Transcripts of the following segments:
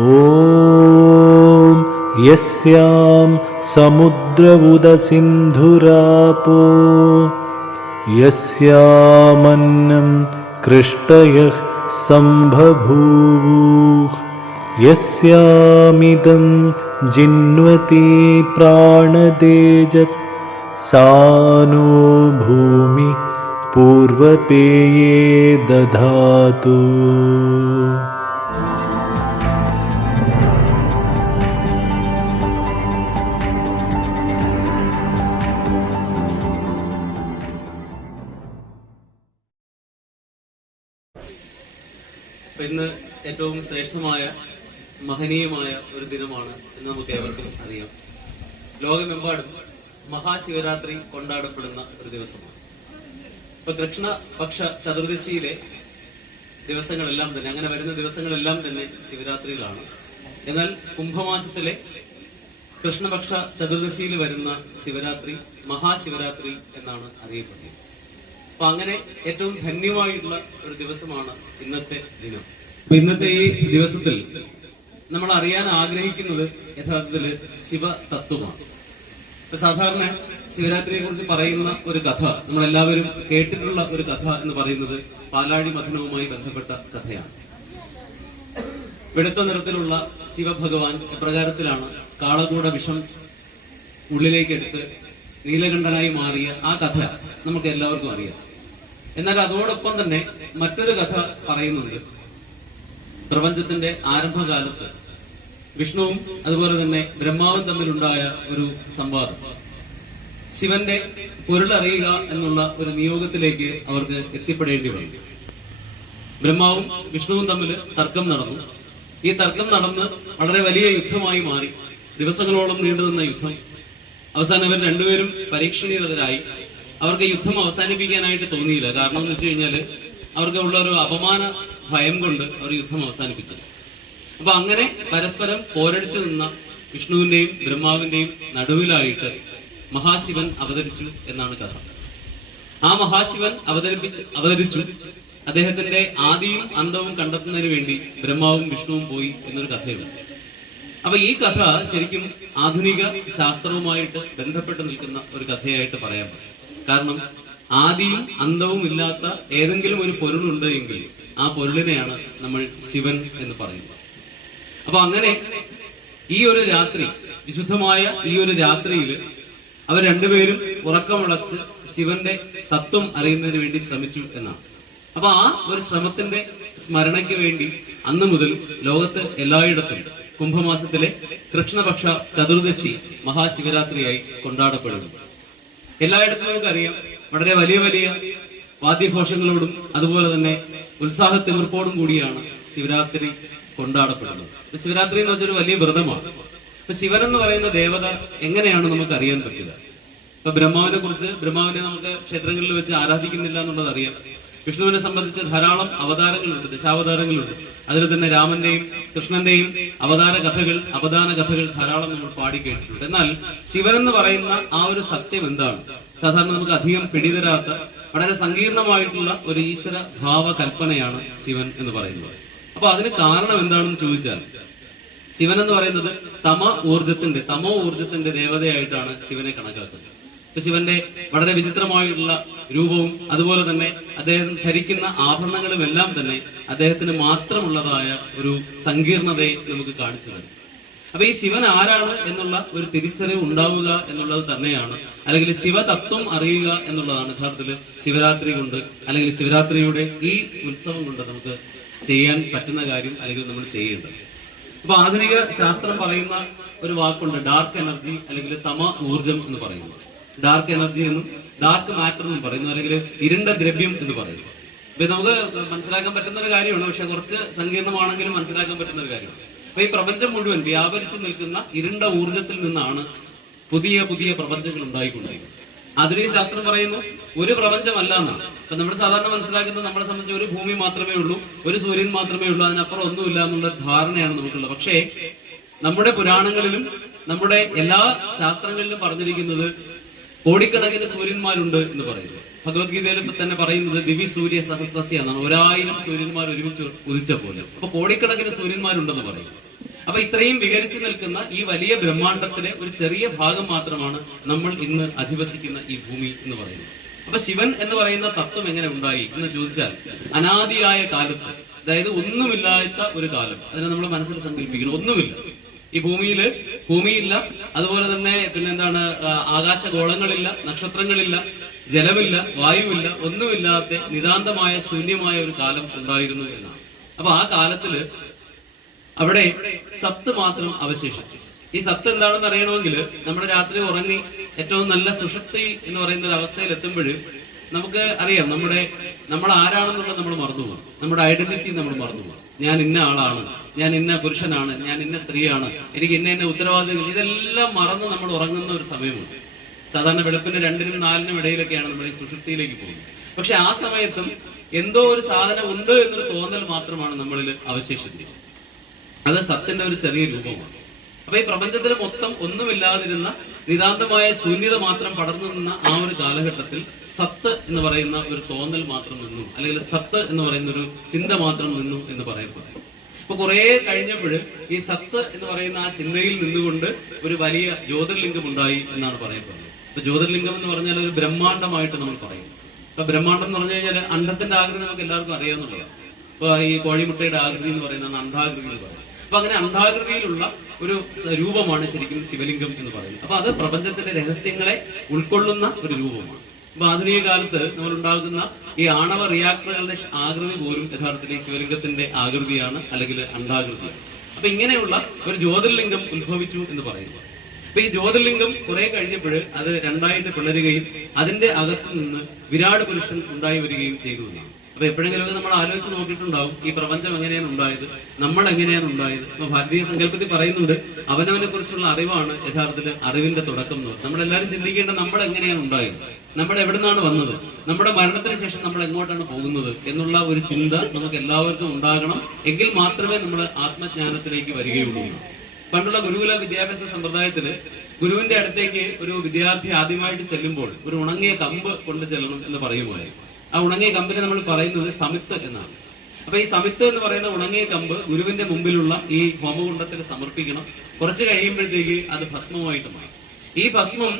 ഓം യസ്യാം സമുദ്രവുദസിന്ധുരാപോ യസ്യാമന്നം കൃഷ്ടയഃ സംഭഭൂവുഃ യസ്യാമിദം ജിന്വതി പ്രാണതേജത് സാനോ ഭൂമി പൂർവപേയേ ദധാതു. ഇന്ന് ഏറ്റവും ശ്രേഷ്ഠമായ മഹനീയമായ ഒരു ദിനമാണ് എന്ന് നമുക്ക് ഏവർക്കും അറിയാം. ലോകമെമ്പാടും മഹാശിവരാത്രി കൊണ്ടാടപ്പെടുന്ന ഒരു ദിവസമാണ്. ഇപ്പൊ കൃഷ്ണപക്ഷ ചതുർദശിയിലെ ദിവസങ്ങളെല്ലാം തന്നെ, അങ്ങനെ വരുന്ന ദിവസങ്ങളെല്ലാം തന്നെ ശിവരാത്രിയിലാണ്. എന്നാൽ കുംഭമാസത്തിലെ കൃഷ്ണപക്ഷ ചതുർദശിയിൽ വരുന്ന ശിവരാത്രി മഹാശിവരാത്രി എന്നാണ് അറിയപ്പെടുന്നത്. അപ്പൊ അങ്ങനെ ഏറ്റവും ധന്യമായിട്ടുള്ള ഒരു ദിവസമാണ് ഇന്നത്തെ ദിനം. അപ്പൊ ഇന്നത്തെ ഈ ദിവസത്തിൽ നമ്മൾ അറിയാൻ ആഗ്രഹിക്കുന്നത് യഥാർത്ഥത്തില് ശിവതത്വമാണ്. ഇപ്പൊ സാധാരണ ശിവരാത്രിയെ കുറിച്ച് പറയുന്ന ഒരു കഥ, നമ്മളെല്ലാവരും കേട്ടിട്ടുള്ള ഒരു കഥ എന്ന് പറയുന്നത് പാലാഴി മഥനവുമായി ബന്ധപ്പെട്ട കഥയാണ്. വെളുത്ത നിറത്തിലുള്ള ശിവഭഗവാൻ എപ്രകാരത്തിലാണ് കാളകൂട വിഷം ഉള്ളിലേക്ക് എടുത്ത് നീലകണ്ഠനായി മാറിയ ആ കഥ നമുക്ക് എല്ലാവർക്കും അറിയാം. എന്നാൽ അതോടൊപ്പം തന്നെ മറ്റൊരു കഥ പറയുന്നുണ്ട്. പ്രപഞ്ചത്തിന്റെ ആരംഭകാലത്ത് വിഷ്ണുവും അതുപോലെ തന്നെ ബ്രഹ്മാവും തമ്മിലുണ്ടായ ഒരു സംവാദം. ശിവന്റെ പൊരുളറിയുക എന്നുള്ള ഒരു നിയോഗത്തിലേക്ക് അവർക്ക് എത്തിപ്പെടേണ്ടി വന്നു. ബ്രഹ്മാവും വിഷ്ണുവും തമ്മിൽ തർക്കം നടന്നു. ഈ തർക്കം നടന്ന് വളരെ വലിയ യുദ്ധമായി മാറി. ദിവസങ്ങളോളം നീണ്ടുനിന്ന യുദ്ധം. അവസാനം അവർ രണ്ടുപേരും പരീക്ഷണീയരായി. അവർക്ക് യുദ്ധം അവസാനിപ്പിക്കാനായിട്ട് തോന്നിയില്ല. കാരണം എന്ന് വെച്ച് കഴിഞ്ഞാല് അവർക്ക് ഉള്ള ഒരു അപമാന ഭയം കൊണ്ട് അവർ യുദ്ധം അവസാനിപ്പിച്ചത്. അപ്പൊ അങ്ങനെ പരസ്പരം പോരടിച്ചു നിന്ന വിഷ്ണുവിന്റെയും ബ്രഹ്മാവിന്റെയും നടുവിലായിട്ട് മഹാശിവൻ അവതരിച്ചു എന്നാണ് കഥ. ആ മഹാശിവൻ അവതരിച്ചു. അദ്ദേഹത്തിന്റെ ആദിയും അന്തവും കണ്ടെത്തുന്നതിന് വേണ്ടി ബ്രഹ്മാവും വിഷ്ണുവും പോയി എന്നൊരു കഥയുണ്ട്. അപ്പൊ ഈ കഥ ശരിക്കും ആധുനിക ശാസ്ത്രവുമായിട്ട് ബന്ധപ്പെട്ട് നിൽക്കുന്ന ഒരു കഥയായിട്ട് പറയാൻ പറ്റും. കാരണം ആദിയും അന്തവും ഇല്ലാത്ത ഏതെങ്കിലും ഒരു പൊരുളുണ്ട് എങ്കിൽ ആ പൊരുളിനെയാണ് നമ്മൾ ശിവൻ എന്ന് പറയുന്നത്. അപ്പൊ അങ്ങനെ ഈ ഒരു രാത്രി, വിശുദ്ധമായ ഈ ഒരു രാത്രിയിൽ അവർ രണ്ടുപേരും ഉറക്കമുളച്ച് ശിവന്റെ തത്വം അറിയുന്നതിന് വേണ്ടി ശ്രമിച്ചു എന്നാണ്. അപ്പൊ ആ ഒരു ശ്രമത്തിന്റെ സ്മരണയ്ക്ക് വേണ്ടി അന്ന് മുതൽ ലോകത്ത് എല്ലായിടത്തും കുംഭമാസത്തിലെ കൃഷ്ണപക്ഷ ചതുർദശി മഹാശിവരാത്രിയായി കൊണ്ടാടപ്പെടുന്നു. എല്ലായിടത്തും നമുക്കറിയാം വളരെ വലിയ വലിയ വാദ്യഘോഷങ്ങളോടും അതുപോലെ തന്നെ ഉത്സാഹത്തിമിർപ്പോടും കൂടിയാണ് ശിവരാത്രി കൊണ്ടാടപ്പെടുന്നത്. ശിവരാത്രി എന്ന് വെച്ചൊരു വലിയ വ്രതമാണ്. അപ്പൊ ശിവൻ എന്ന് പറയുന്ന ദേവത എങ്ങനെയാണ് നമുക്ക് അറിയാൻ പറ്റുക? ഇപ്പൊ ബ്രഹ്മാവിനെ കുറിച്ച്, ബ്രഹ്മാവിനെ നമുക്ക് ക്ഷേത്രങ്ങളിൽ വെച്ച് ആരാധിക്കുന്നില്ല എന്നുള്ളത് അറിയാം. വിഷ്ണുവിനെ സംബന്ധിച്ച് ധാരാളം അവതാരങ്ങളുണ്ട്, ദശാവതാരങ്ങളുണ്ട്. അതിൽ തന്നെ രാമന്റെയും കൃഷ്ണന്റെയും അവതാര കഥകൾ, അവദാന കഥകൾ ധാരാളം നമ്മൾ പാടി കേട്ടിട്ടുണ്ട്. എന്നാൽ ശിവൻ എന്ന് പറയുന്ന ആ ഒരു സത്യം എന്താണ്? സാധാരണ നമുക്ക് അധികം പിടിതരാത്ത വളരെ സങ്കീർണമായിട്ടുള്ള ഒരു ഈശ്വര ഭാവ കൽപ്പനയാണ് ശിവൻ എന്ന് പറയുന്നത്. അപ്പൊ അതിന് കാരണം എന്താണെന്ന് ചോദിച്ചാൽ, ശിവൻ എന്ന് പറയുന്നത് തമോ ഊർജത്തിന്റെ ദേവതയായിട്ടാണ് ശിവനെ കണക്കാക്കുന്നത്. ഇപ്പൊ ശിവന്റെ വളരെ വിചിത്രമായിട്ടുള്ള രൂപവും അതുപോലെ തന്നെ അദ്ദേഹം ധരിക്കുന്ന ആഭരണങ്ങളും എല്ലാം തന്നെ അദ്ദേഹത്തിന് മാത്രമുള്ളതായ ഒരു സങ്കീർണതയെ നമുക്ക് കാണിച്ചു തരും. അപ്പൊ ഈ ശിവൻ ആരാണ് എന്നുള്ള ഒരു തിരിച്ചറിവ് ഉണ്ടാവുക എന്നുള്ളത് തന്നെയാണ്, അല്ലെങ്കിൽ ശിവതത്വം അറിയുക എന്നുള്ളതാണ് യഥാർത്ഥത്തിൽ ശിവരാത്രി കൊണ്ട്, അല്ലെങ്കിൽ ശിവരാത്രിയുടെ ഈ ഉത്സവം കൊണ്ട് നമുക്ക് ചെയ്യാൻ പറ്റുന്ന കാര്യം, അല്ലെങ്കിൽ നമ്മൾ ചെയ്യേണ്ടത്. അപ്പൊ ആധുനിക ശാസ്ത്രം പറയുന്ന ഒരു വാക്കുണ്ട്, ഡാർക്ക് എനർജി അല്ലെങ്കിൽ തമ ഊർജം എന്ന് പറയുന്നത്. ഡാർക്ക് എനർജി എന്നും ഡാർക്ക് മാറ്റർ എന്നും പറയുന്നു, അല്ലെങ്കിൽ ഇരുണ്ട ദ്രവ്യം എന്ന് പറയുന്നു. അപ്പൊ നമുക്ക് മനസ്സിലാക്കാൻ പറ്റുന്ന ഒരു കാര്യമാണ്, പക്ഷെ കുറച്ച് സങ്കീർണമാണെങ്കിലും മനസ്സിലാക്കാൻ പറ്റുന്ന ഒരു കാര്യമാണ്. അപ്പൊ ഈ പ്രപഞ്ചം മുഴുവൻ വ്യാപരിച്ചു നിൽക്കുന്ന ഇരുണ്ട ഊർജത്തിൽ നിന്നാണ് പുതിയ പുതിയ പ്രപഞ്ചങ്ങൾ ഉണ്ടായിക്കൊണ്ടിരിക്കുന്നത്. ആധുനിക ശാസ്ത്രം പറയുന്നു ഒരു പ്രപഞ്ചമല്ല എന്നാണ്. അപ്പൊ നമ്മൾ സാധാരണ മനസ്സിലാക്കുന്നത് നമ്മളെ സംബന്ധിച്ച് ഒരു ഭൂമി മാത്രമേ ഉള്ളൂ, ഒരു സൂര്യൻ മാത്രമേ ഉള്ളൂ, അതിനപ്പുറം ഒന്നുമില്ല എന്നുള്ള ധാരണയാണ് നമുക്കുള്ളത്. പക്ഷേ നമ്മുടെ പുരാണങ്ങളിലും നമ്മുടെ എല്ലാ ശാസ്ത്രങ്ങളിലും പറഞ്ഞിരിക്കുന്നത് കോടിക്കണക്കിന് സൂര്യന്മാരുണ്ട് എന്ന് പറയുന്നു. ഭഗവത്ഗീതയിൽ തന്നെ പറയുന്നത് ദിവി സൂര്യ സഹസ്രസ്യ എന്നാണ്, 1000 സൂര്യന്മാർ ഒരുമിച്ച് ഉദിച്ച പോലെ. അപ്പൊ കോടിക്കണക്കിന് സൂര്യന്മാരുണ്ടെന്ന് പറയും. അപ്പൊ ഇത്രയും വികരിച്ചു നിൽക്കുന്ന ഈ വലിയ ബ്രഹ്മാണ്ടത്തിലെ ഒരു ചെറിയ ഭാഗം മാത്രമാണ് നമ്മൾ ഇന്ന് അധിവസിക്കുന്ന ഈ ഭൂമി എന്ന് പറയുന്നത്. അപ്പൊ ശിവൻ എന്ന് പറയുന്ന തത്വം എങ്ങനെ ഉണ്ടായി എന്ന് ചോദിച്ചാൽ, അനാദിയായ കാലത്ത്, അതായത് ഒന്നുമില്ലാത്ത ഒരു കാലം, അതിനെ നമ്മൾ മനസ്സിൽ സങ്കല്പിക്കണം. ഒന്നുമില്ല, ഈ ഭൂമിയില്ല, അതുപോലെ തന്നെ പിന്നെന്താണ്, ആകാശഗോളങ്ങളില്ല, നക്ഷത്രങ്ങളില്ല, ജലമില്ല, വായുവില്ല, ഒന്നുമില്ലാത്ത നിതാന്തമായ ശൂന്യമായ ഒരു കാലം ഉണ്ടായിരുന്നു എന്നാണ്. അപ്പൊ ആ കാലത്തില് അവിടെ സത്ത് മാത്രം അവശേഷിച്ചു. ഈ സത്ത് എന്താണെന്ന് അറിയണമെങ്കിൽ നമ്മുടെ രാത്രി ഉറങ്ങി ഏറ്റവും നല്ല സുഷുപ്തി എന്ന് പറയുന്ന ഒരു അവസ്ഥയിൽ എത്തുമ്പോൾ നമുക്ക് അറിയാം നമ്മൾ ആരാണെന്നുള്ളത് നമ്മൾ മറന്നുപോകും. നമ്മുടെ ഐഡന്റിറ്റി നമ്മൾ മറന്നുപോകും. ഞാൻ ഇന്ന ആളാണ്, ഞാൻ ഇന്ന പുരുഷനാണ്, ഞാൻ ഇന്ന സ്ത്രീയാണ്, എനിക്ക് ഇന്ന ഉത്തരവാദിത്തങ്ങൾ, ഇതെല്ലാം മറന്ന് നമ്മൾ ഉറങ്ങുന്ന ഒരു സമയമുണ്ട്. സാധാരണ വെളുപ്പിന് 2-നും 4-നും ഇടയിലൊക്കെയാണ് നമ്മൾ ഈ സുഷുപ്തിയിലേക്ക് പോകുന്നത്. പക്ഷെ ആ സമയത്തും എന്തോ ഒരു സാധനം ഉണ്ട് എന്നൊരു തോന്നൽ മാത്രമാണ് നമ്മളിൽ അവശേഷിച്ചിരിക്കുന്നത്. അത് സത്തിന്റെ ഒരു ചെറിയ രൂപമാണ്. അപ്പൊ ഈ പ്രപഞ്ചത്തിൽ മൊത്തം ഒന്നുമില്ലാതിരുന്ന നിതാന്തമായ ശൂന്യത മാത്രം പടർന്നു നിന്ന ആ ഒരു കാലഘട്ടത്തിൽ സത്ത് എന്ന് പറയുന്ന ഒരു തോന്നൽ മാത്രം നിന്നു, അല്ലെങ്കിൽ സത്ത് എന്ന് പറയുന്ന ഒരു ചിന്ത മാത്രം നിന്നു എന്ന് പറയപ്പെടും. അപ്പൊ കുറെ കഴിഞ്ഞപ്പോൾ ഈ സത്ത് എന്ന് പറയുന്ന ആ ചിന്തയിൽ നിന്നുകൊണ്ട് ഒരു വലിയ ജ്യോതിർലിംഗം ഉണ്ടായി എന്നാണ് പറയപ്പെടുന്നത്. അപ്പൊ ജ്യോതിർലിംഗം എന്ന് പറഞ്ഞാൽ ഒരു ബ്രഹ്മാണ്ടമായിട്ട് നമ്മൾ പറയും. അപ്പൊ ബ്രഹ്മാണ്ടം എന്ന് പറഞ്ഞു കഴിഞ്ഞാൽ അണ്ഡത്തിന്റെ ആകൃതി നമുക്ക് എല്ലാവർക്കും അറിയാവുന്നതാണ്. ഇപ്പൊ ഈ കോഴിമുട്ടയുടെ ആകൃതി എന്ന് പറയുന്നതാണ് അണ്ഡാകൃതി എന്ന് പറയുന്നത്. അപ്പൊ അങ്ങനെ അണ്ഡാകൃതിയിലുള്ള ഒരു രൂപമാണ് ശരിക്കും ശിവലിംഗം എന്ന് പറയുന്നത്. അപ്പൊ അത് പ്രപഞ്ചത്തിന്റെ രഹസ്യങ്ങളെ ഉൾക്കൊള്ളുന്ന ഒരു രൂപമാണ്. അപ്പൊ ആധുനിക കാലത്ത് നമ്മൾ ഉണ്ടാകുന്ന ഈ ആണവ റിയാക്ടറുകളുടെ ആകൃതി പോലും യഥാർത്ഥത്തിൽ ഈ ശിവലിംഗത്തിന്റെ ആകൃതിയാണ്, അല്ലെങ്കിൽ അണ്ഡാകൃതിയാണ്. അപ്പൊ ഇങ്ങനെയുള്ള ഒരു ജ്യോതിർലിംഗം ഉത്ഭവിച്ചു എന്ന് പറയുന്നു. അപ്പൊ ഈ ജ്യോതിർലിംഗം കുറെ കഴിഞ്ഞപ്പോൾ അത് രണ്ടായിട്ട് പിളരുകയും അതിന്റെ അകത്തു നിന്ന് വിരാട് പുരുഷൻ ഉണ്ടായി വരികയും ചെയ്തു എന്നാണ്. അപ്പൊ എപ്പോഴെങ്കിലുമൊക്കെ നമ്മൾ ആലോചിച്ച് നോക്കിയിട്ടുണ്ടാവും, ഈ പ്രപഞ്ചം എങ്ങനെയാണ് ഉണ്ടായത്, നമ്മൾ എങ്ങനെയാണ് ഉണ്ടായത്. അപ്പൊ ഭാരതീയ സങ്കല്പത്തിൽ പറയുന്നുണ്ട്, അവനവനെ കുറിച്ചുള്ള അറിവാണ് യഥാർത്ഥത്തിൽ അറിവിന്റെ തുടക്കം എന്ന് പറയും. നമ്മളെല്ലാവരും ചിന്തിക്കേണ്ട നമ്മൾ എങ്ങനെയാണ് ഉണ്ടായത്, നമ്മൾ എവിടെ നിന്നാണ് വന്നത്, നമ്മുടെ മരണത്തിന് ശേഷം നമ്മൾ എങ്ങോട്ടാണ് പോകുന്നത് എന്നുള്ള ഒരു ചിന്ത നമുക്ക് എല്ലാവർക്കും ഉണ്ടാകണം. എങ്കിൽ മാത്രമേ നമ്മൾ ആത്മജ്ഞാനത്തിലേക്ക് വരികയുള്ളൂ. പണ്ടുള്ള ഗുരുകുല വിദ്യാഭ്യാസ സമ്പ്രദായത്തില് ഗുരുവിന്റെ അടുത്തേക്ക് ഒരു വിദ്യാർത്ഥി ആദ്യമായിട്ട് ചെല്ലുമ്പോൾ ഒരു ഉണങ്ങിയ കമ്പ് കൊണ്ട് ചെല്ലണം എന്ന് പറയുമായിരുന്നു. ആ ഉണങ്ങിയ കമ്പിനെ നമ്മൾ പറയുന്നത് സമിത്ത് എന്നാണ്. അപ്പൊ ഈ സമിത്ത് എന്ന് പറയുന്ന ഉണങ്ങിയ കമ്പ് ഗുരുവിന്റെ മുമ്പിലുള്ള ഈ ഹോമകുണ്ടത്തിൽ സമർപ്പിക്കണം. കുറച്ച് കഴിയുമ്പോഴത്തേക്ക് അത് ഭസ്മമായിട്ട് മാറും. ഈ ഭസ്മം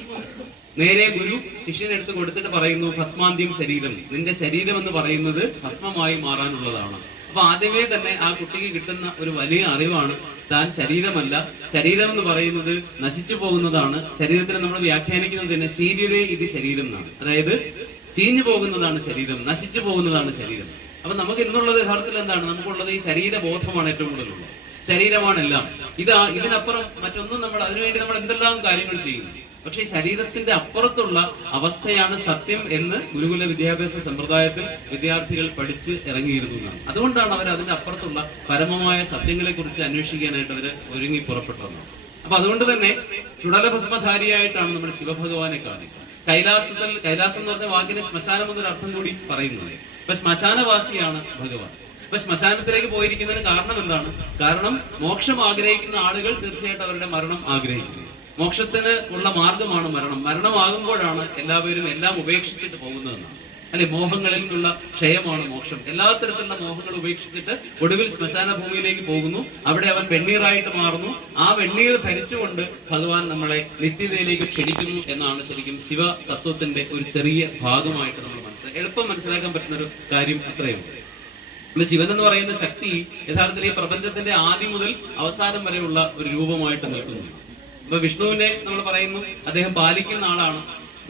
നേരെ ഗുരു ശിഷ്യനെടുത്ത് കൊടുത്തിട്ട് പറയുന്നു, ഭസ്മാന്ത്യം ശരീരം, നിന്റെ ശരീരം എന്ന് പറയുന്നത് ഭസ്മമായി മാറാനുള്ളതാണ്. അപ്പൊ ആദ്യമേ തന്നെ ആ കുട്ടിക്ക് കിട്ടുന്ന ഒരു വലിയ അറിവാണ്, താൻ ശരീരമല്ല, ശരീരം എന്ന് പറയുന്നത് നശിച്ചു പോകുന്നതാണ്. ശരീരത്തിന് നമ്മൾ വ്യാഖ്യാനിക്കുന്നത് തന്നെ ശീര്യതേ ഇത് ശരീരം എന്നാണ്. അതായത് ചീഞ്ഞു പോകുന്നതാണ് ശരീരം, നശിച്ചു പോകുന്നതാണ് ശരീരം. അപ്പൊ നമുക്ക് ഇന്നുള്ളത് യഥാർത്ഥത്തിൽ എന്താണ്? നമുക്കുള്ളത് ഈ ശരീരബോധമാണ് ഏറ്റവും കൂടുതലുള്ളത്. ശരീരമാണെല്ലാം. ഇതിനപ്പുറം മറ്റൊന്നും അതിനുവേണ്ടി നമ്മൾ എന്തെല്ലാം കാര്യങ്ങൾ ചെയ്യുന്നു. പക്ഷെ ശരീരത്തിന്റെ അപ്പുറത്തുള്ള അവസ്ഥയാണ് സത്യം എന്ന് ഗുരുകുല വിദ്യാഭ്യാസ സമ്പ്രദായത്തിൽ വിദ്യാർത്ഥികൾ പഠിച്ച് ഇറങ്ങിയിരുന്നു എന്നാണ്. അതുകൊണ്ടാണ് അവർ അതിന്റെ അപ്പുറത്തുള്ള പരമമായ സത്യങ്ങളെ കുറിച്ച് അന്വേഷിക്കാനായിട്ട് അവർ ഒരുങ്ങി പുറപ്പെട്ടത്. അപ്പൊ അതുകൊണ്ട് തന്നെ ചുടലഭസ്മധാരിയായിട്ടാണ് നമ്മൾ ശിവഭഗവാനെ കാണുക. കൈലാസം എന്ന് പറഞ്ഞ വാക്കിന് ശ്മശാനം എന്നൊരു അർത്ഥം കൂടി പറയുന്നത്. അപ്പൊ ശ്മശാനവാസിയാണ് ഭഗവാൻ. അപ്പൊ ശ്മശാനത്തിലേക്ക് പോയിരിക്കുന്നതിന് കാരണം എന്താണ്? കാരണം മോക്ഷം ആഗ്രഹിക്കുന്ന ആളുകൾ തീർച്ചയായിട്ടും അവരുടെ മരണം ആഗ്രഹിക്കുന്നു. മോക്ഷത്തിന് ഉള്ള മാർഗമാണ് മരണം. മരണമാകുമ്പോഴാണ് എല്ലാവരും എല്ലാം ഉപേക്ഷിച്ചിട്ട് പോകുന്നതെന്നാണ്. അല്ലെ, മോഹങ്ങളിൽ നിന്നുള്ള ക്ഷയമാണ് മോക്ഷം. എല്ലാ തരത്തിലുള്ള മോഹങ്ങൾ ഉപേക്ഷിച്ചിട്ട് ഒടുവിൽ ശ്മശാന ഭൂമിയിലേക്ക് പോകുന്നു. അവിടെ അവൻ വെണ്ണീറായിട്ട് മാറുന്നു. ആ വെണ്ണീർ ധരിച്ചുകൊണ്ട് ഭഗവാൻ നമ്മളെ നിത്യതയിലേക്ക് ക്ഷണിക്കുന്നു എന്നാണ് ശരിക്കും ശിവ തത്വത്തിന്റെ ഒരു ചെറിയ ഭാഗമായിട്ട് നമ്മൾ എളുപ്പം മനസ്സിലാക്കാൻ പറ്റുന്ന ഒരു കാര്യം അത്രയുണ്ട്. ശിവൻ എന്ന് പറയുന്ന ശക്തി യഥാർത്ഥത്തിൽ ഈ പ്രപഞ്ചത്തിന്റെ ആദ്യം മുതൽ അവസാനം വരെയുള്ള ഒരു രൂപമായിട്ട് നിൽക്കുന്നു. ഇപ്പൊ വിഷ്ണുവിനെ നമ്മൾ പറയുന്നു, അദ്ദേഹം പാലിക്കുന്ന ആളാണ്.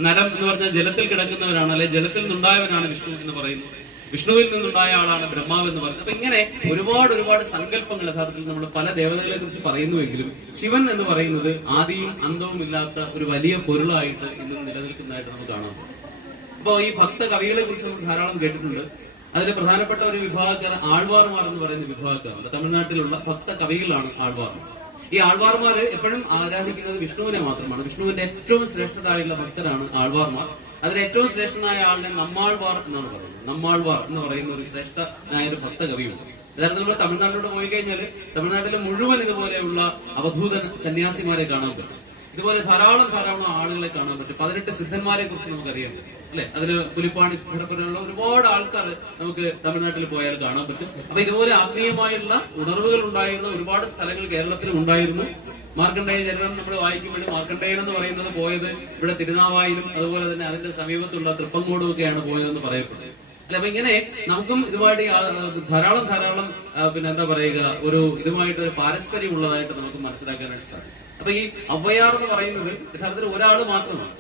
നരം എന്ന് പറഞ്ഞാൽ ജലത്തിൽ കിടക്കുന്നവരാണ്, അല്ലെ ജലത്തിൽ നിന്നുണ്ടായവനാണ് വിഷ്ണു എന്ന് പറയുന്നു. വിഷ്ണുവിൽ നിന്നുണ്ടായ ആളാണ് ബ്രഹ്മാവ് എന്ന് പറയുന്നത്. അപ്പൊ ഇങ്ങനെ ഒരുപാട് സങ്കല്പങ്ങൾ യഥാർത്ഥത്തിൽ നമ്മൾ പല ദേവതകളെ കുറിച്ച് പറയുന്നുവെങ്കിലും ശിവൻ എന്ന് പറയുന്നത് ആദിയും അന്തവും ഇല്ലാത്ത ഒരു വലിയ പൊരുളായിട്ട് ഇന്ന് നിലനിൽക്കുന്നതായിട്ട് നമുക്ക് കാണാൻ പറ്റും. അപ്പോ ഈ ഭക്ത കവികളെ കുറിച്ച് നമ്മൾ ധാരാളം കേട്ടിട്ടുണ്ട്. അതിന് പ്രധാനപ്പെട്ട ഒരു വിഭാഗക്കാർ ആൾവാർമാർ എന്ന് പറയുന്ന വിഭാഗക്കാരുണ്ട്. തമിഴ്നാട്ടിലുള്ള ഭക്ത കവികളാണ് ആൾവാർമാർ. ഈ ആൾവാർമാര് എപ്പോഴും ആരാധിക്കുന്നത് വിഷ്ണുവിനെ മാത്രമാണ്. വിഷ്ണുവിന്റെ ഏറ്റവും ശ്രേഷ്ഠരായുള്ള ഭക്തരാണ് ആൾവാർമാർ. അതിൽ ഏറ്റവും ശ്രേഷ്ഠനായ ആളിനെ നമ്മാൾവാർ എന്നാണ് പറയുന്നത്. നമ്മാൾവാർ എന്ന് പറയുന്ന ഒരു ശ്രേഷ്ഠനായ ഒരു ഭക്ത കവിയുണ്ട്. യഥാർത്ഥത്തിൽ നമ്മൾ തമിഴ്നാട്ടിലോട്ട് പോയി കഴിഞ്ഞാൽ തമിഴ്നാട്ടിലെ മുഴുവൻ ഇതുപോലെയുള്ള അവധൂത സന്യാസിമാരെ കാണാൻ പറ്റും. ഇതുപോലെ ധാരാളം ആളുകളെ കാണാൻ പറ്റും. 18 സിദ്ധന്മാരെ കുറിച്ച് നമുക്കറിയാൻ പറ്റും. അല്ലെ. അതില് പുലിപ്പാണി സ്ഥലപ്പുറമുള്ള ഒരുപാട് ആൾക്കാർ നമുക്ക് തമിഴ്നാട്ടിൽ പോയാൽ കാണാൻ പറ്റും. അപ്പൊ ഇതുപോലെ ആത്മീയമായുള്ള ഉണർവുകൾ ഉണ്ടായിരുന്ന ഒരുപാട് സ്ഥലങ്ങൾ കേരളത്തിലും ഉണ്ടായിരുന്നു. മാർക്കണ്ഡേയ ചരിത്രം നമ്മൾ വായിക്കുമ്പോൾ മാർക്കണ്ഡേയൻ എന്ന് പറയുന്നത് പോയത് ഇവിടെ തിരുനാവായിലും അതുപോലെ തന്നെ അതിന്റെ സമീപത്തുള്ള തൃപ്പങ്ങോടും ഒക്കെയാണ് പോയതെന്ന് പറയപ്പെടുന്നത്. അല്ലെ. അപ്പൊ ഇങ്ങനെ നമുക്കും ഇതുമായിട്ട് ധാരാളം പിന്നെ എന്താ പറയുക, ഇതുമായിട്ട് ഒരു പാരസ്പര്യം ഉള്ളതായിട്ട് നമുക്ക് മനസ്സിലാക്കാനായിട്ട് സാധിക്കും. അപ്പൊ ഈ ഔവ്വയാർ എന്ന് പറയുന്നത് യഥാർത്ഥത്തിൽ ഒരാൾ മാത്രമാണ്,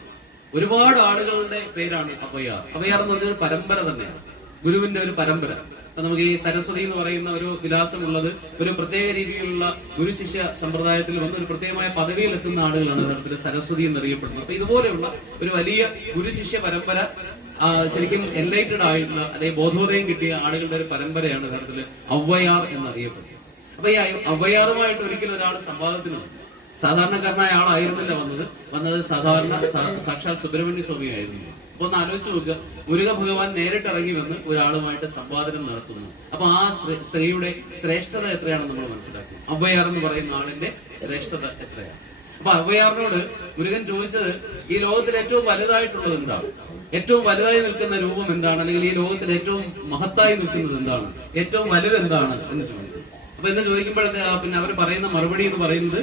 ഒരുപാട് ആളുകളുടെ പേരാണ് ഔവ്വയാർ. ഔവ്വയാർ എന്ന് പറഞ്ഞൊരു പരമ്പര തന്നെയാണ്, ഗുരുവിന്റെ ഒരു പരമ്പര. അപ്പൊ നമുക്ക് ഈ സരസ്വതി എന്ന് പറയുന്ന ഒരു വിലാസമുള്ളത് ഒരു പ്രത്യേക രീതിയിലുള്ള ഗുരുശിഷ്യ സമ്പ്രദായത്തിൽ വന്ന് ഒരു പ്രത്യേകമായ പദവിയിൽ എത്തുന്ന ആളുകളാണ് യഥാർത്ഥത്തിൽ സരസ്വതി എന്നറിയപ്പെടുന്നത്. അപ്പൊ ഇതുപോലെയുള്ള ഒരു വലിയ ഗുരുശിഷ്യ പരമ്പര ശരിക്കും എൻലൈറ്റഡ് ആയിട്ടുള്ള അല്ലെങ്കിൽ ബോധോദയം കിട്ടിയ ആളുകളുടെ ഒരു പരമ്പരയാണ് യഥാർത്ഥത്തിൽ ഔവ്വയാർ എന്നറിയപ്പെടുന്നത്. അപ്പൊ ഈ ഔവ്വയാറുമായിട്ട് ഒരിക്കലും ഒരാൾ സംവാദത്തിന് സാധാരണക്കാരനായ ആളായിരുന്നില്ല വന്നത് സാധാരണ സാക്ഷാൽ സുബ്രഹ്മണ്യ സ്വാമി ആയിരുന്നു. അപ്പൊ ഒന്ന് ആലോചിച്ച് നോക്കുക, മുരുക ഭഗവാൻ നേരിട്ട് ഇറങ്ങി വന്ന് ഒരാളുമായിട്ട് സംവാദനം നടത്തുന്നു. അപ്പൊ ആ സ്ത്രീയുടെ ശ്രേഷ്ഠത എത്രയാണെന്ന് നമ്മൾ മനസ്സിലാക്കുന്നു. ഔവ്വയാർ എന്ന് പറയുന്ന ആളിന്റെ ശ്രേഷ്ഠത എത്രയാണ്. അപ്പൊ ഔവ്വയാറിനോട് മുരുകൻ ചോദിച്ചത്, ഈ ലോകത്തിൽ ഏറ്റവും വലുതായിട്ടുള്ളത് എന്താണ്, ഏറ്റവും വലുതായി നിൽക്കുന്ന രൂപം എന്താണ്, അല്ലെങ്കിൽ ഈ ലോകത്തിൽ ഏറ്റവും മഹത്തായി നിൽക്കുന്നത് എന്താണ്, ഏറ്റവും വലുത് എന്താണ് എന്ന് ചോദിക്കും. അപ്പൊ എന്ന് ചോദിക്കുമ്പോഴത്തെ പിന്നെ അവർ പറയുന്ന മറുപടി എന്ന് പറയുന്നത്,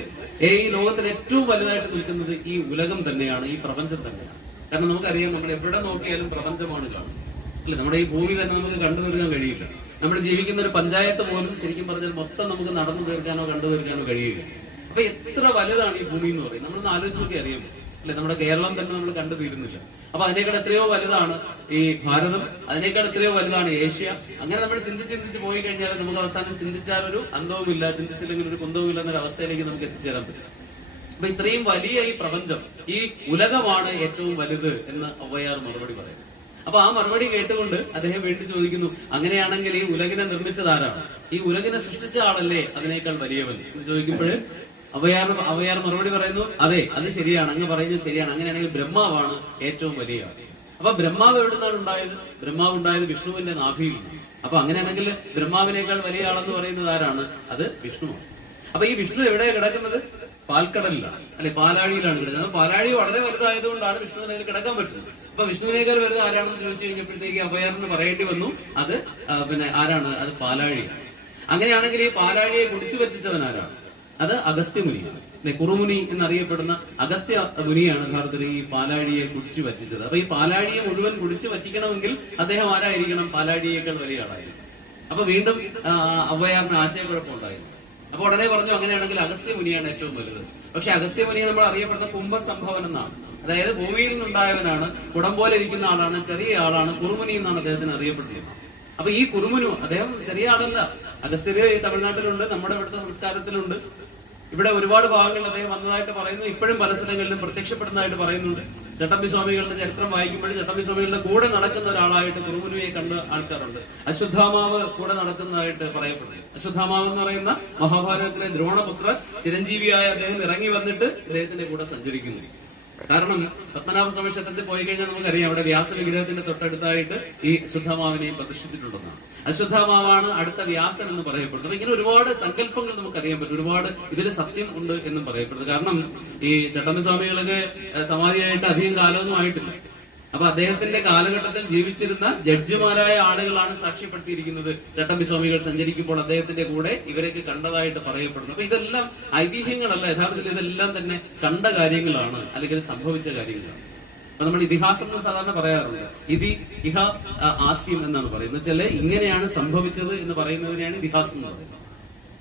ഈ ലോകത്തിൽ ഏറ്റവും വലുതായിട്ട് നിൽക്കുന്നത് ഈ ഉലകം തന്നെയാണ്, ഈ പ്രപഞ്ചം തന്നെയാണ്. കാരണം നമുക്കറിയാം, നമ്മൾ എവിടെ നോക്കിയാലും പ്രപഞ്ചമാണ് കാണുന്നത്, അല്ലെ. നമ്മുടെ ഈ ഭൂമി തന്നെ നമുക്ക് കണ്ടു തീർക്കാൻ കഴിയില്ല. നമ്മൾ ജീവിക്കുന്ന ഒരു പഞ്ചായത്ത് പോലും ശരിക്കും പറഞ്ഞാൽ മൊത്തം നമുക്ക് നടന്നു തീർക്കാനോ കണ്ടു തീർക്കാനോ കഴിയില്ല. അപ്പൊ എത്ര വലുതാണ് ഈ ഭൂമി എന്ന് പറയുന്നത്, നമ്മളൊന്ന് ആലോചിച്ച് നോക്കി അറിയാൻ പറ്റും, അല്ലെ. നമ്മുടെ കേരളം തന്നെ നമ്മൾ കണ്ടു തീരുന്നില്ല. അപ്പൊ അതിനേക്കാൾ എത്രയോ വലുതാണ് ഈ ഭാരതം, അതിനേക്കാൾ എത്രയോ വലുതാണ് ഏഷ്യ. അങ്ങനെ നമ്മൾ ചിന്തിച്ച് പോയി കഴിഞ്ഞാൽ നമുക്ക് അവസാനം ചിന്തിച്ചാൽ ഒരു അന്തവുമില്ല, ചിന്തിച്ചില്ലെങ്കിൽ ഒരു കുന്തവുമില്ല എന്നൊരു അവസ്ഥയിലേക്ക് നമുക്ക് എത്തിച്ചേരാൻ പറ്റും. അപ്പൊ ഇത്രയും വലിയ ഈ പ്രപഞ്ചം, ഈ ഉലകമാണ് ഏറ്റവും വലുത് എന്ന് ഔവ്വയാർ മറുപടി പറയുന്നു. അപ്പൊ ആ മറുപടി കേട്ടുകൊണ്ട് അദ്ദേഹം വീണ്ടും ചോദിക്കുന്നു, അങ്ങനെയാണെങ്കിൽ ഈ ഉലകിനെ നിർമ്മിച്ചത് ആരാണ്, ഈ ഉലകിനെ സൃഷ്ടിച്ച ആളല്ലേ അതിനേക്കാൾ വലിയവൻ എന്ന് ചോദിക്കുമ്പോൾ ഔവ്വയാർ മറുപടി പറയുന്നു, അതെ, അത് ശരിയാണ്, അങ്ങ് പറയുന്നത് ശരിയാണ്. അങ്ങനെയാണെങ്കിൽ ബ്രഹ്മാവാണ് ഏറ്റവും വലിയ ആൾ. അപ്പൊ ബ്രഹ്മാവ് എവിടുന്നാണ് ഉണ്ടായത്? ബ്രഹ്മാവ് ഉണ്ടായത് വിഷ്ണുവിന്റെ നാഭിയിൽ നിന്ന്. അപ്പൊ അങ്ങനെയാണെങ്കിൽ ബ്രഹ്മാവിനേക്കാൾ വലിയ ആളെന്ന് പറയുന്നത് ആരാണ്? അത് വിഷ്ണുവാണ്. അപ്പൊ ഈ വിഷ്ണു എവിടെയാണ് കിടക്കുന്നത്? പാൽക്കടലിലാണ്, അല്ലെ, പാലാഴിയിലാണ് കിടക്കുന്നത്. പാലാഴി വളരെ വലുതായതുകൊണ്ടാണ് വിഷ്ണുവിനെ അതിൽ കിടക്കാൻ പറ്റുന്നത്. അപ്പൊ വിഷ്ണുവിനേക്കാൾ വലുത് ആരാണെന്ന് ചോദിച്ചു കഴിഞ്ഞപ്പോഴത്തേക്ക് ഔവ്വയാറിന് പറയേണ്ടി വന്നു, അത് പിന്നെ ആരാണ്? അത് പാലാഴിയാണ്. അങ്ങനെയാണെങ്കിൽ ഈ പാലാഴിയെ കുടിച്ചു പറ്റിച്ചവൻ ആരാണ്? അത് അഗസ്ത്യ മുനിയാണ്, അല്ലെ. കുറുമുനി എന്നറിയപ്പെടുന്ന അഗസ്ത്യ മുനിയാണ് യഥാർത്ഥത്തിൽ ഈ പാലാഴിയെ കുടിച്ചു പറ്റിച്ചത്. അപ്പൊ ഈ പാലാഴിയെ മുഴുവൻ കുടിച്ചു പറ്റിക്കണമെങ്കിൽ അദ്ദേഹം ആരായിരിക്കണം? പാലാഴിയേക്കാൾ വലിയ ആളായിരിക്കും. അപ്പൊ വീണ്ടും ഔവ്വയാറിന് ആശയക്കുഴപ്പം ഉണ്ടായിരുന്നു. അപ്പൊ ഉടനെ പറഞ്ഞു, അങ്ങനെയാണെങ്കിൽ അഗസ്ത്യ മുനിയാണ് ഏറ്റവും വലുത്. പക്ഷെ അഗസ്ത്യ മുനിയെ നമ്മൾ അറിയപ്പെടുന്ന കുംഭസംഭവൻ എന്നാണ്. അതായത് ഭൂമിയിൽ നിന്നുണ്ടായവനാണ്, കുടം പോലെ ഇരിക്കുന്ന ആളാണ്, ചെറിയ ആളാണ്, കുറുമുനി എന്നാണ് അദ്ദേഹത്തിന് അറിയപ്പെടുന്നത്. അപ്പൊ ഈ കുറുമുനു അദ്ദേഹം ചെറിയ ആളല്ല. അഗസ്ത്യര് തമിഴ്നാട്ടിലുണ്ട്, നമ്മുടെ ഇവിടുത്തെ സംസ്കാരത്തിലുണ്ട്. ഇവിടെ ഒരുപാട് ഭാഗങ്ങളിൽ അദ്ദേഹം വന്നതായിട്ട് പറയുന്നു. ഇപ്പോഴും പല സ്ഥലങ്ങളിലും പ്രത്യക്ഷപ്പെടുന്നതായിട്ട് പറയുന്നുണ്ട്. ചട്ടമ്പി സ്വാമികളുടെ ചരിത്രം വായിക്കുമ്പോൾ ചട്ടമ്പി സ്വാമികളുടെ കൂടെ നടക്കുന്ന ഒരാളായിട്ട് കുറുമുനുയെ കണ്ട ആൾക്കാരുണ്ട്. അശ്വത്ഥാമാവ് കൂടെ നടക്കുന്നതായിട്ട് പറയപ്പെടുന്നു. അശ്വത്ഥാമാവ് എന്ന് പറയുന്ന മഹാഭാരതത്തിലെ ദ്രോണപുത്രൻ ചിരഞ്ജീവിയായ അദ്ദേഹം ഇറങ്ങി വന്നിട്ട് അദ്ദേഹത്തിന്റെ കൂടെ സഞ്ചരിക്കുന്നു. കാരണം പത്മനാഭസ്വാമി ക്ഷേത്രത്തിൽ പോയി കഴിഞ്ഞാൽ നമുക്കറിയാം, അവിടെ വ്യാസവിഗ്രഹത്തിന്റെ തൊട്ടടുത്തായിട്ട് ഈ അശ്വത്ഥാമാവിനെയും പ്രതിഷ്ഠിച്ചിട്ടുണ്ടെന്നാണ്. അശ്വത്ഥാമാവാണ് അടുത്ത വ്യാസൻ എന്ന് പറയപ്പെടുന്നത്. ഇങ്ങനെ ഒരുപാട് സങ്കല്പങ്ങൾ നമുക്കറിയാൻ പറ്റും, ഒരുപാട് ഇതിൽ സത്യം ഉണ്ട് എന്നും പറയപ്പെടുന്നത്. കാരണം ഈ ചട്ടമ്പി സ്വാമികളൊക്കെ സമാധിയായിട്ട് അധികം കാലമൊന്നും ആയിട്ടില്ല. അപ്പൊ അദ്ദേഹത്തിന്റെ കാലഘട്ടത്തിൽ ജീവിച്ചിരുന്ന ജഡ്ജിമാരായ ആളുകളാണ് സാക്ഷ്യപ്പെടുത്തിയിരിക്കുന്നത്. ചട്ടമ്പി സ്വാമികൾ സഞ്ചരിക്കുമ്പോൾ അദ്ദേഹത്തിന്റെ കൂടെ ഇവരൊക്കെ കണ്ടതായിട്ട് പറയപ്പെടുന്നു. അപ്പൊ ഇതെല്ലാം ഐതിഹ്യങ്ങളല്ല, യഥാർത്ഥത്തിൽ ഇതെല്ലാം തന്നെ കണ്ട കാര്യങ്ങളാണ്, അല്ലെങ്കിൽ സംഭവിച്ച കാര്യങ്ങളാണ്. അപ്പൊ നമ്മൾ ഇതിഹാസം എന്ന് സാധാരണ പറയാറുണ്ട്. ഇഹ ആസ്യം എന്നാണ് പറയുന്നത്. വെച്ചാല് ഇങ്ങനെയാണ് സംഭവിച്ചത് എന്ന് പറയുന്നതിനെയാണ് ഇതിഹാസം എന്ന് പറയുന്നത്.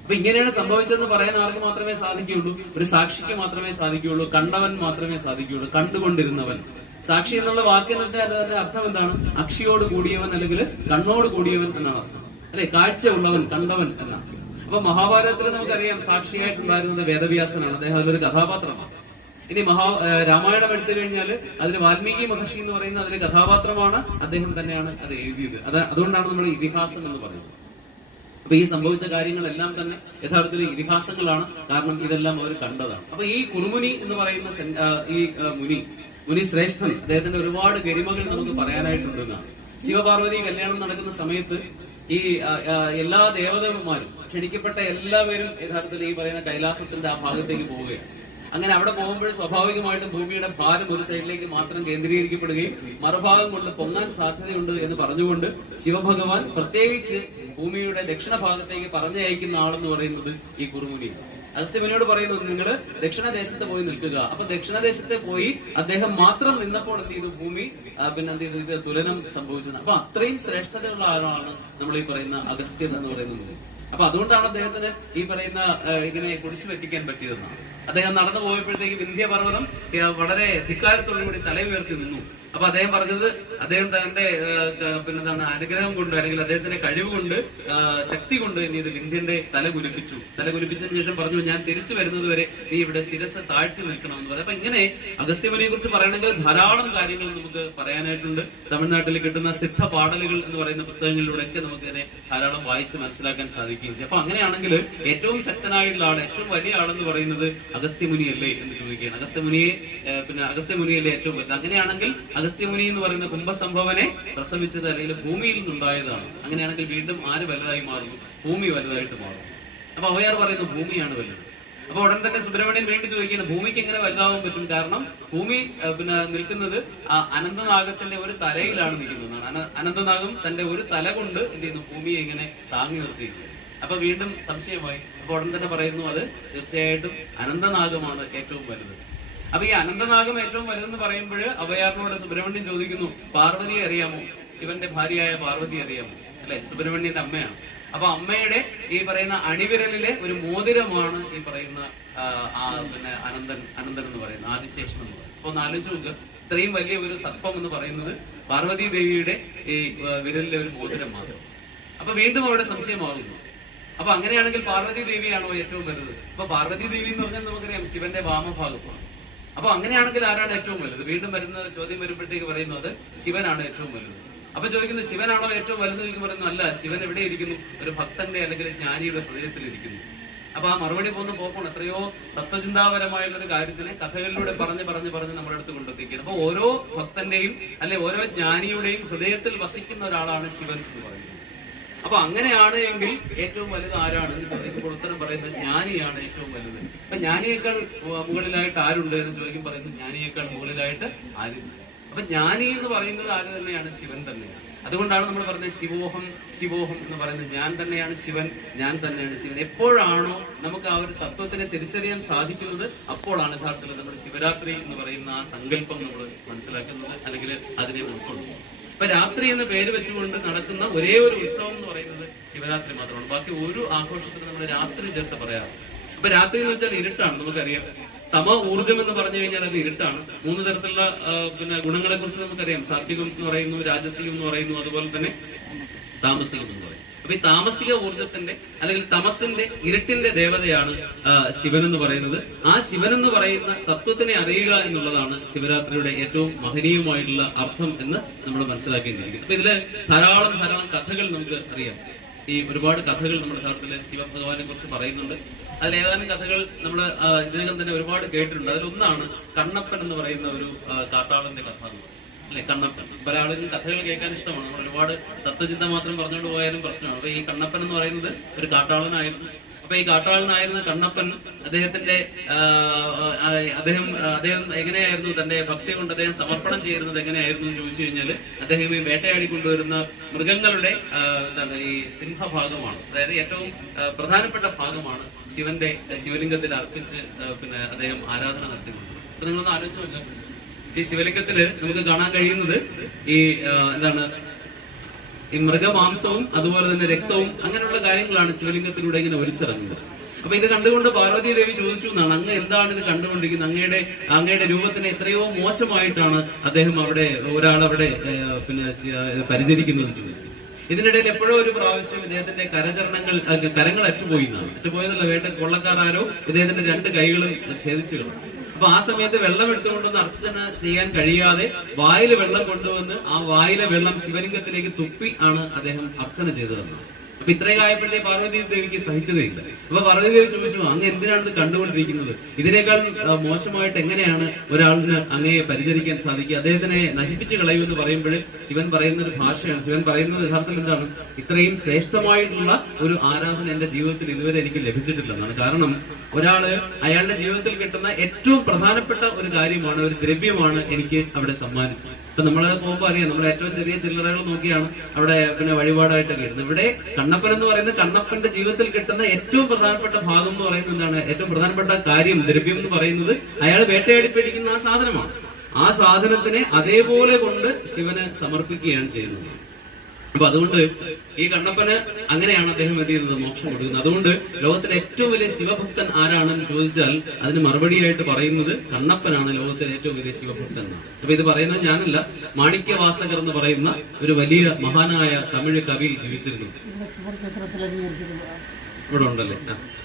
അപ്പൊ ഇങ്ങനെയാണ് സംഭവിച്ചതെന്ന് പറയാൻ ആർക്ക് മാത്രമേ സാധിക്കുകയുള്ളൂ? ഒരു സാക്ഷിക്ക് മാത്രമേ സാധിക്കുകയുള്ളൂ, കണ്ടവൻ മാത്രമേ സാധിക്കുകയുള്ളൂ, കണ്ടുകൊണ്ടിരുന്നവൻ. സാക്ഷി എന്നുള്ള വാക്കിന്റെ അർത്ഥം എന്താണ്? അക്ഷിയോട് കൂടിയവൻ, അല്ലെങ്കിൽ കണ്ണോട് കൂടിയവൻ എന്നാണ് അർത്ഥം, അല്ലെ. കാഴ്ച ഉള്ളവൻ, കണ്ടവൻ എന്നാണ്. അപ്പൊ മഹാഭാരതത്തിൽ നമുക്കറിയാം സാക്ഷിയായിട്ടുണ്ടായിരുന്നത് വേദവ്യാസനാണ്. അദ്ദേഹം അതിലൊരു കഥാപാത്രമാണ്. ഇനി രാമായണം എടുത്തു കഴിഞ്ഞാൽ അതിൽ വാൽമീകി മഹർഷി എന്ന് പറയുന്ന അതിലെ കഥാപാത്രമാണ്, അദ്ദേഹം തന്നെയാണ് അത് എഴുതിയത്. അതുകൊണ്ടാണ് നമ്മൾ ഇതിഹാസം എന്ന് പറയുന്നത്. അപ്പൊ ഈ സംഭവിച്ച കാര്യങ്ങളെല്ലാം തന്നെ യഥാർത്ഥത്തിൽ ഇതിഹാസങ്ങളാണ്. കാരണം ഇതെല്ലാം അവർ കണ്ടതാണ്. അപ്പൊ ഈ കുറുമുനി എന്ന് പറയുന്ന ഈ മുനി ശ്രേഷ്ഠൻ, അദ്ദേഹത്തിന്റെ ഒരുപാട് ഗരിമകൾ നമുക്ക് പറയാനായിട്ടുണ്ടെന്നാണ്. ശിവപാർവതി കല്യാണം നടക്കുന്ന സമയത്ത് ഈ എല്ലാ ദേവതമാരും ക്ഷണിക്കപ്പെട്ട എല്ലാവരും യഥാർത്ഥത്തിൽ ഈ പറയുന്ന കൈലാസത്തിന്റെ ആ ഭാഗത്തേക്ക് പോവുകയാണ്. അങ്ങനെ അവിടെ പോകുമ്പോൾ സ്വാഭാവികമായിട്ടും ഭൂമിയുടെ ഭാരം ഒരു സൈഡിലേക്ക് മാത്രം കേന്ദ്രീകരിക്കപ്പെടുകയും മറുഭാഗം കൊണ്ട് പൊങ്ങാൻ സാധ്യതയുണ്ട് എന്ന് പറഞ്ഞുകൊണ്ട് ശിവഭഗവാൻ പ്രത്യേകിച്ച് ഭൂമിയുടെ ദക്ഷിണ ഭാഗത്തേക്ക് പറഞ്ഞയക്കുന്ന ആളെന്ന് പറയുന്നത് ഈ കുറുമുനിയാണ്. അഗസ്ത്യമുനിയോട് പറയുന്നത്, നിങ്ങൾ ദക്ഷിണദേശത്ത് പോയി നിൽക്കുക. അപ്പൊ ദക്ഷിണദേശത്തെ പോയി അദ്ദേഹം മാത്രം നിന്നപ്പോൾ എന്ത് ചെയ്തു? ഭൂമി പിന്നെ എന്ത് ചെയ്തു? ഇത് തുലനം സംഭവിച്ചത്. അപ്പൊ അത്രയും ശ്രേഷ്ഠതയുള്ള ആളാണ് നമ്മൾ ഈ പറയുന്ന അഗസ്ത്യൻ എന്ന് പറയുന്നത്. അപ്പൊ അതുകൊണ്ടാണ് അദ്ദേഹത്തിന് ഈ പറയുന്ന ഇതിനെ കുടിച്ചു പറ്റിക്കാൻ പറ്റിയതെന്നാണ്. അദ്ദേഹം നടന്നു പോയപ്പോഴത്തേക്ക് വിന്ധ്യപർവ്വതം വളരെ ധിക്കാരത്തോടുകൂടി തല ഉയർത്തി നിന്നു. അപ്പൊ അദ്ദേഹം പറഞ്ഞത്, അദ്ദേഹം തന്റെ പിന്നെന്താണ് അനുഗ്രഹം കൊണ്ട് അല്ലെങ്കിൽ അദ്ദേഹത്തിന്റെ കഴിവ് കൊണ്ട് ശക്തി കൊണ്ട് എന്ത് ചെയ്ത് വിന്ധ്യന്റെ തല കുലിപ്പിച്ചു. തല കുലിപ്പിച്ചതിന് ശേഷം പറഞ്ഞു, ഞാൻ തിരിച്ചു വരുന്നത് വരെ നീ ഇവിടെ ശിരസ് താഴ്ത്തി നിൽക്കണമെന്ന് പറയും. അപ്പൊ ഇങ്ങനെ അഗസ്ത്യമുനിയെ കുറിച്ച് പറയണമെങ്കിൽ ധാരാളം കാര്യങ്ങൾ നമുക്ക് പറയാനായിട്ടുണ്ട്. തമിഴ്നാട്ടിൽ കിട്ടുന്ന സിദ്ധ പാടലുകൾ എന്ന് പറയുന്ന പുസ്തകങ്ങളിലൂടെയൊക്കെ നമുക്ക് ഇതിനെ ധാരാളം വായിച്ച് മനസ്സിലാക്കാൻ സാധിക്കുകയും ചെയ്യും. അപ്പൊ അങ്ങനെയാണെങ്കിൽ ഏറ്റവും ശക്തനായിട്ടുള്ള ആൾ, ഏറ്റവും വലിയ ആളെന്ന് പറയുന്നത് അഗസ്ത്യമുനിയല്ലേ എന്ന് ചോദിക്കുകയാണ്. അഗസ്ത്യമുനിയല്ലേ ഏറ്റവും വലുത്? അങ്ങനെയാണെങ്കിൽ അഗസ്ത്യമുനി എന്ന് പറയുന്ന കുംഭസംഭവനെ പ്രസവിച്ചത് അല്ലെങ്കിൽ ഭൂമിയിൽ നിന്നുണ്ടായതാണ്. അങ്ങനെയാണെങ്കിൽ വീണ്ടും ആര് വലുതായി മാറുന്നു? ഭൂമി വലുതായിട്ട് മാറും. അപ്പൊ അവയാർ പറയുന്നു ഭൂമിയാണ് വലുത്. അപ്പൊ ഉടൻ തന്നെ സുബ്രഹ്മണ്യൻ വീണ്ടും ചോദിക്കുകയാണ്, ഭൂമിക്ക് എങ്ങനെ വലുതാവാൻ പറ്റും? കാരണം ഭൂമി നിൽക്കുന്നത് അനന്തനാഗത്തിന്റെ ഒരു തലയിലാണ് നിൽക്കുന്നത്. അനന്തനാഗം തന്റെ ഒരു തല കൊണ്ട് എന്ത് ചെയ്യുന്നു? ഭൂമിയെ ഇങ്ങനെ താങ്ങി നിർത്തിയിരിക്കുന്നു. അപ്പൊ വീണ്ടും സംശയമായി. അപ്പൊ ഉടൻ തന്നെ പറയുന്നു, അത് തീർച്ചയായിട്ടും അനന്തനാഗമാണ് ഏറ്റവും വലുത്. അപ്പൊ ഈ അനന്തനാഗം ഏറ്റവും വലുതെന്ന് പറയുമ്പോൾ അവയാറിനോട് സുബ്രഹ്മണ്യൻ ചോദിക്കുന്നു, പാർവതിയെ അറിയാമോ? ശിവന്റെ ഭാര്യയായ പാർവതി അറിയാമോ? അല്ലെ, സുബ്രഹ്മണ്യന്റെ അമ്മയാണ്. അപ്പൊ അമ്മയുടെ ഈ പറയുന്ന അണിവിരലിലെ ഒരു മോതിരമാണ് ഈ പറയുന്ന പിന്നെ അനന്തൻ എന്ന് പറയുന്നത്, ആദിശേഷൻ എന്ന് പറയുന്നത്. അപ്പൊ ഒന്ന് ആലോചിച്ച് നോക്ക്, ഇത്രയും വലിയ ഒരു സർപ്പം എന്ന് പറയുന്നത് പാർവതി ദേവിയുടെ ഈ വിരലിലെ ഒരു മോതിരം മാത്രം. അപ്പൊ വീണ്ടും അവിടെ സംശയമാകുന്നു. അപ്പൊ അങ്ങനെയാണെങ്കിൽ പാർവതി ദേവിയാണോ ഏറ്റവും വലുത്? അപ്പൊ പാർവതി ദേവി എന്ന് പറഞ്ഞാൽ നമുക്കറിയാം ശിവന്റെ വാമഭാഗമാണ്. അപ്പൊ അങ്ങനെയാണെങ്കിൽ ആരാണ് ഏറ്റവും വലുത്? വീണ്ടും വരുന്ന ചോദ്യം വരുമ്പോഴത്തേക്ക് പറയുന്നത് ശിവനാണ് ഏറ്റവും വലുത്. അപ്പൊ ചോദിക്കുന്നു, ശിവനാണോ ഏറ്റവും വലുത്? പറയുന്നു, അല്ല, ശിവൻ എവിടെ ഇരിക്കുന്നു? ഒരു ഭക്തന്റെ അല്ലെങ്കിൽ ജ്ഞാനിയുടെ ഹൃദയത്തിൽ ഇരിക്കുന്നു. അപ്പൊ ആ മറുപടി പോകുന്ന പോക്കാണ് എത്രയോ തത്വചിന്താപരമായുള്ള ഒരു കാര്യത്തിനെ കഥകളിലൂടെ പറഞ്ഞ് നമ്മുടെ അടുത്ത് കൊണ്ടെത്തിക്കുകയാണ്. അപ്പൊ ഓരോ ഭക്തന്റെയും അല്ലെ ഓരോ ജ്ഞാനിയുടെയും ഹൃദയത്തിൽ വസിക്കുന്ന ഒരാളാണ് ശിവൻ എന്ന് പറയുന്നത്. അപ്പൊ അങ്ങനെയാണ് എങ്കിൽ ഏറ്റവും വലുത് ആരാണ് എന്ന് ചോദിക്കുമ്പോൾ ഉത്തരം പറയുന്നത് ജ്ഞാനിയാണ് ഏറ്റവും വലുത്. അപ്പൊ ജ്ഞാനിയേക്കാൾ മുകളിലായിട്ട് ആരുണ്ട് എന്ന് ചോദിക്കും, പറയുന്നത് ജ്ഞാനിയേക്കാൾ മുകളിലായിട്ട് ആരുണ്ട്. അപ്പൊ ജ്ഞാനി എന്ന് പറയുന്നത് ആര് തന്നെയാണ്? ശിവൻ തന്നെയാണ്. അതുകൊണ്ടാണ് നമ്മൾ പറയുന്നത് ശിവോഹം എന്ന് പറയുന്നത് ഞാൻ തന്നെയാണ് ശിവൻ, ഞാൻ തന്നെയാണ് ശിവൻ. എപ്പോഴാണോ നമുക്ക് ആ ഒരു തത്വത്തിനെ തിരിച്ചറിയാൻ സാധിക്കുന്നത്, അപ്പോഴാണ് യഥാർത്ഥത്തിൽ നമ്മുടെ ശിവരാത്രി എന്ന് പറയുന്ന ആ സങ്കല്പം നമ്മൾ മനസ്സിലാക്കുന്നത് അല്ലെങ്കിൽ അതിനെ ഉൾക്കൊള്ളുന്നത്. ഇപ്പൊ രാത്രി എന്ന പേര് വെച്ചുകൊണ്ട് നടക്കുന്ന ഒരേ ഒരു ഉത്സവം എന്ന് പറയുന്നത് ശിവരാത്രി മാത്രമാണ്. ബാക്കി ഒരു ആഘോഷത്തിന് നമ്മൾ രാത്രി ചേർത്ത് പറയാറ്. അപ്പൊ രാത്രി എന്ന് വെച്ചാൽ ഇരുട്ടാണ്. നമുക്കറിയാം തമ ഊർജം എന്ന് പറഞ്ഞു കഴിഞ്ഞാൽ അത് ഇരുട്ടാണ്. 3 തരത്തിലുള്ള ഗുണങ്ങളെ കുറിച്ച് നമുക്കറിയാം. സാത്വികം എന്ന് പറയുന്നു, രാജസികം എന്ന് പറയുന്നു, അതുപോലെ തന്നെ താമസികം എന്ന് പറയും. അപ്പൊ ഈ താമസിക ഊർജത്തിന്റെ അല്ലെങ്കിൽ തമസിന്റെ ഇരുട്ടിന്റെ ദേവതയാണ് ശിവൻ എന്ന് പറയുന്നത്. ആ ശിവൻ എന്ന് പറയുന്ന തത്വത്തിനെ അറിയുക എന്നുള്ളതാണ് ശിവരാത്രിയുടെ ഏറ്റവും മഹനീയമായിട്ടുള്ള അർത്ഥം എന്ന് നമ്മൾ മനസ്സിലാക്കേണ്ടിയിരിക്കുന്നു. അപ്പൊ ഇതില് ധാരാളം കഥകൾ നമുക്ക് അറിയാം. ഈ ഒരുപാട് കഥകൾ നമ്മുടെ യഥാർത്ഥത്തിൽ ശിവഭഗവാനെ കുറിച്ച് പറയുന്നുണ്ട്. അതിലേതാനും കഥകൾ നമ്മൾ ഇതിനകം തന്നെ ഒരുപാട് കേട്ടിട്ടുണ്ട്. അതിലൊന്നാണ് കണ്ണപ്പൻ എന്ന് പറയുന്ന ഒരു കാട്ടാളന്റെ കഥ എന്ന് പറയുന്നത്. അല്ലെ, കണ്ണപ്പൻ. പല ആളുകളും കഥകൾ കേൾക്കാൻ ഇഷ്ടമാണ്. നമ്മൾ ഒരുപാട് തത്വചിന്ത മാത്രം പറഞ്ഞുകൊണ്ട് പോയാലും പ്രശ്നമാണ്. അപ്പൊ ഈ കണ്ണപ്പൻ എന്ന് പറയുന്നത് ഒരു കാട്ടാളനായിരുന്നു. അപ്പൊ ഈ കാട്ടാളനായിരുന്ന കണ്ണപ്പൻ അദ്ദേഹം എങ്ങനെയായിരുന്നു തന്റെ ഭക്തി കൊണ്ട് അദ്ദേഹം സമർപ്പണം ചെയ്യുന്നത് എങ്ങനെയായിരുന്നു എന്ന് ചോദിച്ചു കഴിഞ്ഞാൽ, അദ്ദേഹം ഈ വേട്ടയാടി കൊണ്ടുവരുന്ന മൃഗങ്ങളുടെ ഈ സിംഹഭാഗമാണ്, അതായത് ഏറ്റവും പ്രധാനപ്പെട്ട ഭാഗമാണ് ശിവലിംഗത്തിൽ അർപ്പിച്ച് അദ്ദേഹം ആരാധന നടത്തിക്കൊണ്ടു. അപ്പൊ നിങ്ങളൊന്ന് ആലോചിച്ച് നോക്കാം, ഈ ശിവലിംഗത്തില് നമുക്ക് കാണാൻ കഴിയുന്നത് ഈ ഈ മൃഗമാംസവും അതുപോലെ തന്നെ രക്തവും അങ്ങനെയുള്ള കാര്യങ്ങളാണ് ശിവലിംഗത്തിലൂടെ ഇങ്ങനെ ഒലിച്ചിറങ്ങുന്നത്. അപ്പൊ ഇത് കണ്ടുകൊണ്ട് പാർവതി ദേവി ചോദിച്ചു എന്നാണ്, അങ്ങ് എന്താണ് ഇത് കണ്ടുകൊണ്ടിരിക്കുന്നത്? അങ്ങയുടെ രൂപത്തിനെ എത്രയോ മോശമായിട്ടാണ് അദ്ദേഹം ഒരാളവിടെ പരിചരിക്കുന്നത് ചോദിച്ചു. ഇതിനിടയിൽ എപ്പോഴോ ഒരു പ്രാവശ്യം ഇദ്ദേഹത്തിന്റെ കരങ്ങൾ അറ്റുപോയതല്ല, കൊള്ളക്കാരോ ഇദ്ദേഹത്തിന്റെ 2 കൈകളും ഛേദിച്ചു കളഞ്ഞു. അപ്പൊ ആ സമയത്ത് വെള്ളം എടുത്തുകൊണ്ടൊന്ന് അർച്ചന ചെയ്യാൻ കഴിയാതെ വായില് വെള്ളം കൊണ്ടുവന്ന് ആ വായിലെ വെള്ളം ശിവലിംഗത്തിലേക്ക് തുപ്പി ആണ് അദ്ദേഹം അർച്ചന ചെയ്തതെന്ന്. അപ്പൊ ഇത്രയും ആയപ്പോഴത്തെ പാർവതി ദേവിക്ക് സഹിച്ചതേ ഇല്ല. അപ്പൊ പാർവതി ദേവി ചോദിച്ചു, അങ്ങ് എന്തിനാണ് ഇത് കണ്ടുകൊണ്ടിരിക്കുന്നത്? ഇതിനേക്കാൾ മോശമായിട്ട് എങ്ങനെയാണ് ഒരാളിന് അങ്ങയെ പരിചരിക്കാൻ സാധിക്കുക? അദ്ദേഹത്തിനെ നശിപ്പിച്ച് കളയുമെന്ന് പറയുമ്പോൾ ശിവൻ പറയുന്ന ഒരു ഭാഷയാണ്. ശിവൻ പറയുന്നത് യഥാർത്ഥത്തിൽ എന്താണ്? ഇത്രയും ശ്രേഷ്ഠമായിട്ടുള്ള ഒരു ആരാധന എന്റെ ജീവിതത്തിൽ ഇതുവരെ എനിക്ക് ലഭിച്ചിട്ടില്ലെന്നാണ്. കാരണം ഒരാള് അയാളുടെ ജീവിതത്തിൽ കിട്ടുന്ന ഏറ്റവും പ്രധാനപ്പെട്ട ഒരു കാര്യമാണ്, ഒരു ദ്രവ്യമാണ് എനിക്ക് അവിടെ സമ്മാനിച്ചത്. ഇപ്പൊ നമ്മള് പോകുമ്പോ അറിയാം, നമ്മുടെ ഏറ്റവും ചെറിയ ചില്ലറകൾ നോക്കിയാണ് അവിടെ പിന്നെ വഴിപാടായിട്ടൊക്കെ ഇടുന്നത്. ഇവിടെ കണ്ണപ്പൻ എന്ന് പറയുന്നത് കണ്ണപ്പന്റെ ജീവിതത്തിൽ കിട്ടുന്ന ഏറ്റവും പ്രധാനപ്പെട്ട ഭാഗം എന്ന് പറയുന്നത് എന്താണ്? ഏറ്റവും പ്രധാനപ്പെട്ട കാര്യം, ദ്രവ്യം എന്ന് പറയുന്നത് അയാൾ വേട്ടയാടി പേടിക്കുന്ന ആ സാധനമാണ്. ആ സാധനത്തിനെ അതേപോലെ കൊണ്ട് ശിവന് സമർപ്പിക്കുകയാണ് ചെയ്യുന്നത്. അപ്പൊ അതുകൊണ്ട് ഈ കണ്ണപ്പന് അങ്ങനെയാണ് അദ്ദേഹം എന്ത് ചെയ്യുന്നത്? മോക്ഷം കൊടുക്കുന്നത്. അതുകൊണ്ട് ലോകത്തിലെ ഏറ്റവും വലിയ ശിവഭക്തൻ ആരാണെന്ന് ചോദിച്ചാൽ അതിന് മറുപടിയായിട്ട് പറയുന്നത് കണ്ണപ്പനാണ് ലോകത്തിലെ ഏറ്റവും വലിയ ശിവഭക്തൻ എന്നാണ്. അപ്പൊ ഇത് പറയുന്നത് ഞാനല്ല, മാണിക്യവാസകർ എന്ന് പറയുന്ന ഒരു വലിയ മഹാനായ തമിഴ് കവി ജീവിച്ചിരുന്നു. ഇവിടെ ഉണ്ടല്ലേ?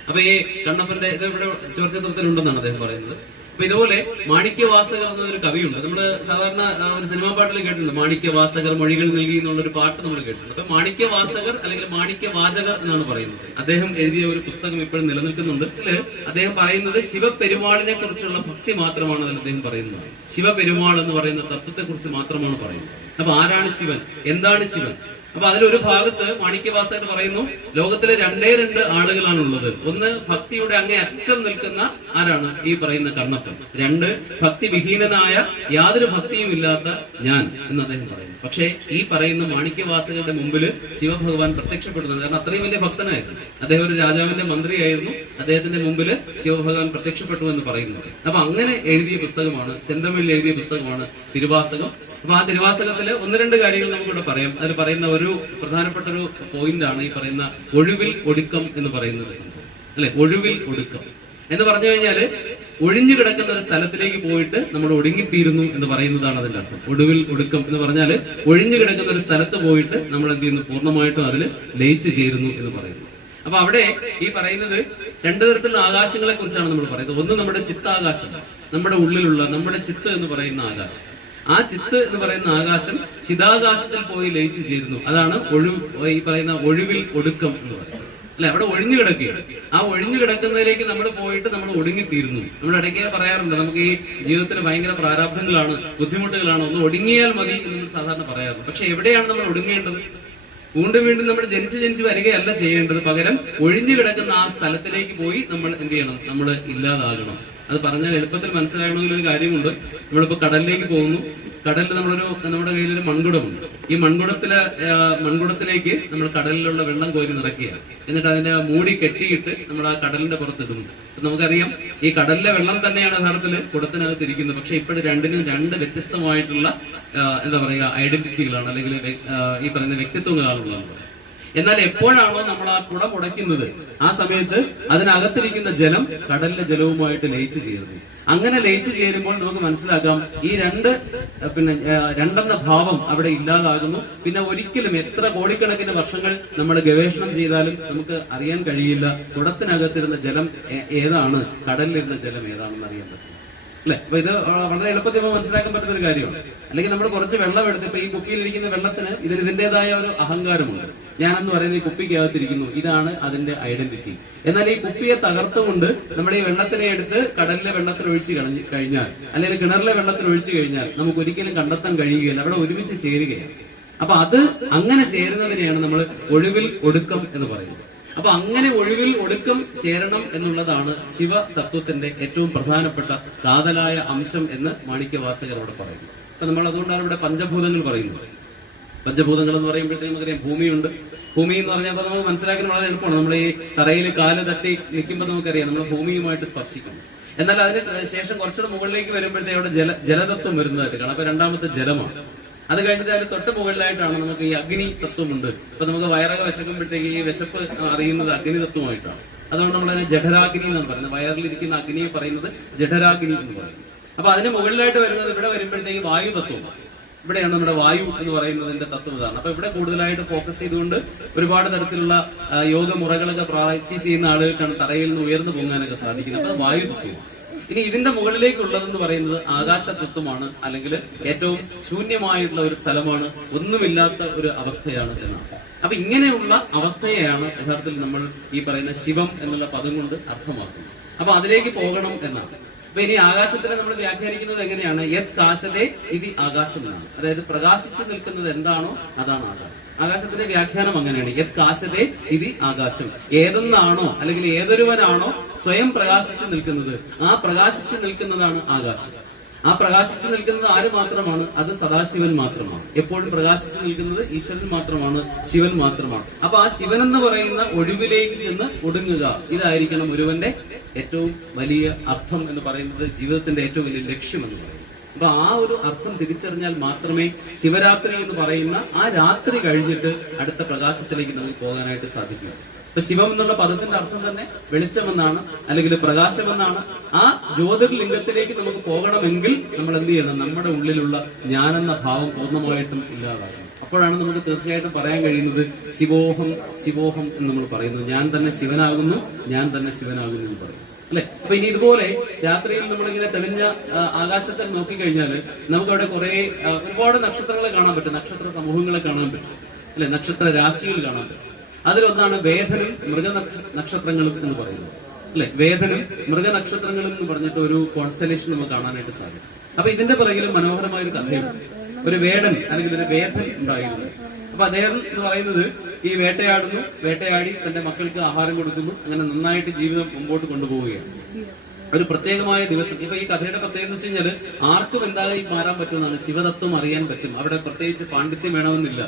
അപ്പൊ ഈ കണ്ണപ്പന്റെ ഇത് ഇവിടെ ചുവർചിത്രത്തിലുണ്ടെന്നാണ് അദ്ദേഹം പറയുന്നത്. അപ്പൊ ഇതുപോലെ മാണിക്യവാസകർ എന്നൊരു കവിയുണ്ട്. നമ്മള് സാധാരണ ഒരു സിനിമാ പാട്ടിൽ കേട്ടിട്ടുണ്ട്, മാണിക്യവാസകർ മൊഴികൾ നൽകി എന്നുള്ളൊരു പാട്ട് നമ്മൾ കേട്ടിട്ടുണ്ട്. അപ്പൊ മാണിക്യവാസകർ അല്ലെങ്കിൽ മാണിക്യവാചകർ എന്നാണ് പറയുന്നത്. അദ്ദേഹം എഴുതിയ ഒരു പുസ്തകം ഇപ്പോഴും നിലനിൽക്കുന്നുണ്ട്. ഇതില് അദ്ദേഹം പറയുന്നത് ശിവപെരുമാളിനെ കുറിച്ചുള്ള ഭക്തി മാത്രമാണ് അതിൽ അദ്ദേഹം പറയുന്നത്. ശിവപെരുമാൾ എന്ന് പറയുന്ന തത്വത്തെ കുറിച്ച് മാത്രമാണ് പറയുന്നത്. അപ്പൊ ആരാണ് ശിവൻ? എന്താണ് ശിവൻ? അപ്പൊ അതിലൊരു ഭാഗത്ത് മാണിക്യവാസകർ പറയുന്നു, ലോകത്തിലെ രണ്ടേ രണ്ട് ആളുകളാണുള്ളത്. ഒന്ന് ഭക്തിയുടെ അങ്ങേ അറ്റം നിൽക്കുന്ന ആരാണ്? ഈ പറയുന്ന കണ്ണപ്പൻ. രണ്ട്, ഭക്തി വിഹീനനായ യാതൊരു ഭക്തിയും ഇല്ലാത്ത ഞാൻ എന്ന് അദ്ദേഹം പറയുന്നു. പക്ഷേ ഈ പറയുന്ന മാണിക്യവാസകരുടെ മുമ്പിൽ ശിവഭഗവാൻ പ്രത്യക്ഷപ്പെടുന്നത്, കാരണം അത്രയും വലിയ ഭക്തനായിരുന്നു അദ്ദേഹം, ഒരു രാജാവിന്റെ മന്ത്രിയായിരുന്നു. അദ്ദേഹത്തിന്റെ മുമ്പിൽ ശിവഭഗവാൻ പ്രത്യക്ഷപ്പെട്ടു എന്ന് പറയുന്നത്. അപ്പൊ അങ്ങനെ എഴുതിയ പുസ്തകമാണ്, ചെന്തമിഴിൽ എഴുതിയ പുസ്തകമാണ് തിരുവാസകം. അപ്പൊ ആ തിരുവാസകത്തില് ഒന്ന് രണ്ട് കാര്യങ്ങൾ നമുക്കിവിടെ പറയാം. അതിൽ പറയുന്ന ഒരു പ്രധാനപ്പെട്ട ഒരു പോയിന്റ് ആണ് ഈ പറയുന്ന ഒഴിവിൽ ഒടുക്കം എന്ന് പറയുന്ന ഒരു സംഭവം, അല്ലെ? ഒഴിവിൽ ഒടുക്കം എന്ന് പറഞ്ഞു കഴിഞ്ഞാല് ഒഴിഞ്ഞു കിടക്കുന്ന ഒരു സ്ഥലത്തിലേക്ക് പോയിട്ട് നമ്മൾ ഒടുങ്ങിത്തീരുന്നു എന്ന് പറയുന്നതാണ് അതിന്റെ അർത്ഥം. ഒടുവിൽ ഒടുക്കം എന്ന് പറഞ്ഞാല് ഒഴിഞ്ഞു കിടക്കുന്ന ഒരു സ്ഥലത്ത് പോയിട്ട് നമ്മൾ എന്ത് ചെയ്യുന്നു? പൂർണ്ണമായിട്ടും അതിൽ ലയിച്ചു ചേരുന്നു എന്ന് പറയുന്നു. അപ്പൊ അവിടെ ഈ പറയുന്നത് രണ്ടു തരത്തിലുള്ള ആകാശങ്ങളെ കുറിച്ചാണ് നമ്മൾ പറയുന്നത്. ഒന്ന് നമ്മുടെ ചിത്താകാശം, നമ്മുടെ ഉള്ളിലുള്ള നമ്മുടെ ചിത്ത് എന്ന് പറയുന്ന ആകാശം. ആ ചിത്ത് എന്ന് പറയുന്ന ആകാശം ചിതാകാശത്തിൽ പോയി ലയിച്ചു ചേരുന്നു. അതാണ് ഈ പറയുന്ന ഒഴിവിൽ ഒടുക്കം എന്ന് പറയുന്നത്, അല്ലെ? അവിടെ ഒഴിഞ്ഞു കിടക്കുകയാണ്. ആ ഒഴിഞ്ഞു കിടക്കുന്നതിലേക്ക് നമ്മൾ പോയിട്ട് നമ്മൾ ഒടുങ്ങിത്തീരുന്നു. നമ്മൾ ഇടയ്ക്ക് പറയാറുണ്ട്, നമുക്ക് ഈ ജീവിതത്തിൽ ഭയങ്കര പ്രാരാബ്ധങ്ങളാണ്, ബുദ്ധിമുട്ടുകളാണ്, ഒന്ന് ഒടുങ്ങിയാൽ മതി എന്ന് സാധാരണ പറയാറുണ്ട്. പക്ഷെ എവിടെയാണ് നമ്മൾ ഒടുങ്ങേണ്ടത്? വീണ്ടും വീണ്ടും നമ്മൾ ജനിച്ച് വരികയല്ല ചെയ്യേണ്ടത്. പകരം ഒഴിഞ്ഞു കിടക്കുന്ന ആ സ്ഥലത്തിലേക്ക് പോയി നമ്മൾ എന്ത് ചെയ്യണം? നമ്മൾ ഇല്ലാതാകണം. അത് പറഞ്ഞാൽ എളുപ്പത്തിൽ മനസ്സിലാകണമെങ്കിൽ ഒരു കാര്യമുണ്ട്. നമ്മളിപ്പോ കടലിലേക്ക് പോകുന്നു. കടലിൽ നമ്മുടെ കയ്യിലൊരു മൺകുടമുണ്ട്. ഈ മൺകുടത്തിലേക്ക് നമ്മൾ കടലിലുള്ള വെള്ളം കോരി നിറയ്ക്കുക. എന്നിട്ട് അതിന്റെ മൂടി കെട്ടിയിട്ട് നമ്മൾ ആ കടലിന്റെ പുറത്തിടുന്നു. നമുക്കറിയാം, ഈ കടലിലെ വെള്ളം തന്നെയാണ് യഥാർത്ഥത്തിൽ കുടത്തിനകത്ത് ഇരിക്കുന്നത്. പക്ഷെ ഇപ്പോഴും രണ്ടിനും രണ്ട് വ്യത്യസ്തമായിട്ടുള്ള എന്താ പറയുക ഐഡന്റിറ്റികളാണ്, അല്ലെങ്കിൽ ഈ പറയുന്ന വ്യക്തിത്വങ്ങളാണുള്ളത്. എന്നാൽ എപ്പോഴാണോ നമ്മൾ ആ കുടം ഉടയ്ക്കുന്നത്, ആ സമയത്ത് അതിനകത്തിരിക്കുന്ന ജലം കടലിലെ ജലവുമായിട്ട് ലയിച്ചു ചേരുന്നു. അങ്ങനെ ലയിച്ചു ചേരുമ്പോൾ നമുക്ക് മനസ്സിലാക്കാം ഈ രണ്ടെന്ന ഭാവം അവിടെ ഇല്ലാതാകുന്നു. പിന്നെ ഒരിക്കലും എത്ര കോടിക്കണക്കിന് വർഷങ്ങൾ നമ്മൾ ഗവേഷണം ചെയ്താലും നമുക്ക് അറിയാൻ കഴിയില്ല കുടത്തിനകത്തിരുന്ന ജലം ഏതാണ്, കടലിലിരുന്ന ജലം ഏതാണെന്ന് അറിയാൻ പറ്റും, അല്ലെ? അപ്പൊ ഇത് വളരെ എളുപ്പത്തിൽ മനസ്സിലാക്കാൻ പറ്റുന്ന ഒരു കാര്യമാണ്. അല്ലെങ്കിൽ നമ്മൾ കുറച്ച് വെള്ളം എടുത്തപ്പോ ഈ കുപ്പിയിലിരിക്കുന്ന വെള്ളത്തിന് ഇതിന്റേതായ ഒരു അഹങ്കാരമുണ്ട്. ഞാനെന്ന് പറയുന്നത് ഈ കുപ്പിക്കകത്തിരിക്കുന്നു, ഇതാണ് അതിന്റെ ഐഡന്റിറ്റി. എന്നാൽ ഈ കുപ്പിയെ തകർത്തുകൊണ്ട് നമ്മുടെ ഈ വെള്ളത്തിനെ എടുത്ത് കടലിലെ വെള്ളത്തിൽ ഒഴിച്ചു കഴിഞ്ഞാൽ, അല്ലെങ്കിൽ കിണറിലെ വെള്ളത്തിൽ ഒഴിച്ചു കഴിഞ്ഞാൽ നമുക്ക് ഒരിക്കലും കണ്ടെത്താൻ കഴിയുകയില്ല. അവിടെ ഒരുമിച്ച് ചേരുകയാണ്. അപ്പൊ അത് അങ്ങനെ ചേരുന്നതിനെയാണ് നമ്മൾ ഒഴിവിൽ ഒടുക്കം എന്ന് പറയുന്നത്. അപ്പൊ അങ്ങനെ ഒഴിവിൽ ഒടുക്കം ചേരണം എന്നുള്ളതാണ് ശിവ തത്വത്തിന്റെ ഏറ്റവും പ്രധാനപ്പെട്ട കാതലായ അംശം എന്ന് മാണിക്യവാസകർ അവിടെ പറയുന്നു. അപ്പൊ നമ്മൾ അതുകൊണ്ടാണ് ഇവിടെ പഞ്ചഭൂതങ്ങൾ പറയുന്നത്. പഞ്ചഭൂതങ്ങൾ എന്ന് പറയുമ്പോഴത്തേക്കും നമുക്കറിയാം ഭൂമിയുണ്ട്. ഭൂമി എന്ന് പറഞ്ഞപ്പോൾ നമുക്ക് മനസ്സിലാക്കാൻ വളരെ എളുപ്പമാണ്. നമ്മൾ ഈ തറയിൽ കാല് തട്ടി നിൽക്കുമ്പോൾ നമുക്കറിയാം നമ്മൾ ഭൂമിയുമായിട്ട് സ്പർശിക്കണം. എന്നാൽ അതിന് ശേഷം കുറച്ചുകൂടെ മുകളിലേക്ക് വരുമ്പോഴത്തേക്ക് അവിടെ ജലതത്വം വരുന്നതായിട്ട് കാണാം. അപ്പൊ രണ്ടാമത്തെ ജലമാണ്. അത് കഴിഞ്ഞിട്ട് അതിന് തൊട്ട് മുകളിലായിട്ടാണ് നമുക്ക് ഈ അഗ്നി തത്വമുണ്ട്. അപ്പൊ നമുക്ക് വയറൊക്കെ വിശക്കുമ്പോഴത്തേക്ക് ഈ വിശപ്പ് അറിയുന്നത് അഗ്നി തത്വമായിട്ടാണ്. അതുകൊണ്ട് നമ്മൾ അതിനെ ജഠരാഗ്നി എന്നാണ് പറയുന്നത്. വയറിലിരിക്കുന്ന അഗ്നിയെ പറയുന്നത് ജഠരാഗ്നി എന്ന് പറയുന്നത്. അപ്പൊ അതിന് മുകളിലായിട്ട് വരുന്നത് ഇവിടെ വരുമ്പോഴത്തേക്ക് വായു തത്വമാണ്. ഇവിടെയാണ് നമ്മുടെ വായു എന്ന് പറയുന്നതിന്റെ തത്വം ഇതാണ്. അപ്പൊ ഇവിടെ കൂടുതലായിട്ട് ഫോക്കസ് ചെയ്തുകൊണ്ട് ഒരുപാട് തരത്തിലുള്ള യോഗ മുറകളൊക്കെ പ്രാക്ടീസ് ചെയ്യുന്ന ആളുകൾക്കാണ് തറയിൽ നിന്ന് ഉയർന്നു പൊങ്ങാനൊക്കെ സാധിക്കുന്നത്. അപ്പൊ വായു തത്വമാണ്. ഇനി ഇതിന്റെ മുകളിലേക്കുള്ളതെന്ന് പറയുന്നത് ആകാശ തത്വമാണ്, അല്ലെങ്കിൽ ഏറ്റവും ശൂന്യമായിട്ടുള്ള ഒരു സ്ഥലമാണ്, ഒന്നുമില്ലാത്ത ഒരു അവസ്ഥയാണ് എന്നാണ്. അപ്പൊ ഇങ്ങനെയുള്ള അവസ്ഥയെയാണ് യഥാർത്ഥത്തിൽ നമ്മൾ ഈ പറയുന്ന ശിവം എന്നുള്ള പദം കൊണ്ട് അർത്ഥമാക്കുന്നത്. അപ്പൊ അതിലേക്ക് പോകണം എന്നാണ്. അപ്പൊ ഇനി ആകാശത്തിനെ നമ്മൾ വ്യാഖ്യാനിക്കുന്നത് എങ്ങനെയാണ്? യത് കാശതേ ഇതി ആകാശം എന്നാണ്. അതായത് പ്രകാശിച്ചു നിൽക്കുന്നത് എന്താണോ അതാണ് ആകാശം. ആകാശത്തിന്റെ വ്യാഖ്യാനം അങ്ങനെയാണ്. യത് കാശതേ ഇതി ആകാശം. ഏതൊന്നാണോ അല്ലെങ്കിൽ ഏതൊരുവനാണോ സ്വയം പ്രകാശിച്ചു നിൽക്കുന്നത്, ആ പ്രകാശിച്ചു നിൽക്കുന്നതാണ് ആകാശം. ആ പ്രകാശിച്ചു നിൽക്കുന്നത് ആര് മാത്രമാണ്? അത് സദാശിവൻ മാത്രമാണ്. എപ്പോഴും പ്രകാശിച്ചു നിൽക്കുന്നത് ഈശ്വരൻ മാത്രമാണ്, ശിവൻ മാത്രമാണ്. അപ്പൊ ആ ശിവൻ എന്ന് പറയുന്ന ഒഴിവിലേക്ക് ചെന്ന് ഒടുങ്ങുക, ഇതായിരിക്കണം ഒരുവന്റെ ഏറ്റവും വലിയ അർത്ഥം എന്ന് പറയുന്നത്, ജീവിതത്തിന്റെ ഏറ്റവും വലിയ ലക്ഷ്യം എന്ന് പറയുന്നത്. അപ്പൊ ആ ഒരു അർത്ഥം തിരിച്ചറിഞ്ഞാൽ മാത്രമേ ശിവരാത്രി എന്ന് പറയുന്ന ആ രാത്രി കഴിഞ്ഞിട്ട് അടുത്ത പ്രകാശത്തിലേക്ക് നമുക്ക് പോകാനായിട്ട് സാധിക്കൂ. ഇപ്പൊ ശിവം എന്നുള്ള പദത്തിന്റെ അർത്ഥം തന്നെ വെളിച്ചമെന്നാണ്, അല്ലെങ്കിൽ പ്രകാശമെന്നാണ്. ആ ജ്യോതിർലിംഗത്തിലേക്ക് നമുക്ക് പോകണമെങ്കിൽ നമ്മൾ എന്ത് ചെയ്യണം? നമ്മുടെ ഉള്ളിലുള്ള ഞാനെന്ന ഭാവം പൂർണ്ണമായിട്ടും ഇല്ലാതാകണം. അപ്പോഴാണ് നമുക്ക് തീർച്ചയായിട്ടും പറയാൻ കഴിയുന്നത് ശിവോഹം ശിവോഹം എന്ന് നമ്മൾ പറയുന്നു. ഞാൻ തന്നെ ശിവനാകുന്നു, ഞാൻ തന്നെ ശിവനാകുന്നു എന്ന് പറയും, അല്ലെ? അപ്പൊ ഇനി ഇതുപോലെ രാത്രിയിൽ നമ്മളിങ്ങനെ തെളിഞ്ഞ ആകാശത്തിൽ നോക്കിക്കഴിഞ്ഞാൽ നമുക്ക് അവിടെ ഒരുപാട് നക്ഷത്രങ്ങളെ കാണാൻ പറ്റും, നക്ഷത്ര സമൂഹങ്ങളെ കാണാൻ പറ്റും, അല്ലെ? നക്ഷത്ര രാശികൾ കാണാൻ പറ്റും. അതിലൊന്നാണ് വേദനും മൃഗനക്ഷത്രങ്ങളും എന്ന് പറയുന്നത്, അല്ലെ? വേദനും മൃഗനക്ഷത്രങ്ങളും എന്ന് പറഞ്ഞിട്ട് ഒരു കോൺസ്റ്റലേഷൻ നമുക്ക് കാണാനായിട്ട് സാധിക്കും. അപ്പൊ ഇതിന്റെ പിറകിലും മനോഹരമായ ഒരു കഥയുണ്ട്. ഒരു വേടൻ അല്ലെങ്കിൽ ഒരു വേദൻ ഉണ്ടായിരുന്നു. അപ്പൊ അദ്ദേഹം എന്ന് പറയുന്നത് ഈ വേട്ടയാടുന്നു, വേട്ടയാടി തന്റെ മക്കൾക്ക് ആഹാരം കൊടുക്കുന്നു, അങ്ങനെ നന്നായിട്ട് ജീവിതം മുമ്പോട്ട് കൊണ്ടുപോവുകയാണ്. ഒരു പ്രത്യേകമായ ദിവസം, ഇപ്പൊ ഈ കഥയുടെ പ്രത്യേകത എന്ന് വെച്ച് കഴിഞ്ഞാൽ ആർക്കും എന്തായി മാറാൻ പറ്റുമെന്നാണ്, ശിവതത്വം അറിയാൻ പറ്റും. അവിടെ പ്രത്യേകിച്ച് പാണ്ഡിത്യം വേണമെന്നില്ല,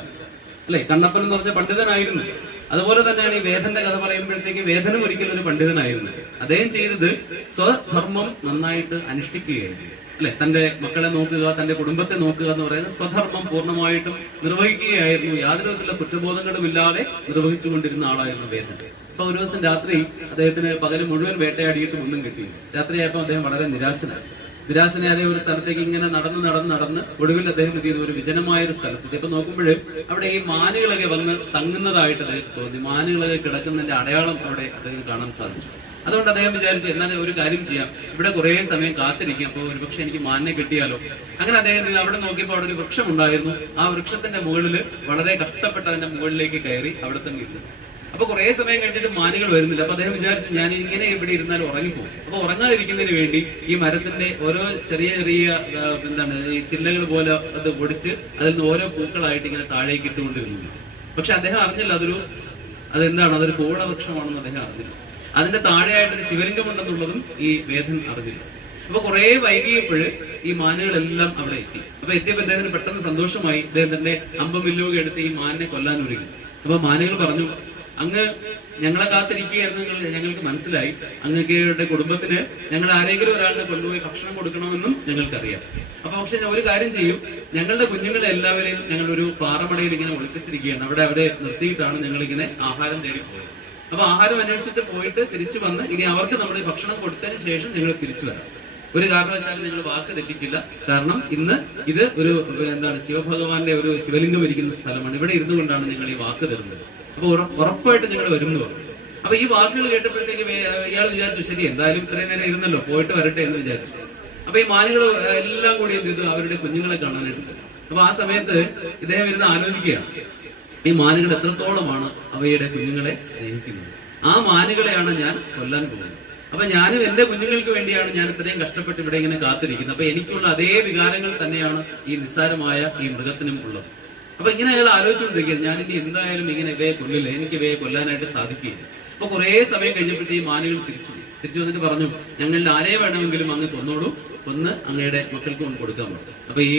അല്ലെ? കണ്ണപ്പൻ എന്ന് പറഞ്ഞ പണ്ഡിതനായിരുന്നു. അതുപോലെ തന്നെയാണ് ഈ വേദന്റെ കഥ പറയുമ്പോഴത്തേക്ക് വേദനും ഒരിക്കലും ഒരു പണ്ഡിതനായിരുന്നു. അദ്ദേഹം ചെയ്തത് സ്വധർമ്മം നന്നായിട്ട് അനുഷ്ഠിക്കുകയായിരുന്നു, അല്ലെ? തന്റെ മക്കളെ നോക്കുക, തന്റെ കുടുംബത്തെ നോക്കുക എന്ന് പറയുന്നത് സ്വധർമ്മം പൂർണ്ണമായിട്ടും നിർവഹിക്കുകയായിരുന്നു. യാതൊരു വിധത്തിലുള്ള കുറ്റബോധങ്ങളും ഇല്ലാതെ നിർവഹിച്ചുകൊണ്ടിരുന്ന ആളായിരുന്നു വേദൻ. അപ്പൊ ഒരു ദിവസം രാത്രി അദ്ദേഹത്തിന് പകല് മുഴുവൻ വേട്ടയാടിയിട്ടും ഒന്നും കിട്ടിയില്ല. രാത്രിയായപ്പോൾ അദ്ദേഹം വളരെ നിരാശനായ ഒരു സ്ഥലത്തേക്ക് ഇങ്ങനെ നടന്ന് ഒടുവിൽ അദ്ദേഹം എന്ത് ചെയ്തു? ഒരു വിജനമായ ഒരു സ്ഥലത്ത്. ഇപ്പൊ നോക്കുമ്പോൾ അവിടെ ഈ മാനുകളൊക്കെ വന്ന് തങ്ങുന്നതായിട്ട് അദ്ദേഹം തോന്നി. മാനുകളൊക്കെ കിടക്കുന്നതിന്റെ അടയാളം അവിടെ അദ്ദേഹം കാണാൻ സാധിച്ചു. അതുകൊണ്ട് അദ്ദേഹം വിചാരിച്ചു, എന്നാൽ ഒരു കാര്യം ചെയ്യാം, ഇവിടെ കുറെ സമയം കാത്തിരിക്കും, അപ്പോൾ ഒരുപക്ഷെ എനിക്ക് മാനിനെ കിട്ടിയാലോ. അങ്ങനെ അദ്ദേഹം അവിടെ നോക്കിയപ്പോൾ അവിടെ ഒരു വൃക്ഷം ഉണ്ടായിരുന്നു. ആ വൃക്ഷത്തിന്റെ മുകളിൽ വളരെ കഷ്ടപ്പെട്ട് അതിന്റെ മുകളിലേക്ക് കയറി അവിടെ തന്നെ ഇരുന്നു. അപ്പൊ കുറെ സമയം കഴിഞ്ഞിട്ട് മാനുകൾ വരുന്നില്ല. അപ്പൊ അദ്ദേഹം വിചാരിച്ചു, ഞാൻ ഇങ്ങനെ ഇവിടെ ഇരുന്നാൽ ഉറങ്ങിപ്പോകും. അപ്പൊ ഉറങ്ങാതിരിക്കുന്നതിന് വേണ്ടി ഈ മരത്തിന്റെ ഓരോ ചെറിയ ഈ ചില്ലകൾ പോലെ അത് ഒടിച്ച് അതിൽ നിന്ന് ഓരോ പൂക്കളായിട്ട് ഇങ്ങനെ താഴേക്ക് ഇട്ടുകൊണ്ടിരുന്നു. പക്ഷെ അദ്ദേഹം അറിഞ്ഞില്ല അതൊരു കൂടവൃക്ഷമാണെന്ന് അദ്ദേഹം അറിഞ്ഞില്ല. അതിന്റെ താഴെയായിട്ടൊരു ശിവലിംഗം ഉണ്ടെന്നുള്ളതും ഈ വേദൻ അറിഞ്ഞില്ല. അപ്പൊ കുറെ വൈകിയപ്പോൾ ഈ മാനുകളെല്ലാം അവിടെ എത്തി. അപ്പൊ എത്തിയപ്പോൾ അദ്ദേഹത്തിന് പെട്ടെന്ന് സന്തോഷമായി. അദ്ദേഹത്തിന്റെ അമ്പം വില്ലുക എടുത്ത് ഈ മാനിനെ കൊല്ലാൻ ഒരുങ്ങി. അപ്പൊ മാനുകൾ പറഞ്ഞു, അങ്ങ് ഞങ്ങളെ കാത്തിരിക്കുകയായിരുന്നു, ഞങ്ങൾക്ക് മനസ്സിലായി. അങ്ങയുടെ കുടുംബത്തിന് ഞങ്ങൾ ആരെങ്കിലും ഒരാളിനെ കൊണ്ടുപോയി ഭക്ഷണം കൊടുക്കണമെന്നും ഞങ്ങൾക്കറിയാം. അപ്പൊ പക്ഷെ ഒരു കാര്യം ചെയ്യും, ഞങ്ങളുടെ കുഞ്ഞുങ്ങളെ എല്ലാവരെയും ഞങ്ങൾ ഒരു പാറമടയിൽ ഇങ്ങനെ ഒളിപ്പിച്ചിരിക്കുകയാണ്. അവിടെ അവരെ നിർത്തിയിട്ടാണ് ഞങ്ങളിങ്ങനെ ആഹാരം തേടി പോയത്. അപ്പൊ ആഹാരം അന്വേഷിച്ചിട്ട് പോയിട്ട് തിരിച്ചു വന്ന് ഇനി അവർക്ക് നമ്മൾ ഭക്ഷണം കൊടുത്തതിന് ശേഷം ഞങ്ങൾ തിരിച്ചു വരാം. ഒരു കാരണവശാലും നിങ്ങൾ വാക്ക് തെറ്റിക്കില്ല. കാരണം ഇന്ന് ഇത് ഒരു ശിവഭഗവാന്റെ ഒരു ശിവലിംഗം ഇരിക്കുന്ന സ്ഥലമാണ്. ഇവിടെ ഇരുന്നു കൊണ്ടാണ് ഞങ്ങൾ ഈ വാക്ക് തരുന്നത്. അപ്പൊ ഉറപ്പായിട്ട് ഞങ്ങൾ വരുന്നു പറഞ്ഞു. അപ്പൊ ഈ വാക്കുകൾ കേട്ടപ്പോഴത്തേക്ക് ഇയാൾ വിചാരിച്ചു, ശരി, എന്തായാലും ഇത്രയും നേരം ഇരുന്നല്ലോ, പോയിട്ട് വരട്ടെ എന്ന് വിചാരിച്ചു. അപ്പൊ ഈ മാനുകൾ എല്ലാം കൂടി എന്ത് ചെയ്തു? അവരുടെ കുഞ്ഞുങ്ങളെ കാണാനായിട്ട്. അപ്പൊ ആ സമയത്ത് ഇദ്ദേഹം ഇരുന്ന് ആലോചിക്കുകയാണ്, ഈ മാനുകൾ എത്രത്തോളമാണ് അവയുടെ കുഞ്ഞുങ്ങളെ സ്നേഹിക്കുന്നത്. ആ മാനുകളെയാണ് ഞാൻ കൊല്ലാൻ പോകുന്നത്. അപ്പൊ ഞാനും എന്റെ കുഞ്ഞുങ്ങൾക്ക് വേണ്ടിയാണ് ഞാൻ ഇത്രയും കഷ്ടപ്പെട്ട് ഇവിടെ ഇങ്ങനെ കാത്തിരിക്കുന്നത്. അപ്പൊ എനിക്കുള്ള അതേ വികാരങ്ങൾ തന്നെയാണ് ഈ നിസ്സാരമായ ഈ മൃഗത്തിനും ഉള്ളത്. അപ്പൊ ഇങ്ങനെ അയാൾ ആലോചിച്ചുകൊണ്ടിരിക്കുകയാണ്, ഞാനിനി എന്തായാലും ഇങ്ങനെ ഇവയെ കൊല്ലില്ല, എനിക്ക് ഇവയെ കൊല്ലാനായിട്ട് സാധിക്കില്ല. അപ്പൊ കുറെ സമയം കഴിഞ്ഞപ്പോഴത്തേ ഈ മാനുകൾ തിരിച്ചു വന്നിട്ട് പറഞ്ഞു, ഞങ്ങളുടെ ആരെ വേണമെങ്കിലും അങ്ങ് കൊന്നോളൂ, കൊന്ന് അങ്ങയുടെ മക്കൾക്ക് കൊണ്ട് കൊടുക്കാൻ പറ്റും. അപ്പൊ ഈ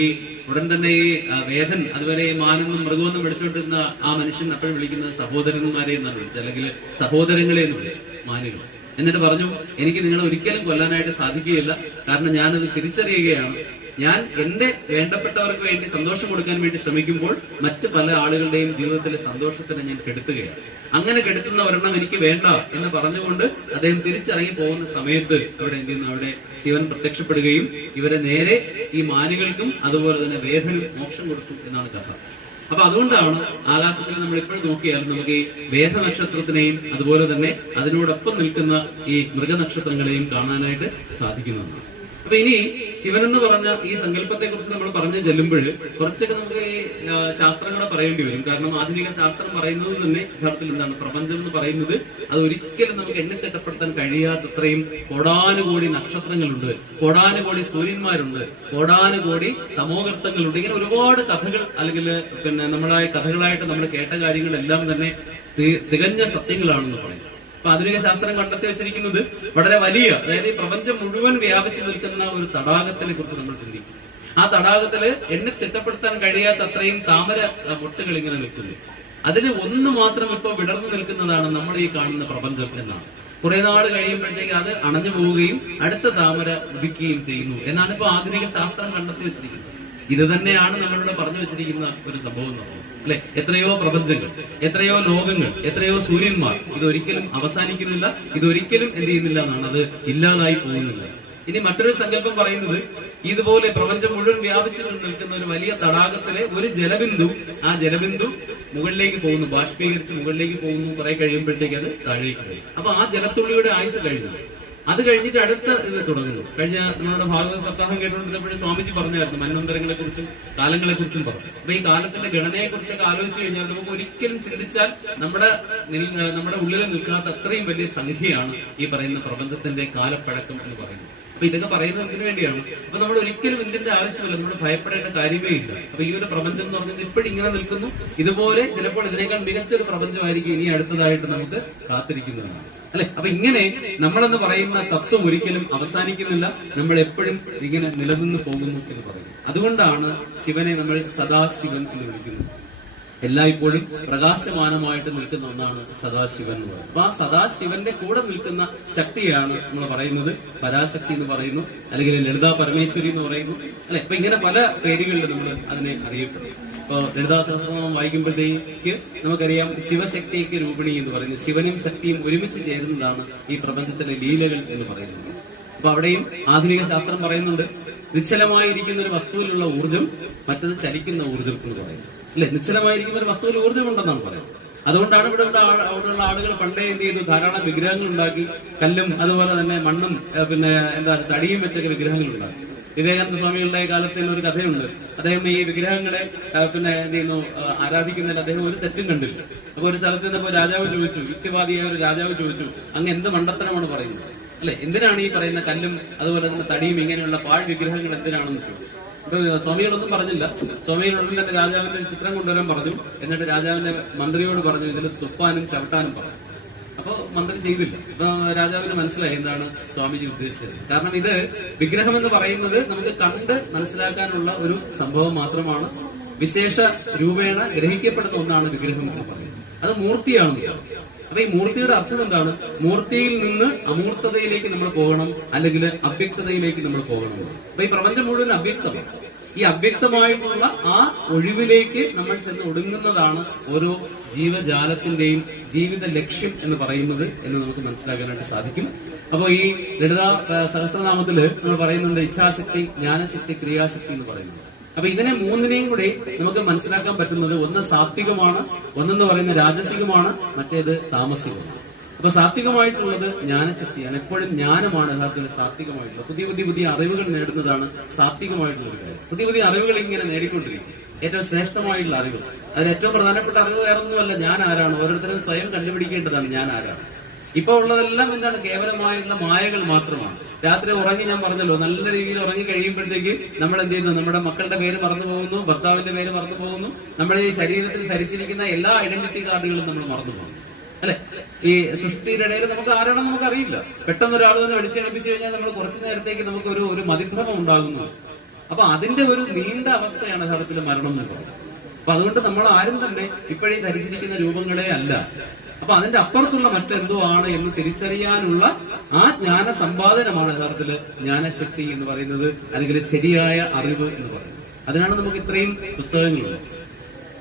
ഉടൻ തന്നെ ഈ വേദൻ, അതുവരെ ഈ മാനെന്നും മൃഗമെന്നും വിളിച്ചുകൊണ്ടിരുന്ന ആ മനുഷ്യൻ അപ്പോഴും വിളിക്കുന്നത് സഹോദരന്മാരെ എന്നാണ് വിളിച്ചത്, അല്ലെങ്കിൽ സഹോദരങ്ങളെ എന്ന് വിളിച്ചു മാനുകൾ. എന്നിട്ട് പറഞ്ഞു, എനിക്ക് നിങ്ങളെ ഒരിക്കലും കൊല്ലാനായിട്ട് സാധിക്കുകയില്ല. കാരണം ഞാനത് തിരിച്ചറിയുകയാണ്. ഞാൻ എന്റെ വേണ്ടപ്പെട്ടവർക്ക് വേണ്ടി സന്തോഷം കൊടുക്കാൻ വേണ്ടി ശ്രമിക്കുമ്പോൾ മറ്റു പല ആളുകളുടെയും ജീവിതത്തിലെ സന്തോഷത്തിനെ ഞാൻ കെടുത്തുകയാണ്. അങ്ങനെ കെടുത്തുന്ന ഒരെണ്ണം എനിക്ക് വേണ്ട എന്ന് പറഞ്ഞുകൊണ്ട് അദ്ദേഹം തിരിച്ചിറങ്ങി പോകുന്ന സമയത്ത് അവിടെ എന്ത് ചെയ്യുന്നു? അവിടെ ശിവൻ പ്രത്യക്ഷപ്പെടുകയും ഇവരെ നേരെ ഈ മാനുകൾക്കും അതുപോലെ തന്നെ വേദനും മോക്ഷം കൊടുത്തു എന്നാണ് കഥ. അപ്പൊ അതുകൊണ്ടാണ് ആകാശത്തിൽ നമ്മൾ എപ്പോഴും നോക്കിയാലും നമുക്ക് ഈ വേദനക്ഷത്രത്തിനെയും അതുപോലെ തന്നെ അതിനോടൊപ്പം നിൽക്കുന്ന ഈ മൃഗനക്ഷത്രങ്ങളെയും കാണാനായിട്ട് സാധിക്കുന്നതാണ്. അപ്പൊ ഇനി ശിവൻ എന്ന് പറഞ്ഞ ഈ സങ്കല്പത്തെ കുറിച്ച് നമ്മൾ പറഞ്ഞു ചെല്ലുമ്പോൾ കുറച്ചൊക്കെ നമുക്ക് ഈ ശാസ്ത്രങ്ങളെ പറയേണ്ടി വരും. കാരണം ആധുനിക ശാസ്ത്രം പറയുന്നത് തന്നെ യഥാർത്ഥത്തിൽ എന്താണ്, പ്രപഞ്ചം എന്ന് പറയുന്നത് അത് ഒരിക്കലും നമുക്ക് എണ്ണിത്തിട്ടപ്പെടുത്താൻ കഴിയാത്തത്രയും കോടാനുകോടി നക്ഷത്രങ്ങളുണ്ട്, കോടാനുകോടി സൂര്യന്മാരുണ്ട്, കോടാനുകോടി തമോഗർത്തങ്ങളുണ്ട്. ഇങ്ങനെ ഒരുപാട് കഥകൾ അല്ലെങ്കിൽ നമ്മളായ കഥകളായിട്ട് നമ്മൾ കേട്ട കാര്യങ്ങളെല്ലാം തന്നെ തികഞ്ഞ സത്യങ്ങളാണെന്ന് പറയും. അപ്പൊ ആധുനിക ശാസ്ത്രം കണ്ടെത്തി വെച്ചിരിക്കുന്നത് വളരെ വലിയ, അതായത് ഈ പ്രപഞ്ചം മുഴുവൻ വ്യാപിച്ചു നിൽക്കുന്ന ഒരു തടാകത്തിനെ കുറിച്ച് നമ്മൾ ചിന്തിക്കും. ആ തടാകത്തില് തിട്ടപ്പെടുത്താൻ കഴിയാത്ത അത്രയും താമര മുട്ടുകൾ ഇങ്ങനെ നിൽക്കുന്നു. അതിന് ഒന്ന് മാത്രം ഇപ്പോൾ വിടർന്നു നിൽക്കുന്നതാണ് നമ്മൾ ഈ കാണുന്ന പ്രപഞ്ചം എന്നാണ്. കുറെ നാൾ കഴിയുമ്പോഴത്തേക്ക് അത് അണഞ്ഞു പോവുകയും അടുത്ത താമര ഉദിക്കുകയും ചെയ്യുന്നു എന്നാണ് ഇപ്പൊ ആധുനിക ശാസ്ത്രം കണ്ടെത്തി വെച്ചിരിക്കുന്നത്. ഇത് തന്നെയാണ് നമ്മളിവിടെ പറഞ്ഞു വെച്ചിരിക്കുന്ന ഒരു സംഭവം എന്ന് പറയുന്നത് അല്ലെ. എത്രയോ പ്രപഞ്ചങ്ങൾ, എത്രയോ ലോകങ്ങൾ, എത്രയോ സൂര്യന്മാർ, ഇതൊരിക്കലും അവസാനിക്കുന്നില്ല, ഇതൊരിക്കലും എന്ത് ചെയ്യുന്നില്ല എന്നാണ്, അത് ഇല്ലാതായി പോകുന്നില്ല. ഇനി മറ്റൊരു സങ്കല്പം പറയുന്നത്, ഇതുപോലെ പ്രപഞ്ചം മുഴുവൻ വ്യാപിച്ചു നിൽക്കുന്ന ഒരു വലിയ തടാകത്തിലെ ഒരു ജലബിന്ദു, ആ ജലബിന്ദു മുകളിലേക്ക് പോകുന്നു, ബാഷ്പീകരിച്ച് മുകളിലേക്ക് പോകുന്നു, കുറെ കഴിയുമ്പോഴത്തേക്ക് അത് താഴേക്ക് കഴിയും. അപ്പൊ ആ ജലത്തുള്ളിയുടെ ആയുസ് കഴിഞ്ഞു. അത് കഴിഞ്ഞിട്ട് അടുത്ത ഇത് തുടങ്ങുന്നു. കഴിഞ്ഞ നമ്മുടെ ഭാഗവത സപ്താഹം കേട്ടുകൊണ്ടിരുന്നപ്പോഴും സ്വാമിജി പറഞ്ഞായിരുന്നു മന്വന്തരങ്ങളെ കുറിച്ചും കാലങ്ങളെ കുറിച്ചും പറഞ്ഞു. അപ്പൊ ഈ കാലത്തിന്റെ ഘടനയെ കുറിച്ചൊക്കെ ആലോചിച്ചു കഴിഞ്ഞാൽ നമുക്ക് ഒരിക്കലും ചിന്തിച്ചാൽ നമ്മുടെ ഉള്ളിൽ നിൽക്കാത്ത അത്രയും വലിയ സംഖ്യയാണ് ഈ പറയുന്ന പ്രപഞ്ചത്തിന്റെ കാലപ്പഴക്കം എന്ന് പറയുന്നത്. അപ്പൊ ഇതൊക്കെ പറയുന്നത് എന്തിനു വേണ്ടിയാണ്? അപ്പൊ നമ്മൾ ഒരിക്കലും ഇതിന്റെ ആവശ്യമില്ല, നമ്മൾ ഭയപ്പെടേണ്ട കാര്യമേ ഇല്ല. അപ്പൊ ഈ ഒരു പ്രപഞ്ചം എന്ന് പറഞ്ഞത് ഇപ്പോഴും ഇങ്ങനെ നിൽക്കുന്നു. ഇതുപോലെ ചിലപ്പോൾ ഇതിനേക്കാൾ മികച്ചൊരു പ്രപഞ്ചമായിരിക്കും ഇനി അടുത്തതായിട്ട് നമുക്ക് കാത്തിരിക്കുന്നതാണ് അല്ലെ. അപ്പൊ ഇങ്ങനെ നമ്മളെന്ന് പറയുന്ന തത്വം ഒരിക്കലും അവസാനിക്കുന്നില്ല, നമ്മൾ എപ്പോഴും ഇങ്ങനെ നിലനിന്ന് പോകുന്നു എന്ന് പറയുന്നു. അതുകൊണ്ടാണ് ശിവനെ നമ്മൾ സദാശിവൻ എന്ന് വിളിക്കുന്നത്. എല്ലായ്പ്പോഴും പ്രകാശമാനമായിട്ട് നിൽക്കുന്ന ഒന്നാണ് സദാശിവൻ എന്ന് പറയുന്നത്. അപ്പൊ ആ സദാശിവന്റെ കൂടെ നിൽക്കുന്ന ശക്തിയാണ് നമ്മൾ പറയുന്നത് പരാശക്തി എന്ന് പറയുന്നു, അല്ലെങ്കിൽ ലളിതാ പരമേശ്വരി എന്ന് പറയുന്നു അല്ലെ. അപ്പൊ ഇങ്ങനെ പല പേരുകളിൽ നമ്മൾ അതിനെ അറിയപ്പെടും. ഇപ്പൊ ലളിതാ സഹസ്രനാമം വായിക്കുമ്പോഴത്തേക്ക് നമുക്കറിയാം ശിവശക്തിക്ക് രൂപിണി എന്ന് പറയുന്നത്, ശിവനും ശക്തിയും ഒരുമിച്ച് ചേരുന്നതാണ് ഈ പ്രപഞ്ചത്തിലെ ലീലകൾ എന്ന് പറയുന്നത്. അപ്പൊ അവിടെയും ആധുനിക ശാസ്ത്രം പറയുന്നുണ്ട്, നിശ്ചലമായിരിക്കുന്ന ഒരു വസ്തുവിലുള്ള ഊർജം, മറ്റത് ചലിക്കുന്ന ഊർജം എന്ന് പറയുന്നത് അല്ലെ. നിശ്ചലമായിരിക്കുന്ന ഒരു വസ്തുവിൽ ഊർജ്ജം ഉണ്ടെന്നാണ് പറയുന്നത്. അതുകൊണ്ടാണ് അവിടെയുള്ള ആളുകൾ പണ്ടേ എന്ത് ചെയ്തു, ധാരാളം വിഗ്രഹങ്ങൾ ഉണ്ടാക്കി, കല്ലും അതുപോലെ തന്നെ മണ്ണും തടിയും വെച്ചൊക്കെ വിഗ്രഹങ്ങൾ ഉണ്ടാക്കി. വിവേകാനന്ദ സ്വാമികളുടെ കാലത്തിൽ ഒരു കഥയുണ്ട്. അദ്ദേഹം ഈ വിഗ്രഹങ്ങളെ എന്ത് ചെയ്യുന്നു, ആരാധിക്കുന്നതിൽ അദ്ദേഹം ഒരു തെറ്റും കണ്ടില്ല. അപ്പൊ ഒരു സ്ഥലത്ത് നിന്നപ്പോ രാജാവ് ചോദിച്ചു, യുക്തിവാദിയായ ഒരു രാജാവ് ചോദിച്ചു, അങ്ങ് എന്ത് മണ്ടത്തരമാണ് പറയുന്നത് അല്ലെ, എന്തിനാണ് ഈ പറയുന്ന കല്ലും അതുപോലെ തന്നെ തടിയും ഇങ്ങനെയുള്ള പാഴ് വിഗ്രഹങ്ങൾ എന്തിനാണെന്ന് ചോദിച്ചു. അപ്പൊ സ്വാമികളൊന്നും പറഞ്ഞില്ല. സ്വാമികളുടൻ തന്നെ രാജാവിന്റെ ചിത്രം കൊണ്ടുവരാൻ പറഞ്ഞു. എന്നിട്ട് രാജാവിന്റെ മന്ത്രിയോട് പറഞ്ഞു ഇതിൽ തുപ്പാനും ചവിട്ടാനും പറഞ്ഞു. അപ്പൊ മന്ത്രി ചെയ്തില്ല. അപ്പൊ രാജാവിന് മനസ്സിലായി എന്താണ് സ്വാമിജി ഉദ്ദേശിച്ചത്. കാരണം ഇത് വിഗ്രഹം എന്ന് പറയുന്നത് നമുക്ക് കണ്ട് മനസ്സിലാക്കാനുള്ള ഒരു സംഭവം മാത്രമാണ്. വിശേഷ രൂപേണ ഗ്രഹിക്കപ്പെടുന്ന ഒന്നാണ് വിഗ്രഹം എന്ന് പറയുന്നത്. അത് മൂർത്തിയാണ്. അപ്പൊ ഈ മൂർത്തിയുടെ അർത്ഥം എന്താണ്? മൂർത്തിയിൽ നിന്ന് അമൂർത്തതയിലേക്ക് നമ്മൾ പോകണം, അല്ലെങ്കിൽ അവ്യക്തതയിലേക്ക് നമ്മൾ പോകണം. അപ്പൊ ഈ പ്രപഞ്ചം മുഴുവൻ അവ്യക്തമാണ്. ഈ അവ്യക്തമായിട്ടുള്ള ആ ഒഴിവിലേക്ക് നമ്മൾ ചെന്ന് ഒടുങ്ങുന്നതാണ് ഓരോ ജീവജാലത്തിന്റെയും ജീവിത ലക്ഷ്യം എന്ന് പറയുന്നത് എന്ന് നമുക്ക് മനസ്സിലാക്കാനായിട്ട് സാധിക്കും. അപ്പൊ ഈ ലളിതാ സഹസ്രനാമത്തില് നമ്മൾ പറയുന്നുണ്ട് ഇച്ഛാശക്തി, ജ്ഞാനശക്തി, ക്രിയാശക്തി എന്ന് പറയുന്നത്. അപ്പൊ ഇതിനെ മൂന്നിനെയും കൂടി നമുക്ക് മനസ്സിലാക്കാൻ പറ്റുന്നത്, ഒന്ന് സാത്വികമാണ്, ഒന്നെന്ന് പറയുന്നത് രാജസികമാണ്, മറ്റേത് താമസികമാണ്. അപ്പൊ സാത്വികമായിട്ടുള്ളത് ജ്ഞാനശക്തിയാണ്. എപ്പോഴും ജ്ഞാനമാണ് യഥാർത്ഥത്തിൽ സാത്വികമായിട്ടുള്ളത്. പുതിയ അറിവുകൾ നേടുന്നതാണ് സാത്വികമായിട്ടുള്ള ഒരു കാര്യം. പുതിയ അറിവുകൾ ഇങ്ങനെ നേടിക്കൊണ്ടിരിക്കും. ഏറ്റവും ശ്രേഷ്ഠമായിട്ടുള്ള അറിവ്, അതിൽ ഏറ്റവും പ്രധാനപ്പെട്ട അറിവ് വേറൊന്നുമല്ല, ഞാൻ ആരാണ്. ഓരോരുത്തരും സ്വയം കണ്ടുപിടിക്കേണ്ടതാണ് ഞാൻ ആരാണ്. ഇപ്പൊ ഉള്ളതെല്ലാം എന്താണ്, കേവലമായിട്ടുള്ള മായകൾ മാത്രമാണ്. രാത്രി ഉറങ്ങി, ഞാൻ പറഞ്ഞല്ലോ, നല്ല രീതിയിൽ ഉറങ്ങി കഴിയുമ്പോഴത്തേക്ക് നമ്മൾ എന്ത് ചെയ്യുന്നു, നമ്മുടെ മക്കളുടെ പേര് മറന്നു പോകുന്നു, ഭർത്താവിന്റെ പേര് മറന്നു പോകുന്നു, നമ്മുടെ ഈ ശരീരത്തിൽ ധരിച്ചിരിക്കുന്ന എല്ലാ ഐഡന്റിറ്റി കാർഡുകളും നമ്മൾ മറന്നു പോകുന്നു അല്ലെ. ഈ സൃഷ്ടിയുടെ ഇടയിൽ നമുക്ക് ആരാണെന്ന് നമുക്ക് അറിയില്ല. പെട്ടെന്ന് ഒരാൾ തന്നെ വിളിച്ചെടുപ്പിച്ചു കഴിഞ്ഞാൽ നമ്മൾ കുറച്ചു നേരത്തേക്ക് നമുക്ക് ഒരു മതിഭ്രമം ഉണ്ടാകുന്നു. അപ്പൊ അതിന്റെ ഒരു നീണ്ട അവസ്ഥയാണ് യഥാർത്ഥത്തിൽ മരണം എന്ന് പറയുന്നത്. അപ്പൊ അതുകൊണ്ട് നമ്മൾ ആരും തന്നെ ഇപ്പോഴേ ധരിച്ചിരിക്കുന്ന രൂപങ്ങളെ അല്ല. അപ്പൊ അതിന്റെ അപ്പുറത്തുള്ള മറ്റെന്തോ ആണ് എന്ന് തിരിച്ചറിയാനുള്ള ആ ജ്ഞാന സമ്പാദനമാണ് യഥാർത്ഥത്തില് ജ്ഞാനശക്തി എന്ന് പറയുന്നത്, അല്ലെങ്കിൽ ശരിയായ അറിവ് എന്ന് പറയുന്നത്. അതിനാണ് നമുക്ക് ഇത്രയും പുസ്തകങ്ങളുള്ളത്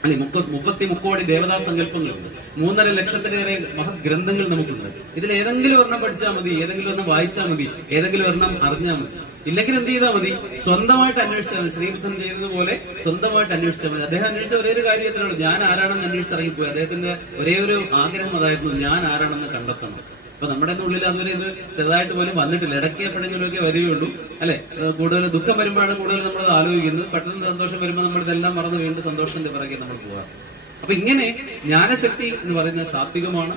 അല്ലെ. 33 കോടി ദേവതാ സങ്കല്പങ്ങളുണ്ട്. 3.5 ലക്ഷത്തിലേറെ മഹത് ഗ്രന്ഥങ്ങൾ നമുക്കുണ്ട്. ഇതിൽ ഏതെങ്കിലും ഒരെണ്ണം പഠിച്ചാൽ മതി, ഏതെങ്കിലും ഒരെണ്ണം വായിച്ചാൽ മതി, ഏതെങ്കിലും ഒരെണ്ണം അറിഞ്ഞാൽ മതി. ഇല്ലെങ്കിൽ എന്ത് ചെയ്താൽ മതി? സ്വന്തമായിട്ട് അന്വേഷിച്ചാൽ മതി. ശ്രീബുദ്ധൻ ചെയ്യുന്നത് പോലെ സ്വന്തമായിട്ട് അന്വേഷിച്ചാൽ മതി. അദ്ദേഹം അന്വേഷിച്ച ഒരേ ഒരു കാര്യത്തിനാണ്, ഞാൻ ആരാണെന്ന് അന്വേഷിച്ചിറങ്ങിപ്പോയി. അദ്ദേഹത്തിന്റെ ഒരേ ഒരു ആഗ്രഹം അതായിരുന്നു, ഞാൻ ആരാണെന്ന് കണ്ടെത്തണം. അപ്പൊ നമ്മുടെ ഉള്ളിൽ അതുവരെ ഇത് ചെറുതായിട്ട് പോലും വന്നിട്ടില്ല. ഇടയ്ക്ക് എപ്പോഴെങ്കിലുമൊക്കെ വരികയുള്ളൂ, അല്ലെ? കൂടുതൽ ദുഃഖം വരുമ്പോഴാണ് കൂടുതൽ നമ്മളത് ആലോചിക്കുന്നത്. പെട്ടെന്ന് സന്തോഷം വരുമ്പോൾ നമ്മൾ ഇതെല്ലാം മറന്ന് വീണ്ടും സന്തോഷത്തിന്റെ പിറകെ നമ്മൾ പോകാറ്. അപ്പൊ ഇങ്ങനെ ജ്ഞാനശക്തി എന്ന് പറയുന്നത് സാത്വികമാണ്.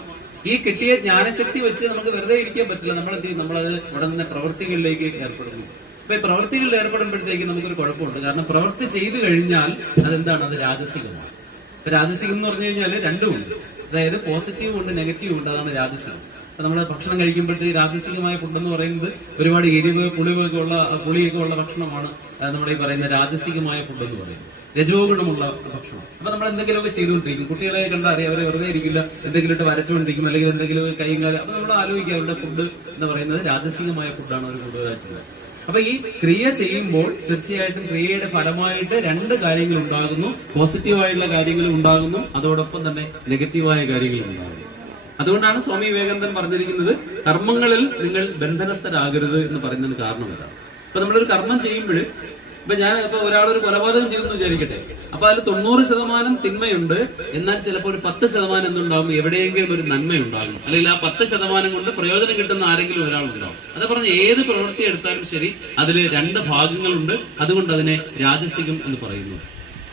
ഈ കിട്ടിയ ജ്ഞാനശക്തി വെച്ച് നമുക്ക് വെറുതെ ഇരിക്കാൻ പറ്റില്ല. നമ്മൾ എന്ത് ചെയ്യും? നമ്മളത് ഉടൻ തന്നെ പ്രവൃത്തികളിലേക്ക് ഏർപ്പെടുന്നു. അപ്പൊ ഈ പ്രവൃത്തികളിൽ ഏർപ്പെടുമ്പോഴത്തേക്ക് നമുക്കൊരു കുഴപ്പമുണ്ട്. കാരണം പ്രവൃത്തി ചെയ്തു കഴിഞ്ഞാൽ അതെന്താണ്? അത് രാജസികമാണ്. രാജസികം എന്ന് പറഞ്ഞു കഴിഞ്ഞാൽ രണ്ടുമുണ്ട്. അതായത് പോസിറ്റീവും ഉണ്ട്, നെഗറ്റീവും ഉണ്ട്. അതാണ് രാജസികം. നമ്മുടെ ഭക്ഷണം കഴിക്കുമ്പോഴത്തേക്ക് രാജസികമായ ഫുഡ് എന്ന് പറയുന്നത് ഒരുപാട് എരിവ്, പുളിയൊക്കെ ഉള്ള ഭക്ഷണമാണ് നമ്മുടെ ഈ പറയുന്ന രാജസികമായ ഫുഡ് എന്ന് പറയുന്നത്. രജോ ഗുണമുള്ള ഭക്ഷണം. അപ്പൊ നമ്മൾ എന്തെങ്കിലുമൊക്കെ ചെയ്തുകൊണ്ടിരിക്കും. കുട്ടികളെ കണ്ടാൽ അറിയാം, അവരെ വെറുതെ ഇരിക്കില്ല, എന്തെങ്കിലും ഇട്ട് വരച്ചുകൊണ്ടിരിക്കും, അല്ലെങ്കിൽ എന്തെങ്കിലും കൈയും കാലം. അപ്പൊ നമ്മൾ ആലോചിക്കുക, അവരുടെ ഫുഡ് എന്ന് പറയുന്നത് രാജസികമായ ഫുഡാണ് അവർ കൂടുതലായിട്ടുള്ളത്. അപ്പൊ ഈ ക്രിയ ചെയ്യുമ്പോൾ തീർച്ചയായിട്ടും ക്രിയയുടെ ഫലമായിട്ട് രണ്ട് കാര്യങ്ങൾ ഉണ്ടാകുന്നു. പോസിറ്റീവായിട്ടുള്ള കാര്യങ്ങളും ഉണ്ടാകുന്നു, അതോടൊപ്പം തന്നെ നെഗറ്റീവായ കാര്യങ്ങളും ഉണ്ടാകുന്നു. അതുകൊണ്ടാണ് സ്വാമി വിവേകാനന്ദൻ പറഞ്ഞിരിക്കുന്നത്, കർമ്മങ്ങളിൽ നിങ്ങൾ ബന്ധനസ്ഥരാകരുത് എന്ന് പറയുന്നതിന് കാരണം ഇതാണ്. ഇപ്പൊ നമ്മളൊരു കർമ്മം ചെയ്യുമ്പോൾ, ഇപ്പൊ ഒരാളൊരു കൊലപാതകം ചെയ്തെന്ന് വിചാരിക്കട്ടെ, അപ്പൊ അതിൽ 90% തിന്മയുണ്ട്, എന്നാൽ ചിലപ്പോൾ ഒരു 10% എന്തുണ്ടാകും? എവിടെയെങ്കിലും ഒരു നന്മയുണ്ടാകും, അല്ലെങ്കിൽ ആ 10% കൊണ്ട് പ്രയോജനം കിട്ടുന്ന ആരെങ്കിലും ഒരാളുണ്ടാവും. അത് പറഞ്ഞ ഏത് പ്രവൃത്തി എടുത്താലും ശരി, അതിൽ രണ്ട് ഭാഗങ്ങളുണ്ട്. അതുകൊണ്ട് അതിനെ രാജസികം എന്ന് പറയുന്നു.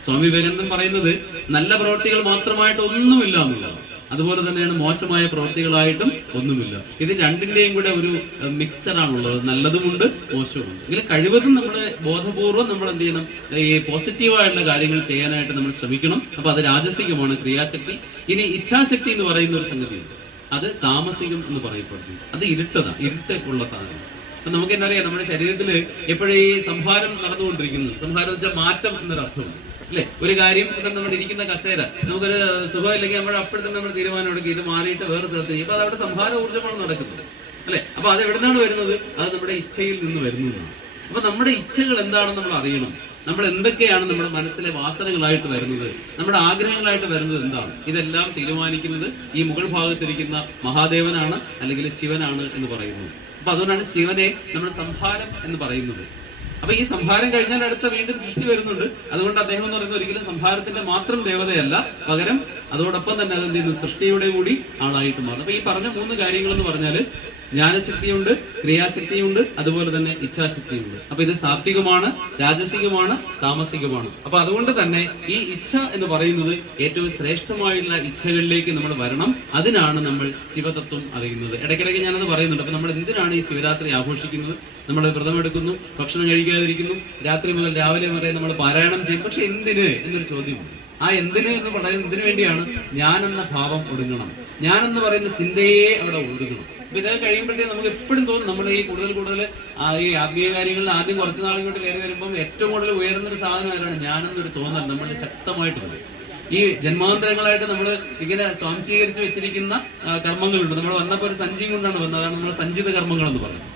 സ്വാമി വിവേകാനന്ദൻ പറയുന്നത് നല്ല പ്രവൃത്തികൾ മാത്രമായിട്ട് ഒന്നുമില്ല എന്നുള്ളതാണ്. അതുപോലെ തന്നെയാണ് മോശമായ പ്രവൃത്തികളായിട്ടും ഒന്നുമില്ല. ഇത് രണ്ടിന്റെയും കൂടെ ഒരു മിക്സ്ചറാണുള്ളത്. നല്ലതുമുണ്ട്, മോശവുമുണ്ട്. എങ്കിലും കഴിവതും നമ്മുടെ ബോധപൂർവം നമ്മൾ എന്ത് ചെയ്യണം? ഈ പോസിറ്റീവായിട്ടുള്ള കാര്യങ്ങൾ ചെയ്യാനായിട്ട് നമ്മൾ ശ്രമിക്കണം. അപ്പൊ അത് രാജസികമാണ്, ക്രിയാശക്തി. ഇനി ഇച്ഛാശക്തി എന്ന് പറയുന്ന ഒരു സംഗതി, അത് താമസികം എന്ന് പറയപ്പെടുന്നു. അത് ഇരുട്ട് ഉള്ള സാധനം. അപ്പൊ നമുക്ക് എന്നറിയാം, നമ്മുടെ ശരീരത്തിൽ എപ്പോഴും ഈ സംഹാരം നടന്നുകൊണ്ടിരിക്കുന്നത്. സംഹാരം എന്ന് വെച്ചാൽ മാറ്റം എന്നൊരർത്ഥമുണ്ട്, അല്ലെ? ഒരു കാര്യം നമ്മൾ ഇരിക്കുന്ന കസേര നമുക്കൊരു സുഖമില്ലെങ്കിൽ നമ്മൾ അപ്പോഴത്തെ നമ്മൾ തീരുമാനം എടുക്കും, ഇത് മാറിയിട്ട് വേറെ സ്ഥലത്ത് ചെയ്യും. അപ്പൊ അതവിടെ സംഹാര ഊർജ്ജമാണ് നടക്കുന്നത്, അല്ലെ? അപ്പൊ അത് എവിടെ നിന്നാണ് വരുന്നത്? അത് നമ്മുടെ ഇച്ഛയിൽ നിന്ന് വരുന്നതാണ്. അപ്പൊ നമ്മുടെ ഇച്ഛകൾ എന്താണെന്ന് നമ്മൾ അറിയണം. നമ്മൾ എന്തൊക്കെയാണ് നമ്മുടെ മനസ്സിലെ വാസനകളായിട്ട് വരുന്നത്, നമ്മുടെ ആഗ്രഹങ്ങളായിട്ട് വരുന്നത് എന്താണ്? ഇതെല്ലാം തീരുമാനിക്കുന്നത് ഈ മുകൾ ഭാഗത്തിരിക്കുന്ന മഹാദേവനാണ്, അല്ലെങ്കിൽ ശിവനാണ് എന്ന് പറയുന്നത്. അപ്പൊ അതുകൊണ്ടാണ് ശിവനെ നമ്മൾ സംഹാരം എന്ന് പറയുന്നത്. അപ്പൊ ഈ സംഹാരം കഴിഞ്ഞാൽ അടുത്ത വീണ്ടും സൃഷ്ടി വരുന്നുണ്ട്. അതുകൊണ്ട് അദ്ദേഹം എന്ന് പറയുന്നത് ഒരിക്കലും സംഹാരത്തിന്റെ മാത്രം ദേവതയല്ല, പകരം അതോടൊപ്പം തന്നെ അതെന്ത് ചെയ്യുന്നു? സൃഷ്ടിയുടെ കൂടി ആളായിട്ട് മാറും. അപ്പൊ ഈ പറഞ്ഞ 3 കാര്യങ്ങൾ എന്ന് പറഞ്ഞാല് ജ്ഞാനശക്തിയുണ്ട്, ക്രിയാശക്തിയുണ്ട്, അതുപോലെ തന്നെ ഇച്ഛാശക്തിയുണ്ട്. അപ്പൊ ഇത് സാത്വികമാണ്, രാജസികമാണ്, താമസികമാണ്. അപ്പൊ അതുകൊണ്ട് തന്നെ ഈ ഇച്ഛ എന്ന് പറയുന്നത് ഏറ്റവും ശ്രേഷ്ഠമായുള്ള ഇച്ഛകളിലേക്ക് നമ്മൾ വരണം. അതിനാണ് നമ്മൾ ശിവതത്വം അറിയുന്നത്. ഇടയ്ക്കിടയ്ക്ക് ഞാനത് പറയുന്നുണ്ട്. അപ്പൊ നമ്മൾ എന്തിനാണ് ഈ ശിവരാത്രി ആഘോഷിക്കുന്നത്? നമ്മൾ വ്രതം എടുക്കുന്നു, ഭക്ഷണം കഴിക്കാതിരിക്കുന്നു, രാത്രി മുതൽ രാവിലെ വരെ നമ്മൾ പാരായണം ചെയ്യും. പക്ഷെ എന്തിന് എന്നൊരു ചോദ്യമുണ്ട്. ആ എന്തിന് എന്ന് പറയുന്നത് എന്തിനു വേണ്ടിയാണ്? ഞാനെന്ന ഭാവം ഒടുങ്ങണം, ഞാനെന്ന് പറയുന്ന ചിന്തയെ അവിടെ ഒടുങ്ങണം. അപ്പൊ ഇതൊക്കെ കഴിയുമ്പോഴത്തേക്ക് നമുക്ക് എപ്പോഴും തോന്നും, നമ്മൾ ഈ കൂടുതൽ ഈ ആത്മീയ കാര്യങ്ങളിൽ ആദ്യം കുറച്ച് നാളും കൊണ്ട് കയറി വരുമ്പോൾ ഏറ്റവും കൂടുതൽ ഉയർന്നൊരു സാധനം ആരാണ്? ഞാനെന്നൊരു തോന്നൽ നമ്മളുടെ ശക്തമായിട്ട് വരും. ഈ ജന്മാന്തരങ്ങളായിട്ട് നമ്മൾ ഇങ്ങനെ സ്വാംശീകരിച്ച് വെച്ചിരിക്കുന്ന കർമ്മങ്ങളുണ്ട്. നമ്മൾ വന്നപ്പോൾ ഒരു സഞ്ചിയും കൊണ്ടാണ് വന്നത്. അതാണ് നമ്മൾ സഞ്ചിത കർമ്മങ്ങൾ എന്ന് പറയുന്നത്,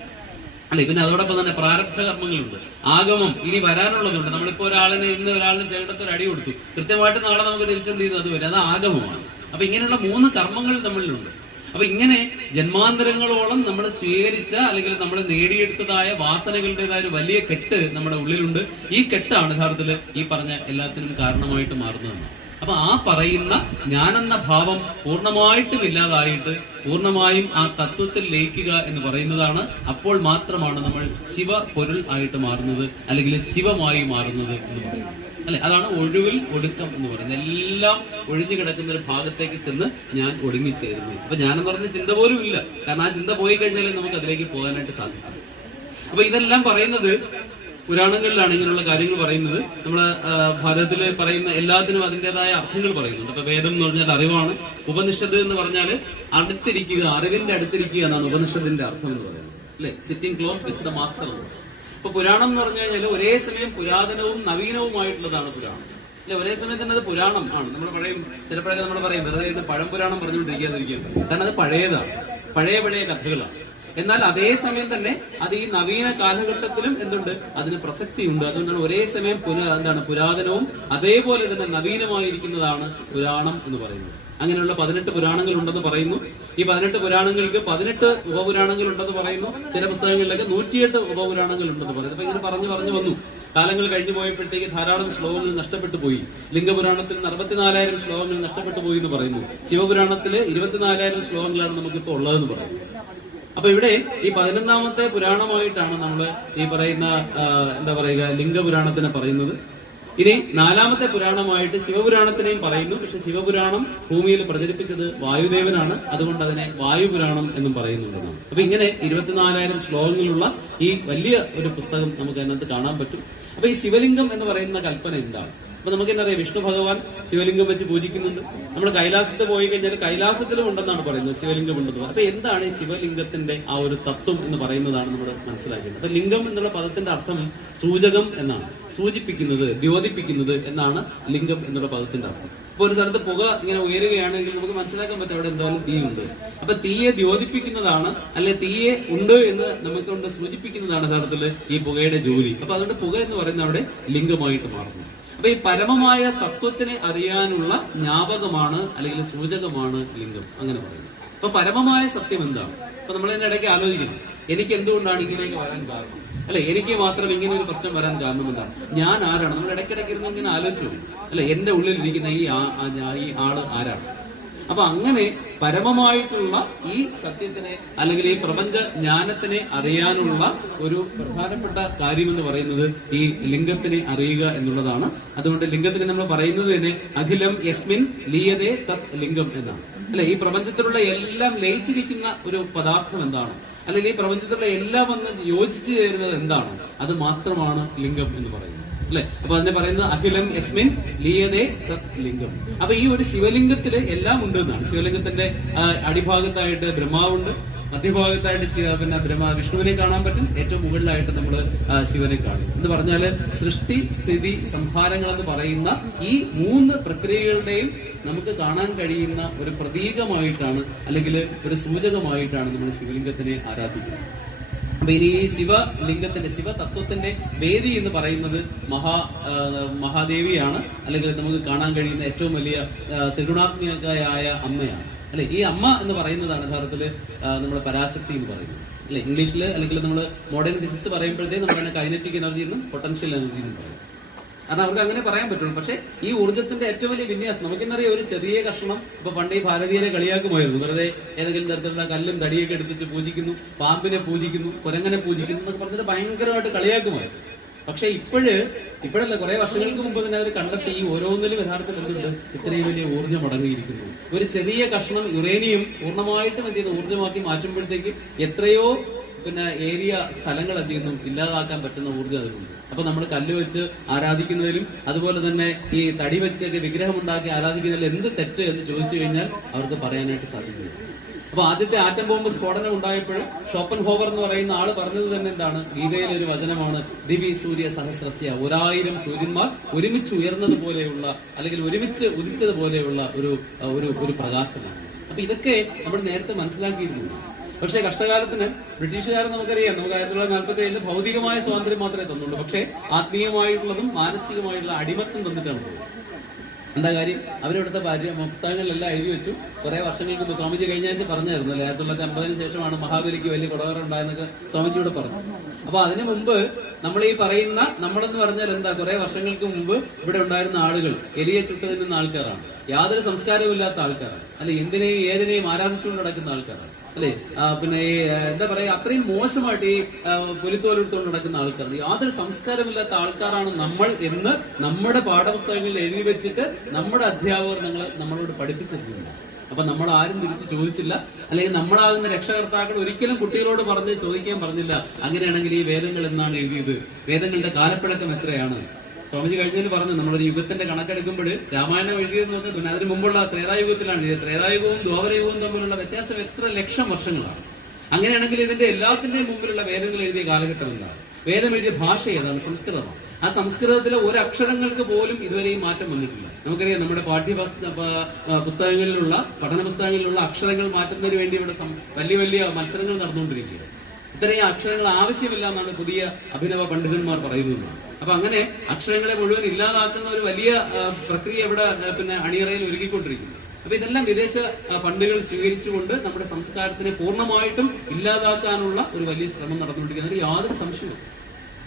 അല്ലെ? പിന്നെ അതോടൊപ്പം തന്നെ പ്രാരബ്ധ കർമ്മങ്ങളുണ്ട്, ആഗമം, ഇനി വരാനുള്ളതുണ്ട്. നമ്മളിപ്പോ ഇന്ന് ഒരാളിന് ചേട്ടത്ത് ഒരു അടി കൊടുത്തു, കൃത്യമായിട്ട് നാളെ നമുക്ക് തിരിച്ചെന്ത് ചെയ്ത് അത് വരും, അത് ആഗമമാണ്. അപ്പൊ ഇങ്ങനെയുള്ള 3 കർമ്മങ്ങൾ നമ്മളിലുണ്ട്. അപ്പൊ ഇങ്ങനെ ജന്മാന്തരങ്ങളോളം നമ്മൾ സ്വീകരിച്ച അല്ലെങ്കിൽ നമ്മൾ നേടിയെടുത്തതായ വാസനകളുടേതായ ഒരു വലിയ കെട്ട് നമ്മുടെ ഉള്ളിലുണ്ട്. ഈ കെട്ടാണ് യഥാർത്ഥത്തിൽ ഈ പറഞ്ഞ എല്ലാത്തിനും കാരണമായിട്ട് മാറുന്നതെന്ന്. അപ്പൊ ആ പറയുന്ന ഞാനെന്ന ഭാവം പൂർണ്ണമായിട്ടും ഇല്ലാതായിട്ട് പൂർണ്ണമായും ആ തത്വത്തിൽ ലയിക്കുക എന്ന് പറയുന്നതാണ്. അപ്പോൾ മാത്രമാണ് നമ്മൾ ശിവ പൊരുൾ ആയിട്ട് മാറുന്നത്, അല്ലെങ്കിൽ ശിവമായി മാറുന്നത് എന്ന് പറയുന്നത്, അല്ലെ? അതാണ് ഒഴിവിൽ ഒടുക്കം എന്ന് പറയുന്നത്. എല്ലാം ഒഴിഞ്ഞു കിടക്കുന്ന ഒരു ഭാഗത്തേക്ക് ചെന്ന് ഞാൻ ഒടുങ്ങിച്ചേരുന്നു. അപ്പൊ ഞാനെന്ന് പറഞ്ഞ ചിന്ത പോലും ഇല്ല. കാരണം ആ ചിന്ത പോയി കഴിഞ്ഞാലേ നമുക്ക് അതിലേക്ക് പോകാനായിട്ട് സാധിക്കും. അപ്പൊ ഇതെല്ലാം പറയുന്നത് പുരാണങ്ങളിലാണ് ഇങ്ങനെയുള്ള കാര്യങ്ങൾ പറയുന്നത്. നമ്മള് ഭാരതത്തിൽ പറയുന്ന എല്ലാത്തിനും അതിൻ്റെതായ അർത്ഥങ്ങൾ പറയുന്നുണ്ട്. അപ്പൊ വേദം എന്ന് പറഞ്ഞാൽ അറിവാണ്, ഉപനിഷത്ത് എന്ന് പറഞ്ഞാൽ അടുത്തിരിക്കുക, അറിവിന്റെ അടുത്തിരിക്കുക എന്നാണ് ഉപനിഷത്തിന്റെ അർത്ഥം എന്ന് പറയുന്നത്, അല്ലെ? Sitting close with the master എന്ന്. ഇപ്പൊ പുരാണം എന്ന് പറഞ്ഞു കഴിഞ്ഞാൽ ഒരേ സമയം പുരാതനവും നവീനവുമായിട്ടുള്ളതാണ് പുരാണം, അല്ലെ? ഒരേ സമയം തന്നെ അത് പുരാണം ആണ്. നമ്മൾ പറയും, ചിലപ്പോഴൊക്കെ നമ്മൾ പറയും വെറുതെ ഇത് പഴംപുരാണം പറഞ്ഞുകൊണ്ടിരിക്കാതിരിക്കാൻ, കാരണം അത് പഴയതാണ്, പഴയ കഥകളാണ്. എന്നാൽ അതേസമയം തന്നെ അത് ഈ നവീന കാലഘട്ടത്തിലും എന്തുണ്ട്? അതിന് പ്രസക്തിയുണ്ട്. അതുകൊണ്ടാണ് ഒരേ സമയം പുരാതനവും അതേപോലെ തന്നെ നവീനമായിരിക്കുന്നതാണ് പുരാണം എന്ന് പറയുന്നത്. അങ്ങനെയുള്ള 18 പുരാണങ്ങൾ ഉണ്ടെന്ന് പറയുന്നു. ഈ 18 പുരാണങ്ങൾക്ക് 18 ഉപപുരാണങ്ങൾ ഉണ്ടെന്ന് പറയുന്നു. ചില പുസ്തകങ്ങളിലൊക്കെ 108 ഉപപുരാണങ്ങൾ ഉണ്ടെന്ന് പറയുന്നു. അപ്പൊ ഇങ്ങനെ പറഞ്ഞു വന്നു. കാലങ്ങൾ കഴിഞ്ഞു പോയപ്പോഴത്തേക്ക് ധാരാളം ശ്ലോകങ്ങൾ നഷ്ടപ്പെട്ടു പോയി. ലിംഗപുരാണത്തിൽ 64,000 ശ്ലോകങ്ങൾ നഷ്ടപ്പെട്ടു പോയി എന്ന് പറയുന്നു. ശിവപുരാണത്തില് 24,000 ശ്ലോകങ്ങളാണ് നമുക്കിപ്പോൾ ഉള്ളതെന്ന് പറയുന്നു. അപ്പൊ ഇവിടെ ഈ 11ാമത്തെ പുരാണമായിട്ടാണ് നമ്മൾ ഈ പറയുന്ന എന്താ പറയുക ലിംഗപുരാണത്തിനെ പറയുന്നത്. ഇനി 4ാമത്തെ പുരാണമായിട്ട് ശിവപുരാണത്തിനെയും പറയുന്നു. പക്ഷെ ശിവപുരാണം ഭൂമിയിൽ പ്രചരിപ്പിച്ചത് വായുദേവനാണ്. അതുകൊണ്ട് അതിനെ വായുപുരാണം എന്നും പറയുന്നുണ്ടെന്നാണ്. അപ്പൊ ഇങ്ങനെ 24,000 ശ്ലോകങ്ങളുള്ള ഈ വലിയ ഒരു പുസ്തകം നമുക്ക് അതിനകത്ത് കാണാൻ പറ്റും. അപ്പൊ ഈ ശിവലിംഗം എന്ന് പറയുന്ന കൽപ്പന എന്താണ്? അപ്പൊ നമുക്ക് എന്താ പറയാ, വിഷ്ണു ഭഗവാൻ ശിവലിംഗം വെച്ച് പൂജിക്കുന്നുണ്ട്. നമ്മൾ കൈലാസത്തിൽ പോയി കഴിഞ്ഞാൽ കൈലാസത്തിലും ഉണ്ടെന്നാണ് പറയുന്നത്, ശിവലിംഗം ഉണ്ടെന്ന്. അപ്പൊ എന്താണ് ഈ ശിവലിംഗത്തിന്റെ ആ ഒരു തത്വം എന്ന് പറയുന്നതാണ് നമ്മൾ മനസ്സിലാക്കേണ്ടത്. അപ്പൊ ലിംഗം എന്നുള്ള പദത്തിന്റെ അർത്ഥം സൂചകം എന്നാണ്, സൂചിപ്പിക്കുന്നത്, ദ്യോതിപ്പിക്കുന്നത് എന്നാണ് ലിംഗം എന്നുള്ള പദത്തിന്റെ അർത്ഥം. ഇപ്പൊ ഒരു സ്ഥലത്ത് പുക ഇങ്ങനെ ഉയരുകയാണെങ്കിൽ നമുക്ക് മനസ്സിലാക്കാൻ പറ്റും അവിടെ എന്തായാലും തീ ഉണ്ട്. അപ്പൊ തീയെ ദ്യോതിപ്പിക്കുന്നതാണ്, അല്ലെ തീയെ ഉണ്ട് എന്ന് നമുക്കൊണ്ട് സൂചിപ്പിക്കുന്നതാണ് യഥാർത്ഥത്തിൽ ഈ പുകയുടെ ജോലി. അപ്പൊ അതുകൊണ്ട് പുക എന്ന് പറയുന്നത് അവിടെ ലിംഗമായിട്ട് മാറുന്നു. അപ്പൊ ഈ പരമമായ തത്വത്തിനെ അറിയാനുള്ള ജ്ഞാപകമാണ് അല്ലെങ്കിൽ സൂചകമാണ് ലിംഗം, അങ്ങനെ പറയുന്നത്. അപ്പൊ പരമമായ സത്യം എന്താണ്? അപ്പൊ നമ്മൾ തന്നെ ഇടയ്ക്ക് ആലോചിക്കണം, എനിക്ക് എന്തുകൊണ്ടാണ് ഇങ്ങനെയൊക്കെ വരാൻ കാരണം, അല്ലെ എനിക്ക് മാത്രം ഇങ്ങനെ ഒരു പ്രശ്നം വരാൻ കാരണം എന്താണ്, ഞാൻ ആരാണ്? നമ്മൾ ഇടയ്ക്കിടയ്ക്ക് ഇരുന്ന് ഇങ്ങനെ ആലോചിച്ചു, അല്ലെ എന്റെ ഉള്ളിലിരിക്കുന്ന ഈ ആള് ആരാണ്? അപ്പൊ അങ്ങനെ പരമമായിട്ടുള്ള ഈ സത്യത്തിനെ അല്ലെങ്കിൽ ഈ പ്രപഞ്ച ജ്ഞാനത്തിനെ അറിയാനുള്ള ഒരു പ്രധാനപ്പെട്ട കാര്യം എന്ന് പറയുന്നത് ഈ ലിംഗത്തിനെ അറിയുക എന്നുള്ളതാണ്. അതുകൊണ്ട് ലിംഗത്തിനെ നമ്മൾ പറയുന്നത് തന്നെ അഖിലം യസ്മിൻ ലീയതേ തത് ലിംഗം എന്നാണ്. അല്ലെ ഈ പ്രപഞ്ചത്തിലുള്ള എല്ലാം ലയിച്ചിരിക്കുന്ന ഒരു പദാർത്ഥം എന്താണ്, അല്ലെങ്കിൽ ഈ പ്രപഞ്ചത്തിലുള്ള എല്ലാം വന്ന് യോജിച്ചു ചേരുന്നത് എന്താണ്, അത് മാത്രമാണ് ലിംഗം എന്ന് പറയുന്നത്. അല്ലെ അപ്പൊ അതിനെ പറയുന്നത് അഖിലം യസ്മിൻ ലീയതേ തത് ലിംഗം. അപ്പൊ ഈ ഒരു ശിവലിംഗത്തില് എല്ലാം ഉണ്ട് എന്നാണ്. ശിവലിംഗത്തിന്റെ അടിഭാഗത്തായിട്ട് ബ്രഹ്മാവുണ്ട്, മധ്യഭാഗത്തായിട്ട് വിഷ്ണുവിനെ കാണാൻ പറ്റും, ഏറ്റവും മുകളിലായിട്ട് നമ്മൾ ശിവനെ കാണും. എന്ന് പറഞ്ഞാല് സൃഷ്ടി സ്ഥിതി സംഹാരങ്ങൾ എന്ന് പറയുന്ന ഈ 3 പ്രക്രിയകളുടെയും നമുക്ക് കാണാൻ കഴിയുന്ന ഒരു പ്രതീകമായിട്ടാണ് അല്ലെങ്കിൽ ഒരു സൂചകമായിട്ടാണ് നമ്മൾ ശിവലിംഗത്തിനെ ആരാധിക്കുന്നത്. അപ്പൊ ഇനി ഈ ശിവലിംഗത്തിന്റെ ശിവതത്വത്തിന്റെ വേദി എന്ന് പറയുന്നത് മഹാദേവിയാണ്, അല്ലെങ്കിൽ നമുക്ക് കാണാൻ കഴിയുന്ന ഏറ്റവും വലിയ ത്രിഗുണാത്മികയായ അമ്മയാണ്. അല്ലെ ഈ അമ്മ എന്ന് പറയുന്നതാണ് യഥാർത്ഥത്തില് നമ്മൾ പരാശക്തി എന്ന് പറയുന്നത്. അല്ലെ ഇംഗ്ലീഷിൽ അല്ലെങ്കിൽ നമ്മൾ മോഡേൺ ഫിസിക്സ് പറയുമ്പോഴത്തേക്ക് നമ്മൾ തന്നെ കൈനറ്റിക് എനർജി എന്നും പൊട്ടൻഷ്യൽ എനർജി എന്നും പറയും. കാരണം അവർക്ക് അങ്ങനെ പറയാൻ പറ്റുള്ളൂ. പക്ഷെ ഈ ഊർജ്ജത്തിന്റെ ഏറ്റവും വലിയ വിന്യാസം നമുക്കെന്നറിയാം. ഒരു ചെറിയ കഷ്ണം, ഇപ്പൊ പണ്ട് ഈ ഭാരതീയരെ കളിയാക്കുമായിരുന്നു, വെറുതെ ഏതെങ്കിലും തരത്തിലുള്ള കല്ലും തടിയൊക്കെ എടുത്തിട്ട് പൂജിക്കുന്നു, പാമ്പിനെ പൂജിക്കുന്നു, കുരങ്ങനെ പൂജിക്കുന്നു എന്നൊക്കെ പറഞ്ഞിട്ട് ഭയങ്കരമായിട്ട് കളിയാക്കുമായിരുന്നു. പക്ഷെ ഇപ്പോഴല്ല, കുറെ വർഷങ്ങൾക്ക് മുമ്പ് തന്നെ അവർ കണ്ടെത്തി ഈ ഓരോന്നിലും യഥാർത്ഥത്തിൽ എന്തുണ്ട്, ഇത്രയും വലിയ ഊർജ്ജം അടങ്ങിയിരിക്കുന്നു. ഒരു ചെറിയ കഷ്ണം യുറേനിയം പൂർണ്ണമായിട്ടും എന്ത് ചെയ്യുന്നു, ഊർജ്ജമാക്കി മാറ്റുമ്പോഴത്തേക്ക് എത്രയോ ഏരിയ സ്ഥലങ്ങൾ എന്ത് ചെയ്യുന്നു, ഇല്ലാതാക്കാൻ പറ്റുന്ന ഊർജ്ജം അതിലുണ്ട്. അപ്പൊ നമ്മൾ കല്ല് വെച്ച് ആരാധിക്കുന്നതിലും അതുപോലെ തന്നെ ഈ തടി വെച്ചൊക്കെ വിഗ്രഹം ഉണ്ടാക്കി ആരാധിക്കുന്നതിൽ എന്ത് തെറ്റ് എന്ന് ചോദിച്ചു കഴിഞ്ഞാൽ അവർക്ക് പറയാനായിട്ട് സാധിക്കില്ല. അപ്പൊ ആദ്യത്തെ ആറ്റം ബോംബ് സ്ഫോടനം ഉണ്ടായപ്പോഴും ഷോപ്പൻഹോവർ എന്ന് പറയുന്ന ആള് പറഞ്ഞത് തന്നെ എന്താണ്, ഗീതയിലെ ഒരു വചനമാണ്, ദിവി സൂര്യ സഹസ്രസ്യ, 1000 സൂര്യന്മാർ ഒരുമിച്ച് ഉയർന്നതുപോലെയുള്ള അല്ലെങ്കിൽ ഒരുമിച്ച് ഉദിച്ചതുപോലെയുള്ള ഒരു പ്രകാശമാണ്. അപ്പൊ ഇതൊക്കെ നമ്മൾ നേരത്തെ മനസ്സിലാക്കിയിരുന്നു. പക്ഷെ കഷ്ടകാലത്തിന് ബ്രിട്ടീഷുകാർ നമുക്കറിയാം, നമുക്ക് 1947 ഭൗതികമായ സ്വാതന്ത്ര്യം മാത്രമേ തന്നുള്ളൂ. പക്ഷെ ആത്മീയമായിട്ടുള്ളതും മാനസികമായിട്ടുള്ള അടിമത്തം തന്നിട്ടാണ് പോകുന്നത്. എന്താ കാര്യം, അവരിവിടുത്തെ പുസ്തകങ്ങളിലെല്ലാം എഴുതി വെച്ചു. കുറെ വർഷങ്ങൾക്ക് മുമ്പ് സ്വാമിജി കഴിഞ്ഞ ആഴ്ച പറഞ്ഞായിരുന്നു, 1950 ശേഷമാണ് മഹാബലിക്ക് വലിയ കൊടവറ ഉണ്ടായെന്നൊക്കെ സ്വാമിജിയോട് പറഞ്ഞു. അപ്പൊ അതിനു മുമ്പ് നമ്മൾ ഈ പറയുന്ന നമ്മളെന്ന് പറഞ്ഞാൽ എന്താ, കുറെ വർഷങ്ങൾക്ക് മുമ്പ് ഇവിടെ ഉണ്ടായിരുന്ന ആളുകൾ എലിയെ ചുട്ടു തിന്നുന്ന ആൾക്കാരാണ്, യാതൊരു സംസ്കാരവും ഇല്ലാത്ത ആൾക്കാരാണ്, അല്ലെ എന്തിനേയും ഏതിനെയും ആരാധിച്ചുകൊണ്ട് നടക്കുന്ന ആൾക്കാരാണ്, അല്ലെ ഈ എന്താ പറയാ, അത്രയും മോശമായിട്ട് ഈ പുലിത്തോലെടുത്തുകൊണ്ട് നടക്കുന്ന ആൾക്കാരാണ്, യാതൊരു സംസ്കാരമില്ലാത്ത ആൾക്കാരാണ് നമ്മൾ എന്ന് നമ്മുടെ പാഠപുസ്തകങ്ങളിൽ എഴുതി വെച്ചിട്ട് നമ്മുടെ അധ്യാപകർ നമ്മളോട് പഠിപ്പിച്ചിരുന്നില്ല. അപ്പൊ നമ്മൾ ആരും തിരിച്ച് ചോദിച്ചില്ല, അല്ലെങ്കിൽ നമ്മളാകുന്ന രക്ഷകർത്താക്കൾ ഒരിക്കലും കുട്ടികളോട് ചോദിക്കാൻ പറഞ്ഞില്ല, അങ്ങനെയാണെങ്കിൽ ഈ വേദങ്ങൾ എന്നാണ് എഴുതിയത്, വേദങ്ങളുടെ കാലപ്പഴക്കം എത്രയാണ്. സ്വാമിജി കഴിഞ്ഞതിന് പറഞ്ഞു, നമ്മളൊരു യുഗത്തിന്റെ കണക്കെടുക്കുമ്പോൾ രാമായണം എഴുതിയെന്ന് പറഞ്ഞാൽ അതിന് മുമ്പുള്ള ത്രേതായുഗത്തിലാണ്. ത്രേതായുഗവും ദ്വാപരയുഗവും തമ്മിലുള്ള വ്യത്യാസം എത്ര ലക്ഷം വർഷങ്ങളാണ്. അങ്ങനെയാണെങ്കിൽ ഇതിന്റെ എല്ലാത്തിന്റെയും മുമ്പിലുള്ള വേദങ്ങൾ എഴുതിയ കാലഘട്ടം എന്താണ്, വേദം എഴുതിയ ഭാഷ ഏതാണ്, സംസ്കൃതമാണ്. ആ സംസ്കൃതത്തിലെ ഒരു അക്ഷരങ്ങൾക്ക് പോലും ഇതുവരെയും മാറ്റം വന്നിട്ടില്ല. നമുക്കറിയാം, നമ്മുടെ പുസ്തകങ്ങളിലുള്ള പഠന പുസ്തകങ്ങളിലുള്ള അക്ഷരങ്ങൾ മാറ്റുന്നതിന് വേണ്ടി ഇവിടെ വലിയ വലിയ മത്സരങ്ങൾ നടന്നുകൊണ്ടിരിക്കുകയാണ്. ഇത്രയും അക്ഷരങ്ങൾ ആവശ്യമില്ല എന്നാണ് പുതിയ അഭിനവ പണ്ഡിതന്മാർ പറയുന്നത്. അപ്പൊ അങ്ങനെ അക്ഷരങ്ങളെ മുഴുവൻ ഇല്ലാതാക്കുന്ന ഒരു വലിയ പ്രക്രിയ ഇവിടെ അണിയറയിൽ ഒരുക്കിക്കൊണ്ടിരിക്കുന്നു. അപ്പൊ ഇതെല്ലാം വിദേശ ഫണ്ടുകൾ സ്വീകരിച്ചുകൊണ്ട് നമ്മുടെ സംസ്കാരത്തിനെ പൂർണ്ണമായിട്ടും ഇല്ലാതാക്കാനുള്ള ഒരു വലിയ ശ്രമം നടന്നുകൊണ്ടിരിക്കുന്നത് യാതൊരു സംശയവും.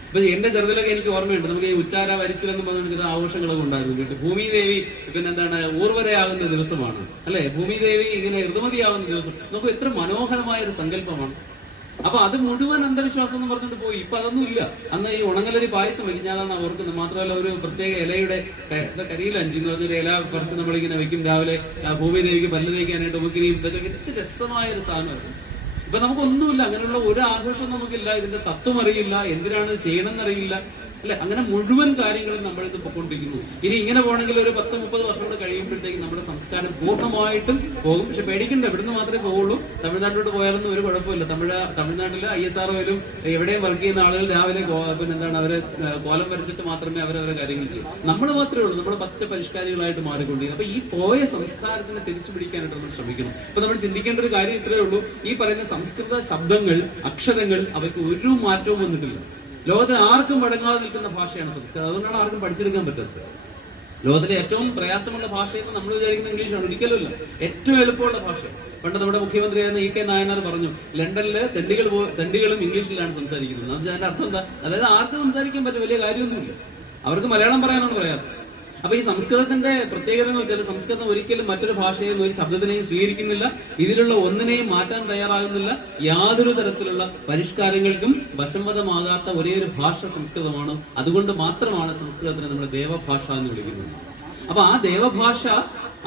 ഇപ്പൊ എന്റെ ചെറുതിലൊക്കെ എനിക്ക് ഓർമ്മയുണ്ട്, നമുക്ക് ഈ ഉച്ചാര വരിച്ചിലെന്ന് പറഞ്ഞിട്ട് ആഘോഷങ്ങളൊക്കെ ഉണ്ടായിരുന്നു വീട്ടിൽ. ഭൂമിദേവി പിന്നെന്താണ് ഊർവരയാകുന്ന ദിവസമാണ് അല്ലെ, ഭൂമിദേവി ഇങ്ങനെ ഋതുമതിയാകുന്ന ദിവസം. നമുക്ക് എത്ര മനോഹരമായ ഒരു സങ്കല്പമാണ്. അപ്പൊ അത് മുഴുവൻ അന്ധവിശ്വാസം എന്ന് പറഞ്ഞിട്ട് പോയി. ഇപ്പൊ അതൊന്നും ഇല്ല. അന്ന് ഈ ഉണങ്ങലരി പായസം വെക്കും, ഞാനാണ് ഓർക്കുന്നത്. മാത്രമല്ല ഒരു പ്രത്യേക ഇലയുടെ കരിയിലഞ്ചി എന്ന് പറഞ്ഞൊരു ഇല കുറച്ച് നമ്മളിങ്ങനെ വെക്കും രാവിലെ ഭൂമിദേവിക്ക് പല്ല് തേക്കാനായിട്ട് ഉപകരിക്കും. ഇതൊക്കെ എത്ര രസമായ ഒരു സാധനമായിരുന്നു. ഇപ്പൊ നമുക്കൊന്നുമില്ല, അങ്ങനെയുള്ള ഒരു ആഘോഷം നമുക്കില്ല. ഇതിന്റെ തത്വം അറിയില്ല, എന്തിനാണ് ചെയ്യണമെന്നറിയില്ല അല്ലെ. അങ്ങനെ മുഴുവൻ കാര്യങ്ങളും നമ്മളിന്ന് പൊക്കൊണ്ടിരിക്കുന്നു. ഇനി ഇങ്ങനെ പോകണമെങ്കിൽ ഒരു 10-30 വർഷം കൂടെ കഴിയുമ്പോഴത്തേക്കും നമ്മുടെ സംസ്കാരം പൂർണ്ണമായിട്ടും പോകും. പക്ഷെ പേടിക്കണ്ട, ഇവിടുന്ന് മാത്രമേ പോവുള്ളൂ. തമിഴ്നാട്ടിലോട്ട് പോയാലൊന്നും ഒരു കുഴപ്പമില്ല. തമിഴ്നാട്ടിൽ ISR പോലും എവിടെയും വർക്ക് ചെയ്യുന്ന ആളുകൾ രാവിലെ പിന്നെന്താണ് അവര് കോലം വരച്ചിട്ട് മാത്രമേ അവരവരെ കാര്യങ്ങൾ ചെയ്യൂ. നമ്മൾ മാത്രമേ ഉള്ളൂ നമ്മൾ പച്ച പരിഷ്കാരികളായിട്ട് മാറിക്കൊണ്ടിരിക്കും. അപ്പൊ ഈ പോയ സംസ്കാരത്തിനെ തിരിച്ചു പിടിക്കാനായിട്ട് നമ്മൾ ശ്രമിക്കണം. അപ്പൊ നമ്മൾ ചിന്തിക്കേണ്ട ഒരു കാര്യം ഇത്രയേ ഉള്ളൂ, ഈ പറയുന്ന സംസ്കൃത ശബ്ദങ്ങൾ, അക്ഷരങ്ങൾ, അവയ്ക്ക് ഒരു മാറ്റവും വന്നിട്ടില്ല. ലോകത്തിൽ ആർക്കും വഴങ്ങാതെ നിൽക്കുന്ന ഭാഷയാണ് സംസ്കൃതം. അതുകൊണ്ടാണ് ആർക്കും പഠിച്ചെടുക്കാൻ പറ്റുന്നത്. ലോകത്തിലെ ഏറ്റവും പ്രയാസമുള്ള ഭാഷയെന്ന് നമ്മൾ വിചാരിക്കുന്ന ഇംഗ്ലീഷാണ്. ഒരിക്കലുമല്ല, ഏറ്റവും എളുപ്പമുള്ള ഭാഷ. പണ്ട് നമ്മുടെ മുഖ്യമന്ത്രിയായിരുന്ന EK നായനാർ പറഞ്ഞു, ലണ്ടനില് തെണ്ടികളും ഇംഗ്ലീഷിലാണ് സംസാരിക്കുന്നത്. അതിന്റെ അർത്ഥം എന്താ? അതായത് ആർക്ക് സംസാരിക്കാൻ പറ്റും, വലിയ കാര്യമൊന്നുമില്ല. അവർക്ക് മലയാളം പറയാനാണ് പ്രയാസം. അപ്പൊ ഈ സംസ്കൃതത്തിന്റെ പ്രത്യേകത എന്ന് വെച്ചാൽ സംസ്കൃതം ഒരിക്കലും മറ്റൊരു ഭാഷയെയും ഒരു ശബ്ദത്തിനെയും സ്വീകരിക്കുന്നില്ല. ഇതിലുള്ള ഒന്നിനെയും മാറ്റാൻ തയ്യാറാകുന്നില്ല. യാതൊരു തരത്തിലുള്ള പരിഷ്കാരങ്ങൾക്കും വശംവദമാകാത്ത ഒരേ ഒരു ഭാഷ സംസ്കൃതമാണ്. അതുകൊണ്ട് മാത്രമാണ് സംസ്കൃതത്തിനെ നമ്മൾ ദേവഭാഷ എന്ന് വിളിക്കുന്നത്. അപ്പൊ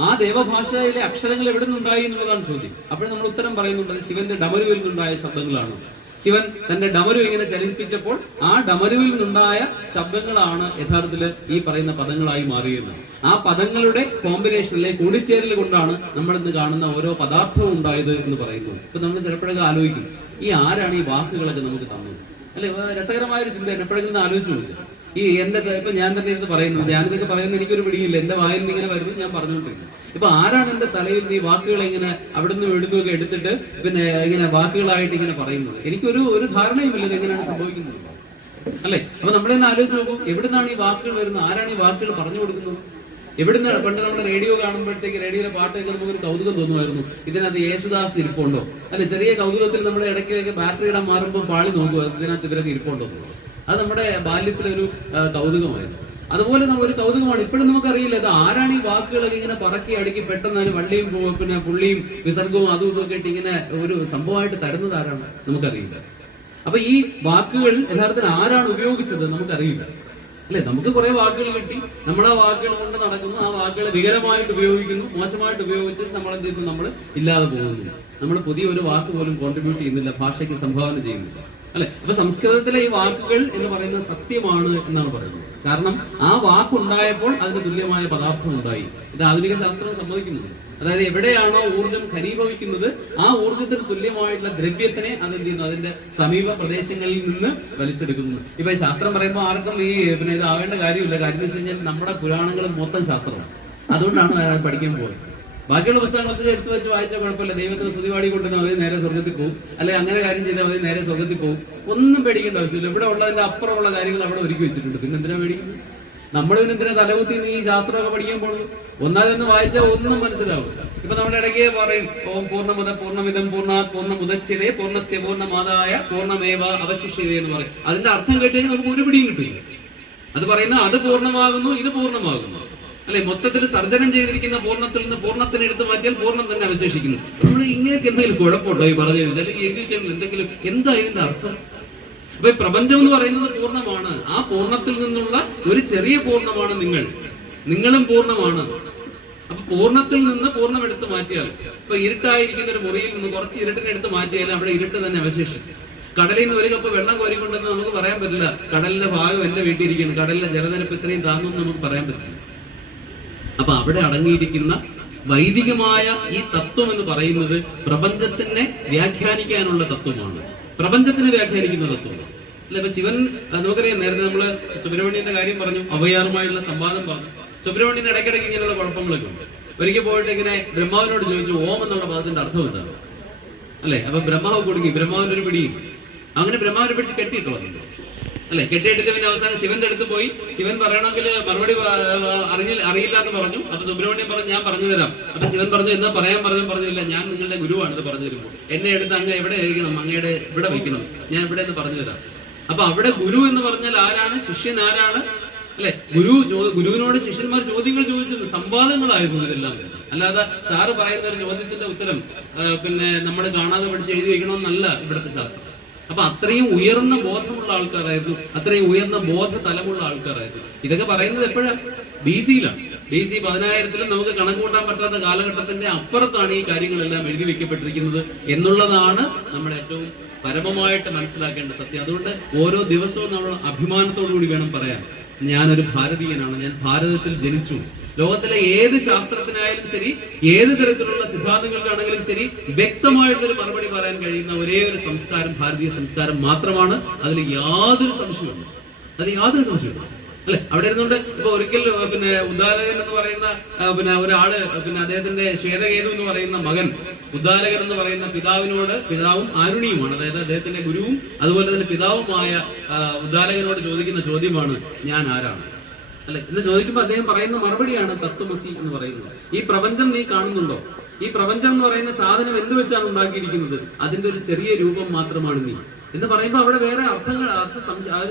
ആ ദേവഭാഷയിലെ അക്ഷരങ്ങൾ എവിടെ നിന്നുണ്ടായി എന്നുള്ളതാണ് ചോദ്യം. അപ്പോൾ നമ്മൾ ഉത്തരം പറയുന്നുണ്ട്, അത് ശിവന്റെ ഡമരുവിൽ നിന്നുണ്ടായ ശബ്ദങ്ങളാണ്. ശിവൻ തന്റെ ഡമരു ഇങ്ങനെ ചലിപ്പിച്ചപ്പോൾ ആ ഡമരുവിൽ നിന്നുണ്ടായ ശബ്ദങ്ങളാണ് യഥാർത്ഥത്തില് ഈ പറയുന്ന പദങ്ങളായി മാറിയത്. ആ പദങ്ങളുടെ കോമ്പിനേഷൻ അല്ലെങ്കിൽ കൂടിച്ചേരൽ കൊണ്ടാണ് നമ്മൾ ഇന്ന് കാണുന്ന ഓരോ പദാർത്ഥവും ഉണ്ടായത് എന്ന് പറയുന്നത്. ഇപ്പൊ നമ്മൾ ചിലപ്പോഴൊക്കെ ആലോചിക്കും, ഈ ആരാണ് ഈ വാക്കുകളൊക്കെ നമുക്ക് തന്നത് അല്ലെ? രസകരമായ ഒരു ചിന്തയാണ്. എപ്പോഴെങ്കിലും ആലോചിച്ചു നോക്കുക. ഈ ഇപ്പൊ ഞാൻ തന്നെ ഇരുന്ന് പറയുന്നു, ഞാനിതൊക്കെ പറയുന്നത് എനിക്കൊരു പിടിയില്ല, എന്റെ വായിൽ നിന്ന് ഇങ്ങനെ വരുന്നത് ഞാൻ പറഞ്ഞുകൊണ്ടിരിക്കും. ഇപ്പൊ ആരാണ് എന്റെ തലയിൽ ഈ വാക്കുകൾ ഇങ്ങനെ അവിടുന്ന് എഴുതുമൊക്കെ എടുത്തിട്ട് പിന്നെ ഇങ്ങനെ വാക്കുകളായിട്ട് ഇങ്ങനെ പറയുന്നത്? എനിക്കൊരു ധാരണയുമില്ല ഇത് എങ്ങനെയാണ് സംഭവിക്കുന്നത് അല്ലെ. അപ്പൊ നമ്മളെന്നെ ആലോചിച്ച് നോക്കും, എവിടുന്നാണ് ഈ വാക്കുകൾ വരുന്നത്? ആരാണ് ഈ വാക്കുകൾ പറഞ്ഞു കൊടുക്കുന്നത്? എവിടുന്നാണ്? പണ്ട് നമ്മുടെ റേഡിയോ കാണുമ്പോഴത്തേക്ക് റേഡിയോയിലെ പാട്ടൊക്കെ നമുക്കൊരു കൗതുകം തോന്നുമായിരുന്നു. ഇതിനകത്ത് യേശുദാസ് ഇരിപ്പുണ്ടോ അല്ലെ? ചെറിയ കൗതുകത്തിൽ നമ്മുടെ ഇടയ്ക്കൊക്കെ ബാറ്ററി ഇടാൻ മാറുമ്പോൾ പാളി നോക്കുക, ഇതിനകത്ത് ഇവരൊക്കെ ഇരിപ്പുണ്ടോ. അത് നമ്മുടെ ബാല്യത്തിലൊരു കൗതുകമായിരുന്നു. അതുപോലെ ഒരു കൗതുകമാണ്. ഇപ്പോഴും നമുക്കറിയില്ല ഇത് ആരാണ് ഈ വാക്കുകളൊക്കെ ഇങ്ങനെ പറക്കി അടുക്കി പെട്ടെന്ന് അതിന് വള്ളിയും പിന്നെ പുള്ളിയും വിസർഗവും അതും ഇതൊക്കെ ഇട്ട് ഇങ്ങനെ ഒരു സംഭവമായിട്ട് തരുന്നത് ആരാണ് നമുക്കറിയില്ല. അപ്പൊ ഈ വാക്കുകൾ യഥാർത്ഥത്തിൽ ആരാണ് ഉപയോഗിച്ചത് നമുക്കറിയില്ല അല്ലെ. നമുക്ക് കുറെ വാക്കുകൾ കിട്ടി, നമ്മളെ വാക്കുകൾ കൊണ്ട് നടക്കുന്നു, ആ വാക്കുകളെ വികലമായിട്ട് ഉപയോഗിക്കുന്നു, മോശമായിട്ട് ഉപയോഗിച്ചിട്ട് നമ്മൾ എന്ത് ചെയ്യുന്നു, നമ്മൾ ഇല്ലാതെ പോകുന്നു. നമ്മൾ പുതിയൊരു വാക്ക് പോലും കോൺട്രിബ്യൂട്ട് ചെയ്യുന്നില്ല, ഭാഷയ്ക്ക് സംഭാവന ചെയ്യുന്നില്ല അല്ലെ. അപ്പൊ സംസ്കൃതത്തിലെ ഈ വാക്കുകൾ എന്ന് പറയുന്നത് സത്യമാണ് എന്നാണ് പറയുന്നത്. കാരണം ആ വാക്കുണ്ടായപ്പോൾ അതിന് തുല്യമായ പദാർത്ഥം ഉണ്ടായി. ഇത് ആധുനിക ശാസ്ത്രം സമ്മതിക്കുന്നുണ്ട്. അതായത് എവിടെയാണോ ഊർജം ഘനീഭവിക്കുന്നത് ആ ഊർജത്തിന് തുല്യമായിട്ടുള്ള ദ്രവ്യത്തിനെ അതെന്ത് ചെയ്യുന്നു, അതിന്റെ സമീപ പ്രദേശങ്ങളിൽ നിന്ന് വലിച്ചെടുക്കുന്നു. ഇപ്പൊ ഈ ശാസ്ത്രം പറയുമ്പോൾ ആർക്കും പിന്നെ ഇത് ആവേണ്ട കാര്യമില്ല. കാര്യം എന്ന് വെച്ച് കഴിഞ്ഞാൽ നമ്മുടെ പുരാണങ്ങളും മൊത്തം ശാസ്ത്രമാണ്. അതുകൊണ്ടാണ് പഠിക്കാൻ പോകുന്നത്. ബാക്കിയുള്ള പുസ്തകങ്ങളൊക്കെ എടുത്തു വെച്ച് വായിച്ചാൽ കുഴപ്പമില്ല. ദൈവത്തിന് സ്തുതിപാടി കൊണ്ടുവന്നാൽ മതി, നേരെ സ്വർഗത്തിൽ പോകും. അല്ലെങ്കിൽ അങ്ങനെ കാര്യം ചെയ്താൽ മതി, നേരെ സ്വർഗത്തിൽ പോകും. ഒന്നും പേടിക്കേണ്ട ആവശ്യമില്ല. ഇവിടെ ഉള്ളതിന്റെ അപ്പുറമുള്ള കാര്യങ്ങൾ അവിടെ ഒരുക്കി വെച്ചിട്ടുണ്ട്. പിന്നെ എന്തിനാ പേടിക്കുന്നത്? നമ്മളതിനെന്തിനാ തലകുത്തി ഈ ശാസ്ത്രമൊക്കെ പഠിക്കാൻ പോകുന്നത്? ഒന്നാമതൊന്ന് വായിച്ചാൽ ഒന്നും മനസ്സിലാവില്ല. ഇപ്പൊ നമ്മുടെ ഇടയ്ക്ക് പറയും, ഓം പൂർണ്ണമത പൂർണ്ണമിതം പൂർണ്ണാത് പൂർണ്ണമുദച്യതേ പൂർണ്ണസ്യ പൂർണ്ണമാദായ പൂർണ്ണമേവ അവശിഷ്യതേ എന്ന് പറയും. അതിന്റെ അർത്ഥം കേട്ടുകഴിഞ്ഞാൽ നമുക്ക് ഒരു പിടിയും കിട്ടില്ല. അത് പറയുന്ന അത് പൂർണ്ണമാകുന്നു, ഇത് പൂർണ്ണമാകുന്നു അല്ലെ. മൊത്തത്തിൽ സർജനം ചെയ്തിരിക്കുന്ന പൂർണ്ണത്തിൽ നിന്ന് പൂർണ്ണത്തിന് എടുത്ത് മാറ്റിയാൽ പൂർണ്ണം തന്നെ അവശേഷിക്കുന്നു. നമ്മൾ ഇങ്ങനെയൊക്കെ എന്തെങ്കിലും കുഴപ്പമുണ്ടോ ഈ പറഞ്ഞു അല്ലെങ്കിൽ എഴുതി വെച്ചാൽ എന്തെങ്കിലും എന്താ ഇതിന്റെ അർത്ഥം? അപ്പൊ പ്രപഞ്ചം എന്ന് പറയുന്നത് പൂർണ്ണമാണ്. ആ പൂർണ്ണത്തിൽ നിന്നുള്ള ഒരു ചെറിയ പൂർണ്ണമാണ് നിങ്ങളും പൂർണ്ണമാണ്. അപ്പൊ പൂർണ്ണത്തിൽ നിന്ന് പൂർണ്ണം എടുത്ത് മാറ്റിയാൽ, ഇപ്പൊ ഇരുട്ടായിരിക്കുന്ന ഒരു മുറിയിൽ നിന്ന് കുറച്ച് ഇരുട്ടിനെ എടുത്ത് മാറ്റിയാൽ അവിടെ ഇരുട്ട് തന്നെ അവശേഷിക്കും. കടലിൽ നിന്ന് ഒരു കപ്പ് വെള്ളം കോരിക്കൊണ്ടെന്ന് നമുക്ക് പറയാൻ പറ്റില്ല. കടലിന്റെ ഭാഗം എന്റെ വീട്ടിലിരിക്കുന്നു, കടലിലെ ജലനിരപ്പ് ഇത്രയും താങ്ങുമെന്ന് നമുക്ക് പറയാൻ പറ്റില്ല. അപ്പൊ അവിടെ അടങ്ങിയിരിക്കുന്ന വൈദികമായ ഈ തത്വം എന്ന് പറയുന്നത് പ്രപഞ്ചത്തിനെ വ്യാഖ്യാനിക്കാനുള്ള തത്വമാണ്. പ്രപഞ്ചത്തിനെ വ്യാഖ്യാനിക്കുന്ന തത്വമാണ് അല്ലെ. ഇപ്പൊ ശിവൻ നമുക്കറിയാം, നേരത്തെ നമ്മള് സുബ്രഹ്മണ്യന്റെ കാര്യം പറഞ്ഞു, അവയാറുമായുള്ള സംവാദം പറഞ്ഞു. സുബ്രഹ്മണ്യന്റെ ഇടയ്ക്കിടയ്ക്ക് ഇങ്ങനെയുള്ള കുഴപ്പങ്ങളൊക്കെ ഉണ്ട്. ഒരിക്കൽ പോയിട്ട് ഇങ്ങനെ ബ്രഹ്മാവിനോട് ചോദിച്ചു, ഓം എന്നുള്ള പദത്തിന്റെ അർത്ഥം എന്താണ് അല്ലെ. അപ്പൊ ബ്രഹ്മാവ് കുടുങ്ങി, ബ്രഹ്മാവിന്റെ ഒരു പിടിയും അങ്ങനെ ബ്രഹ്മാവിനെ പിടിച്ച് കെട്ടിയിട്ടുള്ളത് അല്ലെ? കെട്ടിയെടുത്ത് പിന്നെ അവസാനം ശിവന്റെ അടുത്ത് പോയി. ശിവൻ പറയണമെങ്കിൽ മറുപടി അറിയില്ല എന്ന് പറഞ്ഞു. അപ്പൊ സുബ്രഹ്മണ്യം പറഞ്ഞു ഞാൻ പറഞ്ഞു തരാം. അപ്പൊ ശിവൻ പറഞ്ഞു എന്നാ പറയാൻ പറഞ്ഞില്ല, ഞാൻ നിങ്ങളുടെ ഗുരുവാണ് ഇത് പറഞ്ഞു തരുമ്പോൾ എന്നെ എടുത്ത് അങ്ങ് എവിടെ കഴിക്കണം, അങ്ങയുടെ ഇവിടെ വയ്ക്കണം, ഞാൻ ഇവിടെ എന്ന് പറഞ്ഞു തരാം. അപ്പൊ അവിടെ ഗുരു എന്ന് പറഞ്ഞാൽ ആരാണ്, ശിഷ്യൻ ആരാണ്, അല്ലെ? ഗുരുവിനോട് ശിഷ്യന്മാർ ചോദ്യങ്ങൾ ചോദിച്ചത് സംവാദങ്ങളായിരുന്നു ഇതെല്ലാം. അല്ലാതെ സാറ് പറയുന്ന ഒരു ചോദ്യത്തിന്റെ ഉത്തരം പിന്നെ നമ്മൾ കാണാതെ പഠിച്ച് എഴുതി വെക്കണമെന്നല്ല ഇവിടുത്തെ ശാസ്ത്രം. അപ്പൊ അത്രയും ഉയർന്ന ബോധമുള്ള ആൾക്കാരായിരുന്നു, അത്രയും ഉയർന്ന ബോധ തലമുള്ള ആൾക്കാരായിരുന്നു. ഇതൊക്കെ പറയുന്നത് എപ്പോഴാണ്? BC 10,000 നമുക്ക് കണക്ക് കൂട്ടാൻ പറ്റാത്ത കാലഘട്ടത്തിന്റെ അപ്പുറത്താണ് ഈ കാര്യങ്ങളെല്ലാം എഴുതി വെക്കപ്പെട്ടിരിക്കുന്നത് എന്നുള്ളതാണ് നമ്മൾ ഏറ്റവും പരമമായിട്ട് മനസ്സിലാക്കേണ്ട സത്യം. അതുകൊണ്ട് ഓരോ ദിവസവും നമ്മൾ അഭിമാനത്തോടു കൂടി വേണം പറയാൻ, ഞാനൊരു ഭാരതീയനാണ്, ഞാൻ ഭാരതത്തിൽ ജനിച്ചു. ലോകത്തിലെ ഏത് ശാസ്ത്രത്തിനായാലും ശരി, ഏത് തരത്തിലുള്ള സിദ്ധാന്തങ്ങൾക്കാണെങ്കിലും ശരി, വ്യക്തമായിട്ടൊരു മറുപടി പറയാൻ കഴിയുന്ന ഒരേ ഒരു സംസ്കാരം ഭാരതീയ സംസ്കാരം മാത്രമാണ്. അതിൽ യാതൊരു സംശയവും അല്ലെ? അവിടെ ഇരുന്നുകൊണ്ട് ഇപ്പൊ ഒരിക്കൽ പിന്നെ ഉദ്ദാലകൻ എന്ന് പറയുന്ന പിന്നെ ഒരാള് പിന്നെ അദ്ദേഹത്തിന്റെ ശ്വേതകേതു എന്ന് പറയുന്ന മകൻ ഉദ്ദാലകൻ എന്ന് പറയുന്ന പിതാവും ആരുണിയുമാണ്, അതായത് അദ്ദേഹത്തിന്റെ ഗുരുവും അതുപോലെ തന്നെ പിതാവുമായ ഉദ്ദാലകനോട് ചോദിക്കുന്ന ചോദ്യമാണ് ഞാൻ ആരാണ്, അല്ലെ എന്ന് ചോദിക്കുമ്പോൾ അദ്ദേഹം പറയുന്ന മറുപടിയാണ് തത്വമസി എന്ന് പറയുന്നത്. ഈ പ്രപഞ്ചം നീ കാണുന്നുണ്ടോ? ഈ പ്രപഞ്ചം എന്ന് പറയുന്ന സാധനം എന്ത് വെച്ചാണ് ഉണ്ടാക്കിയിരിക്കുന്നത്? അതിന്റെ ഒരു ചെറിയ രൂപം മാത്രമാണ് നീ എന്ന് പറയുമ്പോൾ അവിടെ വേറെ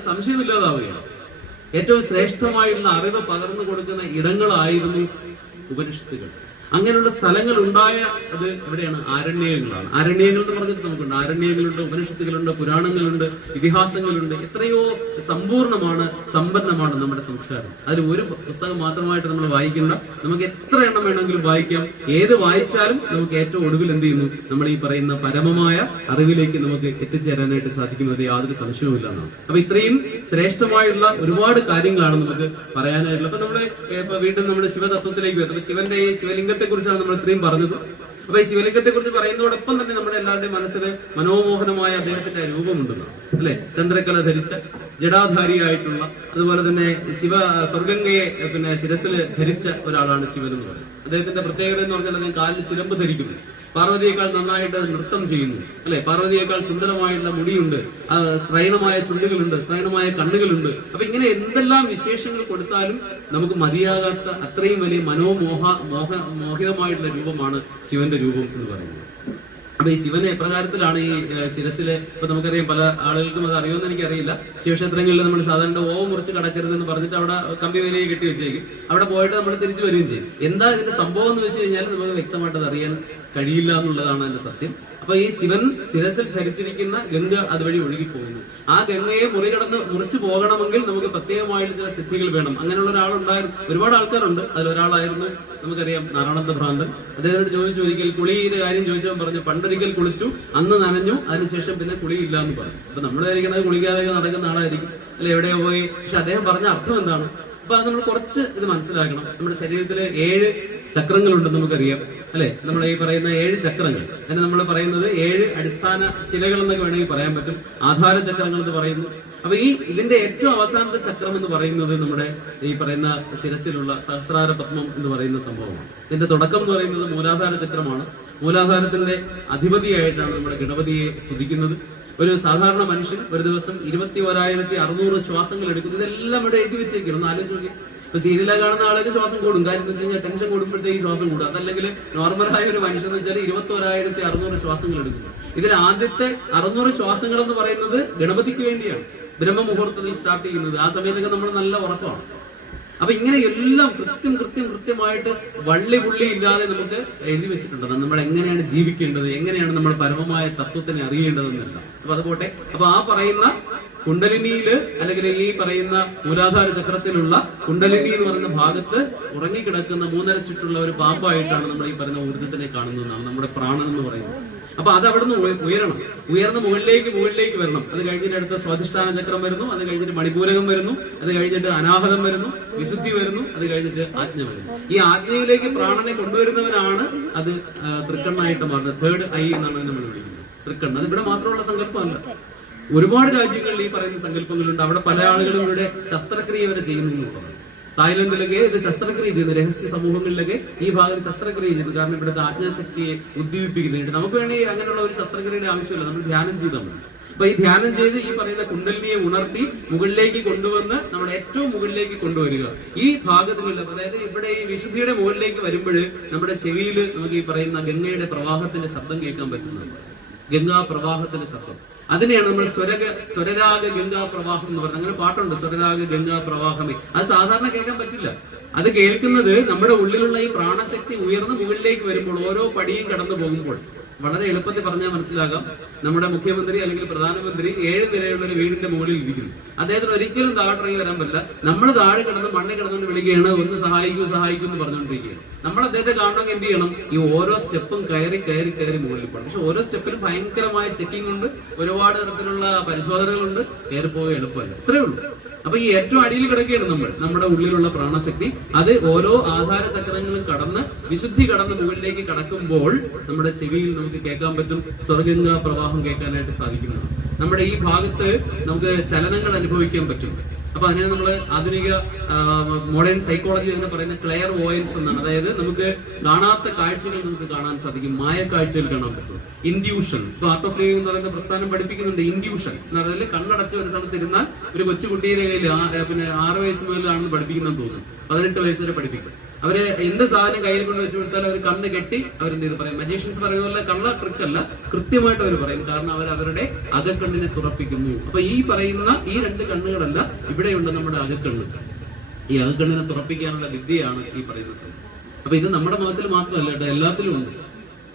സംശയമില്ലാതാവുകയാണ്. ഏറ്റവും ശ്രേഷ്ഠമായുള്ള അറിവ് പകർന്നു കൊടുക്കുന്ന ഇടങ്ങളായിരുന്നു ഉപനിഷത്തുകൾ. അങ്ങനെയുള്ള സ്ഥലങ്ങൾ ഉണ്ടായ അത് എവിടെയാണ്? ആരണ്യകങ്ങളാണ്. ആരണ്യകൾ എന്ന് പറഞ്ഞിട്ട് നമുക്കുണ്ട്. ആരണ്യകളുണ്ട്, ഉപനിഷത്തുകളുണ്ട്, പുരാണങ്ങളുണ്ട്, ഇതിഹാസങ്ങളുണ്ട്. എത്രയോ സമ്പൂർണമാണ്, സമ്പന്നമാണ് നമ്മുടെ സംസ്കാരം. അതിൽ ഒരു പുസ്തകം മാത്രമായിട്ട് നമ്മൾ വായിക്കേണ്ട, നമുക്ക് എത്ര എണ്ണം വേണമെങ്കിലും വായിക്കാം. ഏത് വായിച്ചാലും നമുക്ക് ഏറ്റവും ഒടുവിൽ എന്ത് ചെയ്യുന്നു? നമ്മൾ ഈ പറയുന്ന പരമമായ അറിവിലേക്ക് നമുക്ക് എത്തിച്ചേരാനായിട്ട് സാധിക്കുന്നത് യാതൊരു സംശയവുമില്ല എന്നാണ്. അപ്പൊ ഇത്രയും ശ്രേഷ്ഠമായുള്ള ഒരുപാട് കാര്യങ്ങളാണ് നമുക്ക് പറയാനായിട്ടുള്ളത്. അപ്പൊ നമ്മള് വീണ്ടും നമ്മുടെ ശിവതത്വത്തിലേക്ക് വരുന്നത്, ശിവന്റെ ഈ ശിവലിംഗ കുറിച്ചാണ് നമ്മൾ ഇത്രയും പറഞ്ഞത്. അപ്പൊ ഈ ശിവലിംഗത്തെ കുറിച്ച് പറയുന്നതോടൊപ്പം തന്നെ നമ്മുടെ എല്ലാവരുടെയും മനസ്സിൽ മനോമോഹനമായ അദ്ദേഹത്തിന്റെ രൂപമുണ്ടെന്നാണ്, അല്ലെ? ചന്ദ്രക്കല ധരിച്ച, ജടാധാരിയായിട്ടുള്ള, അതുപോലെ തന്നെ സ്വർഗംഗയെ പിന്നെ ശിരസിൽ ധരിച്ച ഒരാളാണ് ശിവൻ എന്ന് പറയുന്നത്. അദ്ദേഹത്തിന്റെ പ്രത്യേകത എന്ന് പറഞ്ഞാൽ അദ്ദേഹം കാലിൽ ചിലമ്പ് ധരിക്കുന്നു, പാർവതിയേക്കാൾ നന്നായിട്ട് നൃത്തം ചെയ്യുന്നു, അല്ലെ? പാർവതിയേക്കാൾ സുന്ദരമായിട്ടുള്ള മുടിയുണ്ട്, സ്ത്രൈണമായ ചുണ്ടുകളുണ്ട്, സ്ത്രൈണമായ കണ്ണുകളുണ്ട്. അപ്പൊ ഇങ്ങനെ എന്തെല്ലാം വിശേഷങ്ങൾ കൊടുത്താലും നമുക്ക് മതിയാകാത്ത അത്രയും വലിയ മോഹിതമായിട്ടുള്ള രൂപമാണ് ശിവന്റെ രൂപം എന്ന് പറയുന്നത്. അപ്പൊ ഈ ശിവന് എപ്രകാരത്തിലാണ് ഈ ശിരസിലെ, ഇപ്പൊ നമുക്കറിയാം, പല ആളുകൾക്കും അത് അറിയുമെന്ന് എനിക്കറിയില്ല, ശിവക്ഷേത്രങ്ങളിൽ നമ്മൾ സാധാരണ ഓവ് മുറിച്ച് കടക്കരുതെന്ന് പറഞ്ഞിട്ട് അവിടെ കമ്പി വലിയ കെട്ടി വെച്ചേക്കും. അവിടെ പോയിട്ട് നമ്മൾ തിരിച്ചു വരികയും ചെയ്യും. എന്താ ഇതിന്റെ സംഭവം എന്ന് വെച്ച് കഴിഞ്ഞാൽ നമുക്ക് വ്യക്തമായിട്ട് അത് അറിയാൻ കഴിയില്ല എന്നുള്ളതാണ് അതിന്റെ സത്യം. അപ്പൊ ഈ ശിവൻ ശിരസിൽ ധരിച്ചിരിക്കുന്ന ഗംഗ അതുവഴി ഒഴുകിപ്പോകുന്നു. ആ ഗംഗയെ മുറിച്ചു പോകണമെങ്കിൽ നമുക്ക് പ്രത്യേകമായിട്ട് ചില സിദ്ധികൾ വേണം. അങ്ങനെയുള്ള ഒരാളുണ്ടായിരുന്നു, ഒരുപാട് ആൾക്കാരുണ്ട്. അതിലൊരാളായിരുന്നു നമുക്കറിയാം നാരായണന്ദ ഭ്രാന്തൻ. അദ്ദേഹത്തോട് ചോദിച്ചു, ഒരിക്കൽ കുളിയുടെ കാര്യം ചോദിച്ചപ്പോൾ പറഞ്ഞു, പണ്ടൊരിക്കൽ കുളിച്ചു, അന്ന് നനഞ്ഞു, അതിനുശേഷം പിന്നെ കുളിയില്ല എന്ന് പറഞ്ഞു. അപ്പൊ നമ്മൾ ധരിക്കണത് കുളിക്കാതെ നടക്കുന്ന ആളായിരിക്കും, അല്ലെ? എവിടെയോ പോയി. പക്ഷെ അദ്ദേഹം പറഞ്ഞ അർത്ഥം എന്താണ്? അപ്പൊ അത് നമ്മൾ കുറച്ച് ഇത് മനസ്സിലാക്കണം. നമ്മുടെ ശരീരത്തില് 7 ചക്രങ്ങളുണ്ടെന്ന് നമുക്കറിയാം, അല്ലെ? നമ്മൾ ഈ പറയുന്ന 7 ചക്രങ്ങൾ, അതിന് നമ്മൾ പറയുന്നത് 7 അടിസ്ഥാന ശിലകൾ എന്നൊക്കെ വേണമെങ്കിൽ പറയാൻ പറ്റും. ആധാര ചക്രങ്ങൾ എന്ന് പറയുന്നു. അപ്പൊ ഇതിന്റെ ഏറ്റവും അവസാനത്തെ ചക്രം എന്ന് പറയുന്നത് നമ്മുടെ ഈ പറയുന്ന ശിരസിലുള്ള സഹസ്രാര പത്മം എന്ന് പറയുന്ന സംഭവമാണ്. ഇതിന്റെ തുടക്കം എന്ന് പറയുന്നത് മൂലാധാര ചക്രമാണ്. മൂലാധാരത്തിന്റെ അധിപതിയായിട്ടാണ് നമ്മുടെ ഗണപതിയെ സ്തുതിക്കുന്നത്. ഒരു സാധാരണ മനുഷ്യൻ ഒരു ദിവസം 21,600 ശ്വാസങ്ങൾ എടുക്കുന്നു. ഇതെല്ലാം ഇവിടെ എഴുതി വെച്ചേക്കണം, ഒന്ന് ആലോചിച്ച് നോക്കി. ഇപ്പൊ സീരിയല കാണുന്ന ആൾക്ക് ശ്വാസം കൂടും, കാര്യം എന്ന് വെച്ച് കഴിഞ്ഞാൽ ടെൻഷൻ കൂടുമ്പോഴത്തേക്ക് ശ്വാസം കൂടും. അതല്ലെങ്കിൽ നോർമലായ ഒരു മനുഷ്യൻ എന്ന് വെച്ചാൽ 21,600 ശ്വാസങ്ങൾ എടുക്കുന്നു. ഇതിൽ ആദ്യത്തെ 600 ശ്വാസങ്ങൾ എന്ന് പറയുന്നത് ഗണപതിക്ക് വേണ്ടിയാണ്, ബ്രഹ്മമുഹൂർത്തത്തിൽ സ്റ്റാർട്ട് ചെയ്യുന്നത്. ആ സമയത്തൊക്കെ നമ്മൾ നല്ല ഉറക്കമാണ്. അപ്പൊ ഇങ്ങനെ എല്ലാം കൃത്യമായിട്ട് വള്ളി പുള്ളി ഇല്ലാതെ നമുക്ക് എഴുതി വെച്ചിട്ടുണ്ട്. നമ്മൾ എങ്ങനെയാണ് ജീവിക്കേണ്ടത്, എങ്ങനെയാണ് നമ്മൾ പരമമായ തത്വത്തിനെ അറിയേണ്ടതെന്നല്ല. അപ്പൊ അതുപോട്ടെ. അപ്പൊ ആ പറയുന്ന കുണ്ടലിനിയില്, അല്ലെങ്കിൽ ഈ പറയുന്ന മൂലാധാര ചക്രത്തിലുള്ള കുണ്ടലിനി എന്ന് പറയുന്ന ഭാഗത്ത് ഉറങ്ങിക്കിടക്കുന്ന 3.5 ചുറ്റുള്ള ഒരു പാമ്പായിട്ടാണ് നമ്മൾ ഈ പറയുന്ന ഊർജ്ജത്തിനെ കാണുന്നതെന്നാണ് നമ്മുടെ പ്രാണൻ എന്ന് പറയുന്നത്. അപ്പൊ അത് അവിടുന്ന് ഉയർന്ന് മുകളിലേക്ക് വരണം. അത് കഴിഞ്ഞിട്ട് അടുത്ത സ്വാധിഷ്ഠാന ചക്രം വരുന്നു, അത് കഴിഞ്ഞിട്ട് മണിപൂരകം വരുന്നു, അത് കഴിഞ്ഞിട്ട് അനാഹതം വരുന്നു, വിശുദ്ധി വരുന്നു, അത് കഴിഞ്ഞിട്ട് ആജ്ഞ വരുന്നു. ഈ ആജ്ഞയിലേക്ക് പ്രാണനെ കൊണ്ടുവരുന്നവനാണ് അത് തൃക്കണ്ണായിട്ട് മാറുന്നത്. 3rd ഐ എന്നാണ് നമ്മൾ വിളിക്കുന്നത്, തൃക്കണ്ണ്. അത് ഇവിടെ മാത്രമുള്ള സങ്കല്പമല്ല, ഒരുപാട് രാജ്യങ്ങളിൽ ഈ പറയുന്ന സങ്കല്പങ്ങളുണ്ട്. അവിടെ പല ആളുകളും ഇവിടെ ശസ്ത്രക്രിയ വരെ ചെയ്യുന്നു എന്നുള്ളതാണ്. തായ്ലൻഡിലൊക്കെ ഇത് ശസ്ത്രക്രിയ ചെയ്യുന്നു, രഹസ്യ സമൂഹങ്ങളിലൊക്കെ ഈ ഭാഗം ശസ്ത്രക്രിയ ചെയ്യുന്നു. കാരണം ഇവിടുത്തെ ആജ്ഞാശക്തിയെ ഉദ്ദീപിപ്പിക്കുന്നുണ്ട്. നമുക്ക് വേണമെങ്കിൽ അങ്ങനെയുള്ള ഒരു ശസ്ത്രക്രിയയുടെ ആവശ്യമില്ല, നമ്മൾ ധ്യാനം ചെയ്താൽ മതി. അപ്പൊ ഈ ധ്യാനം ചെയ്ത് ഈ പറയുന്ന കുണ്ടലിനിയെ ഉണർത്തി മുകളിലേക്ക് കൊണ്ടുവന്ന് നമ്മുടെ ഏറ്റവും മുകളിലേക്ക് കൊണ്ടുവരിക. ഈ ഭാഗത്തിലുള്ള, അതായത് ഇവിടെ ഈ വിശുദ്ധിയുടെ മുകളിലേക്ക് വരുമ്പോൾ നമ്മുടെ ചെവിയിൽ നമുക്ക് ഈ പറയുന്ന ഗംഗയുടെ പ്രവാഹത്തിന്റെ ശബ്ദം കേൾക്കാൻ പറ്റുന്നത്. ഗംഗാ പ്രവാഹത്തിന്റെ ശബ്ദം, അതിനെയാണ് നമ്മൾ സ്വരരാഗ ഗംഗാ പ്രവാഹം എന്ന് പറയുന്നത്. അങ്ങനെ പാട്ടുണ്ട്, സ്വരരാഗ ഗംഗാ പ്രവാഹമേ. അത് സാധാരണ കേൾക്കാൻ പറ്റില്ല. അത് കേൾക്കുന്നത് നമ്മുടെ ഉള്ളിലുള്ള ഈ പ്രാണശക്തി ഉയർന്ന് മുകളിലേക്ക് വരുമ്പോൾ, ഓരോ പടിയും കടന്നു പോകുമ്പോൾ. വളരെ എളുപ്പത്തിൽ പറഞ്ഞാൽ മനസ്സിലാകാം. നമ്മുടെ മുഖ്യമന്ത്രി അല്ലെങ്കിൽ പ്രധാനമന്ത്രി 7 നിലയുള്ള ഒരു വീടിന്റെ മുകളിൽ ഇരിക്കുന്നു. അദ്ദേഹത്തിന് ഒരിക്കലും താഴെ വരാൻ പറ്റില്ല. നമ്മൾ താഴെ കിടന്ന് മണ്ണിൽ കിടന്നുകൊണ്ട് വിളിക്കുകയാണ്, ഒന്ന് സഹായിക്കൂ സഹായിക്കൂ എന്ന് പറഞ്ഞുകൊണ്ടിരിക്കുകയാണ്. നമ്മൾ അദ്ദേഹത്തെ കാണണമെങ്കിൽ എന്ത് ചെയ്യണം? ഈ ഓരോ സ്റ്റെപ്പും കയറി കയറി കയറി മുകളിൽ പോകണം. പക്ഷെ ഓരോ സ്റ്റെപ്പിലും ഭയങ്കരമായ ചെക്കിംഗ് ഉണ്ട്, ഒരുപാട് തരത്തിലുള്ള പരിശോധനകളുണ്ട്. കയറി പോവുക എളുപ്പമല്ല, ഇത്രയേ ഉള്ളൂ. അപ്പൊ ഈ ഏറ്റവും അടിയിൽ കിടക്കുകയാണ് നമ്മുടെ ഉള്ളിലുള്ള പ്രാണശക്തി. അത് ഓരോ ആധാര ചക്രങ്ങളും കടന്ന് വിശുദ്ധി കടന്ന് മുകളിലേക്ക് കടക്കുമ്പോൾ നമ്മുടെ ചെവിയിൽ നമുക്ക് കേൾക്കാൻ പറ്റും, സ്വർഗംഗാ പ്രവാഹം കേൾക്കാനായിട്ട് സാധിക്കുന്നതാണ്. നമ്മുടെ ഈ ഭാഗത്ത് നമുക്ക് ചലനങ്ങൾ അനുഭവിക്കാൻ പറ്റും. അപ്പൊ അതിനെ നമ്മൾ ആധുനിക മോഡേൺ സൈക്കോളജി എന്ന് പറയുന്ന ക്ലെയർ വോയൻസ് എന്നാണ്. അതായത് നമുക്ക് കാണാത്ത കാഴ്ചകൾ നമുക്ക് കാണാൻ സാധിക്കും, മായ കാഴ്ചകൾ കാണാൻ പറ്റും. ഇൻഡ്യൂഷൻ, ഇപ്പൊ ആർട്ട് ഓഫ് ലിവിംഗ് എന്ന് പറയുന്ന പ്രസ്ഥാനം പഠിപ്പിക്കുന്നുണ്ട്. ഇൻഡ്യൂഷൻ എന്ന് പറഞ്ഞാൽ കണ്ണടച്ച് ഒരു സ്ഥലത്ത് ഇരുന്നാൽ ഒരു കൊച്ചുകുട്ടിയുടെ കയ്യിൽ 6 വയസ്സ് മുതലാണെന്ന് പഠിപ്പിക്കുന്നത് തോന്നുന്നു, 18 വയസ്സ് വരെ പഠിപ്പിക്കും. അവര് എന്ത് സാധനം കയ്യിൽ കൊണ്ട് വെച്ച് കൊടുത്താൽ അവർ കണ്ണ് കെട്ടി അവരെന്ത് ചെയ്ത് പറയും. മജീഷ്യൻസ് പറയുന്ന പോലെ കള്ള ട്രിക്ക് അല്ല, കൃത്യമായിട്ട് അവർ പറയും. കാരണം അവരുടെ അകക്കണ്ണിനെ തുറപ്പിക്കുന്നു. അപ്പൊ ഈ പറയുന്ന ഈ 2 കണ്ണുകളല്ല, ഇവിടെയുണ്ട് നമ്മുടെ അകക്കണ്ണ്. ഈ അകക്കണ്ണിനെ തുറപ്പിക്കാനുള്ള വിദ്യയാണ് ഈ പറയുന്ന സംഭവം. അപ്പൊ ഇത് നമ്മുടെ മതത്തിൽ മാത്രമല്ല കേട്ടോ, എല്ലാത്തിലും ഉണ്ട്.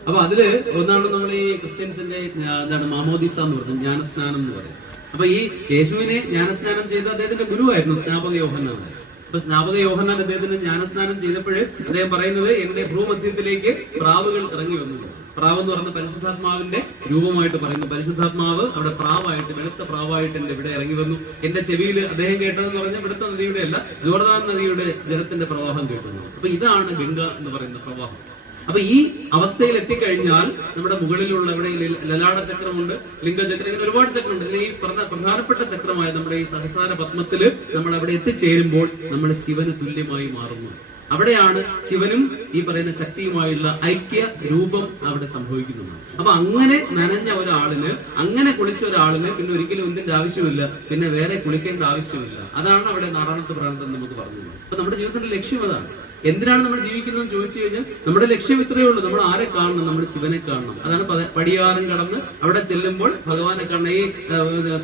അപ്പൊ അതില് ഒന്നാണ് നമ്മൾ ഈ ക്രിസ്ത്യൻസിന്റെ എന്താണ് മാമോദിസ എന്ന് പറയുന്നത്, ജ്ഞാനസ്നാനം എന്ന് പറയും. അപ്പൊ ഈ യേശുവിനെ ജ്ഞാനസ്നാനം ചെയ്ത അദ്ദേഹത്തിന്റെ ഗുരുവായിരുന്നു സ്നാപക യോഹന്നാൻ. അപ്പൊ സ്നാപക യോഹന്നാൻ അദ്ദേഹത്തിന് ജ്ഞാനസ്നാനം ചെയ്തപ്പോൾ അദ്ദേഹം പറയുന്നത്, എന്റെ ഭ്രൂമധ്യത്തിലേക്ക് പ്രാവുകൾ ഇറങ്ങി വന്നു. പ്രാവ് എന്ന് പറയുന്ന പരിശുദ്ധാത്മാവിന്റെ രൂപമായിട്ട് പറയുന്നു. പരിശുദ്ധാത്മാവ് അവിടെ പ്രാവായിട്ട്, വെളുത്ത പ്രാവായിട്ട് എന്റെ ഇവിടെ ഇറങ്ങി വന്നു. എന്റെ ചെവിയിൽ അദ്ദേഹം കേട്ടതെന്ന് പറഞ്ഞാൽ വെളുത്ത നദിയുടെ അല്ല, ജോർദാൻ നദിയുടെ ജലത്തിന്റെ പ്രവാഹം കേൾക്കുന്നു. അപ്പൊ ഇതാണ് ഗംഗ എന്ന് പറയുന്ന പ്രവാഹം. അപ്പൊ ഈ അവസ്ഥയിൽ എത്തിക്കഴിഞ്ഞാൽ നമ്മുടെ മുകളിലുള്ള ഇവിടെ ലലാട ചക്രമുണ്ട്, ലിംഗചക്രം, ഇങ്ങനെ ഒരുപാട് ചക്രമുണ്ട്. ഈ പ്രധാനപ്പെട്ട ചക്രമായ നമ്മുടെ ഈ സഹസ്രാര പത്മത്തില് നമ്മൾ അവിടെ എത്തിച്ചേരുമ്പോൾ നമ്മൾ ശിവന് തുല്യമായി മാറുന്നു. അവിടെയാണ് ശിവനും ഈ പറയുന്ന ശക്തിയുമായുള്ള ഐക്യ രൂപം അവിടെ സംഭവിക്കുന്നത്. അപ്പൊ അങ്ങനെ നനഞ്ഞ ഒരാളിന്, അങ്ങനെ കുളിച്ച ഒരാളിന് പിന്നെ ഒരിക്കലും എന്തിന്റെ ആവശ്യമില്ല, പിന്നെ വേറെ കുളിക്കേണ്ട ആവശ്യമില്ല. അതാണ് അവിടെ നാരായണത്ത് പ്രാന്തം നമുക്ക് പറഞ്ഞത്. അപ്പൊ നമ്മുടെ ജീവിതത്തിന്റെ ലക്ഷ്യം അതാണ്. എന്തിനാണ് നമ്മൾ ജീവിക്കുന്നത് ചോദിച്ചു കഴിഞ്ഞാൽ നമ്മുടെ ലക്ഷ്യം ഇത്രയേ ഉള്ളൂ. നമ്മൾ ആരെ കാണണം? നമ്മൾ ശിവനെ കാണണം. അതാണ് പടിയാറും കടന്ന് അവിടെ ചെല്ലുമ്പോൾ ഭഗവാനെ കാണണം. ഈ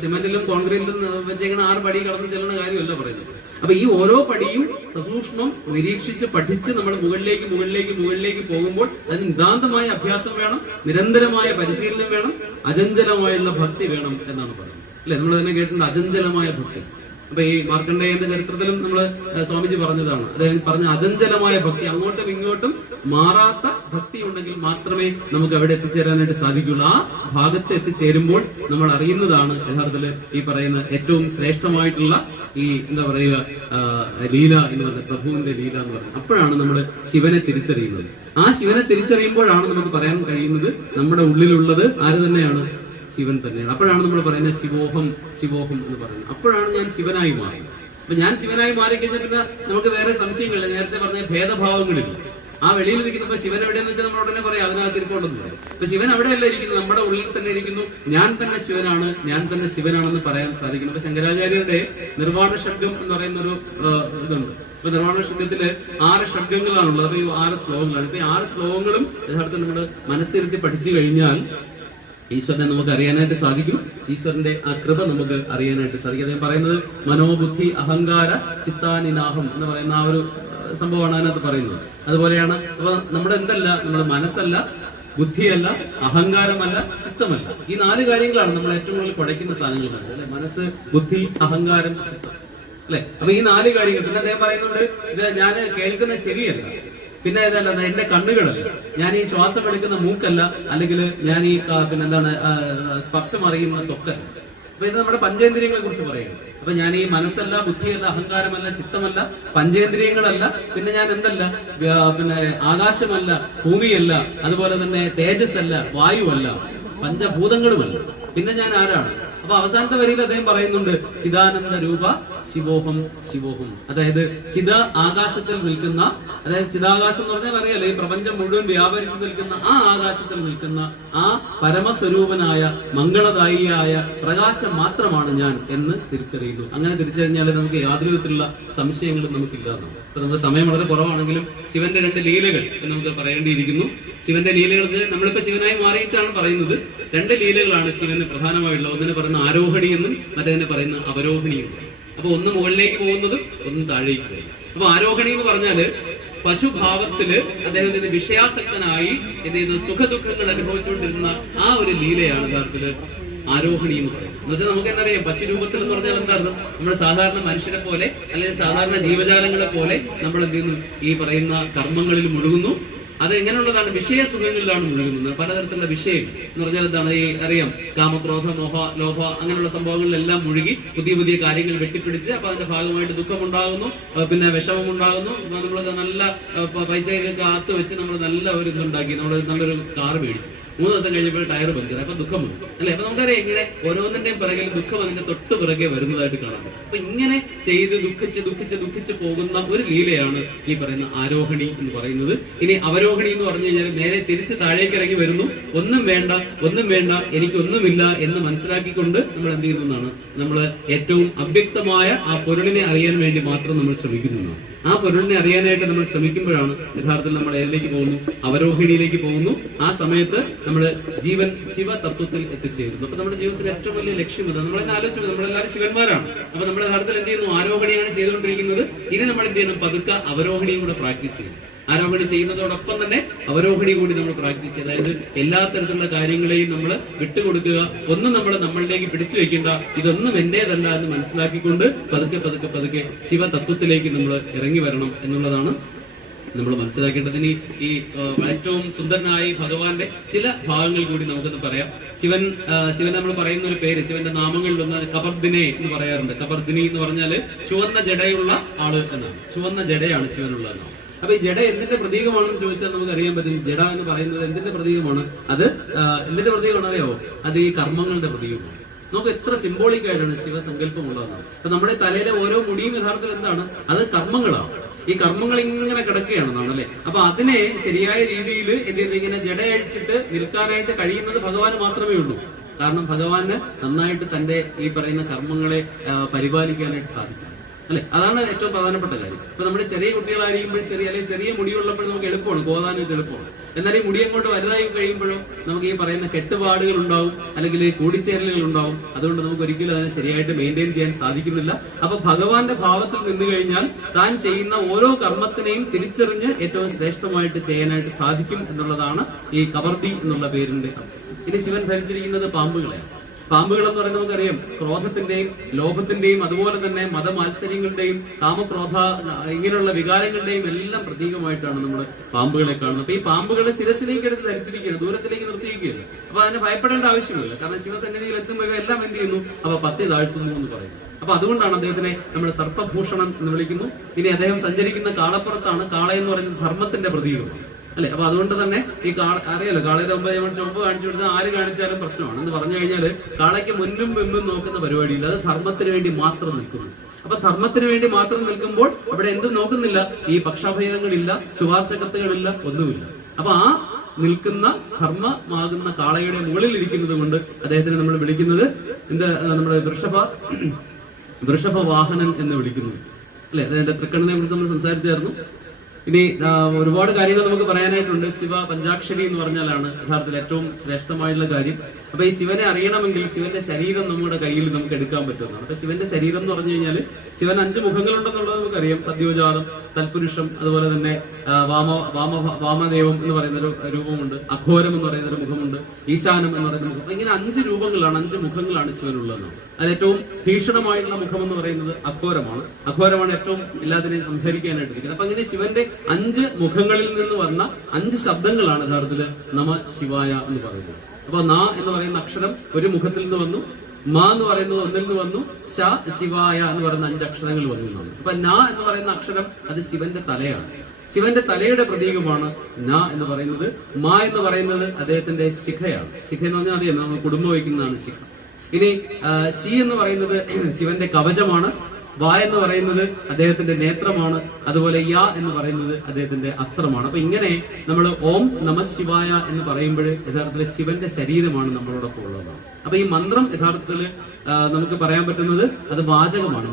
സിമന്റിലും കോൺക്രീറ്റിലും വെച്ചേക്കുന്ന 6 പടി കടന്ന് ചെല്ലുന്ന കാര്യമല്ല പറയുന്നത്. അപ്പൊ ഈ ഓരോ പടിയും സസൂക്ഷ്മം നിരീക്ഷിച്ച് പഠിച്ച് നമ്മൾ മുകളിലേക്ക് മുകളിലേക്ക് മുകളിലേക്ക് പോകുമ്പോൾ അതിന് നിതാന്തമായ അഭ്യാസം വേണം, നിരന്തരമായ പരിശീലനം വേണം, അചഞ്ചലമായുള്ള ഭക്തി വേണം എന്നാണ് പറയുന്നത്. അല്ലെ, നമ്മൾ തന്നെ കേട്ടിട്ടുണ്ട് അചഞ്ചലമായ ഭക്തി. അപ്പൊ ഈ മാർക്കണ്ഡേയന്റെ ചരിത്രത്തിലും നമ്മള് സ്വാമിജി പറഞ്ഞതാണ്. അദ്ദേഹം പറഞ്ഞ അചഞ്ചലമായ ഭക്തി, അങ്ങോട്ടും ഇങ്ങോട്ടും മാറാത്ത ഭക്തി ഉണ്ടെങ്കിൽ മാത്രമേ നമുക്ക് അവിടെ എത്തിച്ചേരാനായിട്ട് സാധിക്കുള്ളൂ. ആ ഭാഗത്ത് എത്തിച്ചേരുമ്പോൾ നമ്മൾ അറിയുന്നതാണ് യഥാർത്ഥത്തില് ഈ പറയുന്ന ഏറ്റവും ശ്രേഷ്ഠമായിട്ടുള്ള ഈ എന്താ പറയുക ലീല എന്ന് പറയുന്നത്, പ്രഭുവിന്റെ ലീല എന്ന് പറയുന്നത്. അപ്പോഴാണ് നമ്മൾ ശിവനെ തിരിച്ചറിയുന്നത്. ആ ശിവനെ തിരിച്ചറിയുമ്പോഴാണ് നമുക്ക് പറയാൻ കഴിയുന്നത് നമ്മുടെ ഉള്ളിലുള്ളത് ആര് തന്നെയാണ്? ശിവൻ തന്നെയാണ്. അപ്പോഴാണ് നമ്മൾ പറയുന്നത് ശിവോഹം ശിവോഹം എന്ന് പറയുന്നത്. അപ്പോഴാണ് ഞാൻ ശിവനായി മാറി. അപ്പൊ ഞാൻ ശിവനായി മാറിക്കഴിഞ്ഞാൽ പിന്നെ നമുക്ക് വേറെ സംശയങ്ങളില്ല. നേരത്തെ പറഞ്ഞ ഭേദഭാവങ്ങളില്ല. ആ വെളിയിൽ ഇരിക്കുന്നപ്പോ ശിവൻ എവിടെയെന്ന് വെച്ചാൽ നമ്മൾ ഉടനെ പറയാം അതിനകത്ത് ഇരിപ്പുണ്ടെന്ന് പറയും. അപ്പൊ ശിവൻ അവിടെയല്ല ഇരിക്കുന്നു, നമ്മുടെ ഉള്ളിൽ തന്നെ ഇരിക്കുന്നു. ഞാൻ തന്നെ ശിവനാണ്, ഞാൻ തന്നെ ശിവനാണെന്ന് പറയാൻ സാധിക്കുന്നു. അപ്പൊ ശങ്കരാചാര്യരുടെ നിർവാണ ഷഡ്ഗം എന്ന് പറയുന്ന ഒരു ഇതുണ്ട്. ഇപ്പൊ നിർവാണ ഷഡ്ഗത്തില് 6 ഷഡ്ഗങ്ങളാണുള്ളത്. അപ്പൊ ഈ 6 ശ്ലോകങ്ങളാണ്. ഇപ്പൊ ഈ 6 ശ്ലോകങ്ങളും യഥാർത്ഥത്തിൽ നമ്മൾ മനസ്സിരുത്തി പഠിച്ചു കഴിഞ്ഞാൽ ഈശ്വരനെ നമുക്ക് അറിയാനായിട്ട് സാധിക്കും. ഈശ്വരന്റെ ആ കൃപ നമുക്ക് അറിയാനായിട്ട് സാധിക്കും. അദ്ദേഹം പറയുന്നത് മനോബുദ്ധി അഹങ്കാര ചിത്താനിനാഹം എന്ന് പറയുന്ന ആ ഒരു സംഭവമാണ് അതിനകത്ത് പറയുന്നത്. അതുപോലെയാണ് അപ്പൊ നമ്മുടെ എന്തല്ല, നമ്മുടെ മനസ്സല്ല, ബുദ്ധിയല്ല, അഹങ്കാരമല്ല, ചിത്തമല്ല. ഈ 4 കാര്യങ്ങളാണ് നമ്മൾ ഏറ്റവും കൂടുതൽ കുഴയ്ക്കുന്ന സാധനങ്ങൾ. അല്ലെ, മനസ്സ്, ബുദ്ധി, അഹങ്കാരം, ചിത്തം. അല്ലെ, അപ്പൊ ഈ 4 കാര്യങ്ങൾ. പിന്നെ അദ്ദേഹം പറയുന്നുണ്ട്, ഇത് ഞാൻ കേൾക്കുന്ന ചെവിയല്ല, പിന്നെ ഏതല്ല എന്റെ കണ്ണുകളല്ല, ഞാൻ ഈ ശ്വാസം എടുക്കുന്ന മൂക്കല്ല, അല്ലെങ്കിൽ ഞാൻ ഈ പിന്നെന്താണ് സ്പർശം അറിയുന്ന ത്വക്കല്ല. അപ്പൊ ഇത് നമ്മുടെ പഞ്ചേന്ദ്രിയങ്ങളെ കുറിച്ച് പറയുന്നത്. അപ്പൊ ഞാൻ ഈ മനസ്സല്ല, ബുദ്ധിയല്ല, അഹങ്കാരമല്ല, ചിത്തമല്ല, പഞ്ചേന്ദ്രിയങ്ങളല്ല, പിന്നെ ഞാൻ എന്തല്ല, പിന്നെ ആകാശമല്ല, ഭൂമിയല്ല, അതുപോലെ തന്നെ തേജസ്സല്ല, വായുവല്ല, പഞ്ചഭൂതങ്ങളുമല്ല, പിന്നെ ഞാൻ ആരാണ്? അപ്പൊ അവസാനത്തെ വരിയിൽ അദ്ദേഹം പറയുന്നുണ്ട് ചിദാനന്ദ രൂപ ശിവോഹം ശിവോഹം. അതായത് ചിത ആകാശത്തിൽ നിൽക്കുന്ന, അതായത് ചിതാകാശം എന്ന് പറഞ്ഞാൽ അറിയാലോ, ഈ പ്രപഞ്ചം മുഴുവൻ വ്യാപരിച്ചു നിൽക്കുന്ന ആ ആകാശത്തിൽ നിൽക്കുന്ന ആ പരമസ്വരൂപനായ മംഗളദായിയായ പ്രകാശം മാത്രമാണ് ഞാൻ എന്ന് തിരിച്ചറിയുന്നു. അങ്ങനെ തിരിച്ചറിഞ്ഞാൽ നമുക്ക് യാതൊരു വിധത്തിലുള്ള സംശയങ്ങളും നമുക്കില്ലാതാണ്. അപ്പൊ നമുക്ക് സമയം വളരെ കുറവാണെങ്കിലും ശിവന്റെ 2 ലീലകൾ എന്ന് നമുക്ക് പറയേണ്ടിയിരിക്കുന്നു. ശിവന്റെ ലീലകൾ നമ്മളിപ്പോ ശിവനായി മാറിയിട്ടാണ് പറയുന്നത്. 2 ലീലകളാണ് ശിവന് പ്രധാനമായുള്ള. ഒന്നിനെ പറയുന്ന ആരോഹണി എന്നും മറ്റേതിനെ പറയുന്ന അവരോഹിണി എന്നും. അപ്പൊ ഒന്ന് മുകളിലേക്ക് പോകുന്നതും ഒന്ന് താഴേക്ക് പോകും. അപ്പൊ ആരോഹണി എന്ന് പറഞ്ഞാല് പശുഭാവത്തില് അദ്ദേഹത്തിന് വിഷയാസക്തനായി എന്ത് ചെയ്യുന്ന സുഖദുഃഖങ്ങൾ അനുഭവിച്ചുകൊണ്ടിരുന്ന ആ ഒരു ലീലയാണ് യഥാർത്ഥത്തില് ആരോഹണി എന്ന് പറയുന്നത്. എന്ന് വെച്ചാൽ നമുക്ക് തന്നെ അറിയാം, പശുരൂപത്തിൽ എന്ന് പറഞ്ഞാൽ എന്തായിരുന്നു, നമ്മുടെ സാധാരണ മനുഷ്യരെ പോലെ അല്ലെങ്കിൽ സാധാരണ ജീവജാലങ്ങളെ പോലെ നമ്മൾ എന്ത് ചെയ്യുന്നു, ഈ പറയുന്ന കർമ്മങ്ങളിൽ മുഴുകുന്നു. അത് എങ്ങനെയുള്ളതാണ്? വിഷയസുഖങ്ങളിലാണ് മുഴുകുന്നത്. പലതരത്തിലുള്ള വിഷയം എന്ന് പറഞ്ഞാൽ എന്താണ്, ഈ അറിയാം, കാമക്രോധ മോഹ ലോഭ അങ്ങനെയുള്ള സംഭവങ്ങളിലെല്ലാം മുഴുകി പുതിയ പുതിയ കാര്യങ്ങൾ വെട്ടിപ്പിടിച്ച് അപ്പൊ അതിന്റെ ഭാഗമായിട്ട് ദുഃഖമുണ്ടാകുന്നു, പിന്നെ വിഷമം ഉണ്ടാകുന്നു. നമ്മൾ നല്ല പൈസയൊക്കെ കാത്തു വെച്ച് നമ്മൾ നല്ല ഒരു ഇതുണ്ടാക്കി, നമ്മൾ നല്ലൊരു കാർ മേടിച്ചു. 3 ദിവസം കഴിഞ്ഞപ്പോൾ ടയർ പഞ്ചർ, അപ്പൊ ദുഃഖം വന്നു അല്ലെ. അപ്പൊ നമുക്കറിയാം ഇങ്ങനെ ഓരോന്നിന്റെയും പിറകിൽ ദുഃഖം അതിന്റെ തൊട്ട് പിറകെ വരുന്നതായിട്ട് കാണാം. അപ്പൊ ഇങ്ങനെ ചെയ്ത് ദുഃഖിച്ച് പോകുന്ന ഒരു ലീലയാണ് ഈ പറയുന്ന ആരോഹണി എന്ന് പറയുന്നത്. ഇനി അവരോഹണി എന്ന് പറഞ്ഞു കഴിഞ്ഞാൽ നേരെ തിരിച്ച് താഴേക്ക് ഇറങ്ങി വരുന്നു. ഒന്നും വേണ്ട എനിക്കൊന്നുമില്ല എന്ന് മനസ്സിലാക്കിക്കൊണ്ട് നമ്മൾ എന്ത് ചെയ്യുന്നതാണ്, നമ്മൾ ഏറ്റവും അവ്യക്തമായ ആ പൊരുളിനെ അറിയാൻ വേണ്ടി മാത്രം നമ്മൾ ശ്രമിക്കുന്നതാണ്. ആ പൊരുളിനെ അറിയാനായിട്ട് നമ്മൾ ശ്രമിക്കുമ്പോഴാണ് യഥാർത്ഥത്തിൽ നമ്മൾ ഏതിലേക്ക് പോകുന്നു, അവരോഹിണിയിലേക്ക് പോകുന്നു. ആ സമയത്ത് നമ്മൾ ശിവ തത്വത്തിൽ എത്തിച്ചേരുന്നു. അപ്പൊ നമ്മുടെ ജീവിതത്തിൽ ഏറ്റവും വലിയ ലക്ഷ്യം ഇത്. നമ്മളെന്നെ ആലോചിച്ചു, നമ്മളെല്ലാവരും ശിവന്മാരാണ്. അപ്പൊ നമ്മൾ യഥാർത്ഥത്തിൽ എന്ത് ചെയ്യുന്നു, ആരോഹണിയാണ് ചെയ്തുകൊണ്ടിരിക്കുന്നത്. ഇനി നമ്മൾ എന്ത് ചെയ്യണം, പതുക്കെ അവരോഹിണിയും കൂടെ പ്രാക്ടീസ് ചെയ്യണം. ആരോഹണി ചെയ്യുന്നതോടൊപ്പം തന്നെ അവരോഹണി കൂടി നമ്മൾ പ്രാക്ടീസ് ചെയ്യുക. അതായത് എല്ലാ തരത്തിലുള്ള കാര്യങ്ങളെയും നമ്മൾ വിട്ടുകൊടുക്കുക. ഒന്നും നമ്മൾ നമ്മളിലേക്ക് പിടിച്ചു വെക്കേണ്ട, ഇതൊന്നും എന്റേതല്ല എന്ന് മനസ്സിലാക്കിക്കൊണ്ട് പതുക്കെ ശിവതത്വത്തിലേക്ക് നമ്മൾ ഇറങ്ങി വരണം എന്നുള്ളതാണ് നമ്മൾ മനസ്സിലാക്കേണ്ടതിന്. ഈ ഏറ്റവും സുന്ദരനായ ഭഗവാന്റെ ചില ഭാഗങ്ങൾ കൂടി നമുക്കൊന്ന് പറയാം. ശിവൻ നമ്മൾ പറയുന്ന ഒരു പേര്, ശിവന്റെ നാമങ്ങളിൽ ഒന്ന് കബർദിനെ എന്ന് പറയാറുണ്ട്. കബർദിനി എന്ന് പറഞ്ഞാല് ചുവന്ന ജടയുള്ള ആള് എന്നാണ്. ചുവന്ന ജടയാണ് ശിവനുള്ള എന്നാണ്. അപ്പൊ ഈ ജഡ എന്തിന്റെ പ്രതീകമാണെന്ന് ചോദിച്ചാൽ നമുക്ക് അറിയാൻ പറ്റും. ജഡ എന്ന് പറയുന്നത് എന്തിന്റെ പ്രതീകമാണ്? അത് എന്തിന്റെ പ്രതീകമാണ് അറിയാവോ? അത് ഈ കർമ്മങ്ങളുടെ പ്രതീകമാണ്. നമുക്ക് എത്ര സിംബോളിക് ആയിട്ടാണ് ശിവസങ്കല്പം ഉള്ളതെന്നാണ്. അപ്പൊ നമ്മുടെ തലയിലെ ഓരോ മുടിയും യഥാർത്ഥത്തിൽ എന്താണ്? അത് കർമ്മങ്ങളാണ്. ഈ കർമ്മങ്ങൾ ഇങ്ങനെ കിടക്കുകയാണെന്നാണ് അല്ലെ. അപ്പൊ അതിനെ ശരിയായ രീതിയിൽ ഇങ്ങനെ ജഡ അഴിച്ചിട്ട് നിൽക്കാനായിട്ട് കഴിയുന്നത് ഭഗവാന് മാത്രമേ ഉള്ളൂ. കാരണം ഭഗവാന് നന്നായിട്ട് തന്റെ ഈ പറയുന്ന കർമ്മങ്ങളെ പരിപാലിക്കാനായിട്ട് സാധിക്കും അല്ലെ. അതാണ് ഏറ്റവും പ്രധാനപ്പെട്ട കാര്യം. ഇപ്പൊ നമ്മുടെ ചെറിയ കുട്ടികളായിരിക്കുമ്പോൾ ചെറിയ മുടിയുള്ളപ്പോൾ നമുക്ക് എളുപ്പമാണ്, പോകാനായിട്ട് എളുപ്പമാണ്. എന്നാൽ ഈ മുടി അങ്ങോട്ട് വലുതായി കഴിയുമ്പോഴും നമുക്ക് ഈ പറയുന്ന കെട്ടുപാടുകൾ ഉണ്ടാവും, അല്ലെങ്കിൽ കൂടിച്ചേരലുകൾ ഉണ്ടാവും. അതുകൊണ്ട് നമുക്ക് ഒരിക്കലും അതിനെ ശരിയായിട്ട് മെയിൻറ്റെയിൻ ചെയ്യാൻ സാധിക്കുന്നില്ല. അപ്പൊ ഭഗവാന്റെ ഭാവത്തിൽ നിന്ന് കഴിഞ്ഞാൽ താൻ ചെയ്യുന്ന ഓരോ കർമ്മത്തിനെയും തിരിച്ചറിഞ്ഞ് ഏറ്റവും ശ്രേഷ്ഠമായിട്ട് ചെയ്യാനായിട്ട് സാധിക്കും എന്നുള്ളതാണ് ഈ കബർദി എന്നുള്ള പേരിന്റെ അർത്ഥം. ഇനി ശിവൻ ധരിച്ചിരിക്കുന്നത് പാമ്പുകളെയാണ്. പാമ്പുകൾ എന്ന് പറയുന്നത് നമുക്കറിയാം, ക്രോധത്തിന്റെയും ലോഭത്തിന്റെയും അതുപോലെ തന്നെ മതമാത്സര്യങ്ങളുടെയും കാമക്രോധ ഇങ്ങനെയുള്ള വികാരങ്ങളുടെയും എല്ലാം പ്രതീകമായിട്ടാണ് നമ്മൾ പാമ്പുകളെ കാണുന്നത്. അപ്പൊ ഈ പാമ്പുകളെ ശിരസിലേക്ക് എടുത്ത് ധരിച്ചിരിക്കുകയാണ്, ദൂരത്തിലേക്ക് നിർത്തിയിരിക്കുകയാണ്. അപ്പൊ അതിന് ഭയപ്പെടേണ്ട ആവശ്യമില്ല. കാരണം ശിവസന്നിധിയിൽ എത്തുമ്പോൾ എല്ലാം എന്ത് ചെയ്യുന്നു, അപ്പൊ പത്തി താഴ്ത്തുന്നു എന്ന് പറയുന്നു. അപ്പൊ അതുകൊണ്ടാണ് അദ്ദേഹത്തിനെ നമ്മൾ സർപ്പഭൂഷണം എന്ന് വിളിക്കുന്നു. ഇനി അദ്ദേഹം സഞ്ചരിക്കുന്ന കാളപ്പുറത്താണ്. കാള എന്ന് പറയുന്നത് ധർമ്മത്തിന്റെ പ്രതീകമാണ് അല്ലെ. അപ്പൊ അതുകൊണ്ട് തന്നെ ഈ അറിയാലോ, കാളയുടെ മുമ്പ് നമ്മൾ ചുവപ്പ് കാണിച്ചു കൊടുത്താൽ ആര് കാണിച്ചാലും പ്രശ്നമാണ് എന്ന് പറഞ്ഞു കഴിഞ്ഞാല് കാളയ്ക്ക് മുൻപും പിമ്പും നോക്കുന്ന പരിപാടിയില്ല. അത് ധർമ്മത്തിന് വേണ്ടി മാത്രം നിൽക്കുന്നു. അപ്പൊ ധർമ്മത്തിന് വേണ്ടി മാത്രം നിൽക്കുമ്പോൾ അവിടെ എന്തും നോക്കുന്നില്ല, ഈ പക്ഷാഭേദങ്ങളില്ല, ശുപാർശകത്തുകളില്ല, ഒന്നുമില്ല. അപ്പൊ ആ നിൽക്കുന്ന ധർമ്മമാകുന്ന കാളയുടെ മുകളിൽ ഇരിക്കുന്നത് കൊണ്ട് അദ്ദേഹത്തിനെ നമ്മൾ വിളിക്കുന്നത് നമ്മുടെ വൃഷഭ വാഹനൻ എന്ന് വിളിക്കുന്നു അല്ലെ. അതിന്റെ തൃക്കണ്ണിനെ കുറിച്ച് നമ്മൾ സംസാരിച്ചായിരുന്നു. ഇനി ഒരുപാട് കാര്യങ്ങൾ നമുക്ക് പറയാനായിട്ടുണ്ട്. ശിവ പഞ്ചാക്ഷരി എന്ന് പറഞ്ഞാലാണ് യഥാർത്ഥത്തിൽ ഏറ്റവും ശ്രേഷ്ഠമായിട്ടുള്ള കാര്യം. അപ്പൊ ഈ ശിവനെ അറിയണമെങ്കിൽ ശിവന്റെ ശരീരം നമ്മുടെ കയ്യിൽ നമുക്ക് എടുക്കാൻ പറ്റുന്നതാണ്. അപ്പൊ ശിവന്റെ ശരീരം എന്ന് പറഞ്ഞു കഴിഞ്ഞാൽ ശിവൻ 5 മുഖങ്ങളുണ്ടെന്നുള്ളത് നമുക്കറിയാം. സദ്യോജാതം, തൽപുരുഷം, അതുപോലെ തന്നെ വാമദേവം എന്ന് പറയുന്ന ഒരു രൂപമുണ്ട്, അഘോരം എന്ന് പറയുന്ന ഒരു മുഖമുണ്ട്, ഈശാനം എന്ന് പറയുന്ന മുഖം. ഇങ്ങനെ 5 രൂപങ്ങളാണ്, 5 മുഖങ്ങളാണ് ശിവനുള്ളതെന്നാണ്. അതിൽ ഏറ്റവും ഭീഷണമായിട്ടുള്ള മുഖം എന്ന് പറയുന്നത് അഘോരമാണ്. അഘോരമാണ് ഏറ്റവും എല്ലാത്തിനെയും സംഹരിക്കാനായിട്ട് ഇരിക്കുന്നത്. അപ്പൊ അങ്ങനെ ശിവന്റെ 5 മുഖങ്ങളിൽ നിന്ന് വന്ന 5 ശബ്ദങ്ങളാണ് യഥാർത്ഥത്തിൽ നമ ശിവായ എന്ന് പറയുന്നത്. അപ്പൊ ന എന്ന് പറയുന്ന അക്ഷരം ഒരു മുഖത്തിൽ നിന്ന് വന്നു, മ എന്ന് പറയുന്നത് ഒന്നിൽ നിന്ന് വന്നു, ശ ശിവായ എന്ന് പറയുന്ന 5 അക്ഷരങ്ങൾ വന്നു എന്നാണ്. അപ്പൊ ന എന്ന് പറയുന്ന അക്ഷരം അത് ശിവന്റെ തലയാണ്. ശിവന്റെ തലയുടെ പ്രതീകമാണ് ന എന്ന് പറയുന്നത്. മ എന്ന് പറയുന്നത് അദ്ദേഹത്തിന്റെ ശിഖയാണ്. ശിഖ എന്ന് പറഞ്ഞാൽ അറിയാം, നമ്മൾ കുടുംബം വയ്ക്കുന്നതാണ് ശിഖ. ഇനി ശി എന്ന് പറയുന്നത് ശിവന്റെ കവചമാണ്. വാ എന്ന് പറയുന്നത് അദ്ദേഹത്തിന്റെ നേത്രമാണ്, അതുപോലെ യാ എന്ന് പറയുന്നത് അദ്ദേഹത്തിന്റെ അസ്ത്രമാണ്. അപ്പൊ ഇങ്ങനെ നമ്മൾ ഓം നമ ശിവായ എന്ന് പറയുമ്പോൾ യഥാർത്ഥത്തിൽ ശിവന്റെ ശരീരമാണ് നമ്മളോടൊപ്പം ഉള്ളതാണ്. അപ്പൊ ഈ മന്ത്രം യഥാർത്ഥത്തിൽ നമുക്ക് പറയാൻ പറ്റുന്നത് അത് വാചകമാണ്.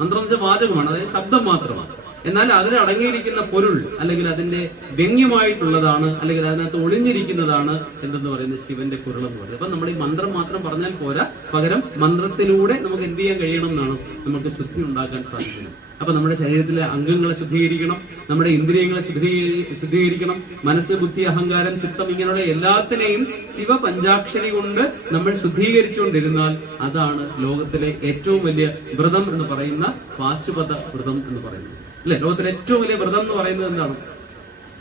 മന്ത്രം എന്ന് വെച്ചാൽ വാചകമാണ്, അതായത് ശബ്ദം മാത്രമാണ്. എന്നാൽ അതിൽ അടങ്ങിയിരിക്കുന്ന പൊരുൾ അല്ലെങ്കിൽ അതിന്റെ വ്യംഗ്യമായിട്ടുള്ളതാണ്, അല്ലെങ്കിൽ അതിനകത്ത് ഒളിഞ്ഞിരിക്കുന്നതാണ് എന്തെന്ന് പറയുന്നത് ശിവന്റെ പൊരുൾ എന്ന് പറയുന്നത്. അപ്പൊ നമ്മൾ ഈ മന്ത്രം മാത്രം പറഞ്ഞാൽ പോരാ, പകരം മന്ത്രത്തിലൂടെ നമുക്ക് എന്ത് ചെയ്യാൻ കഴിയണം എന്നാണ് നമുക്ക് ശുദ്ധി ഉണ്ടാക്കാൻ സാധിക്കുന്നത്. അപ്പൊ നമ്മുടെ ശരീരത്തിലെ അംഗങ്ങളെ ശുദ്ധീകരിക്കണം, നമ്മുടെ ഇന്ദ്രിയങ്ങളെ ശുദ്ധീകരിക്കണം, മനസ്സ്, ബുദ്ധി, അഹങ്കാരം, ചിത്തം, ഇങ്ങനെയുള്ള എല്ലാത്തിനെയും ശിവ പഞ്ചാക്ഷരി കൊണ്ട് നമ്മൾ ശുദ്ധീകരിച്ചുകൊണ്ടിരുന്നാൽ അതാണ് ലോകത്തിലെ ഏറ്റവും വലിയ വ്രതം എന്ന് പറയുന്ന പാശുപത വ്രതം എന്ന് പറയുന്നത്. അല്ലെ, ലോകത്തിലെ ഏറ്റവും വലിയ വ്രതം എന്ന് പറയുന്നത് എന്താണ്?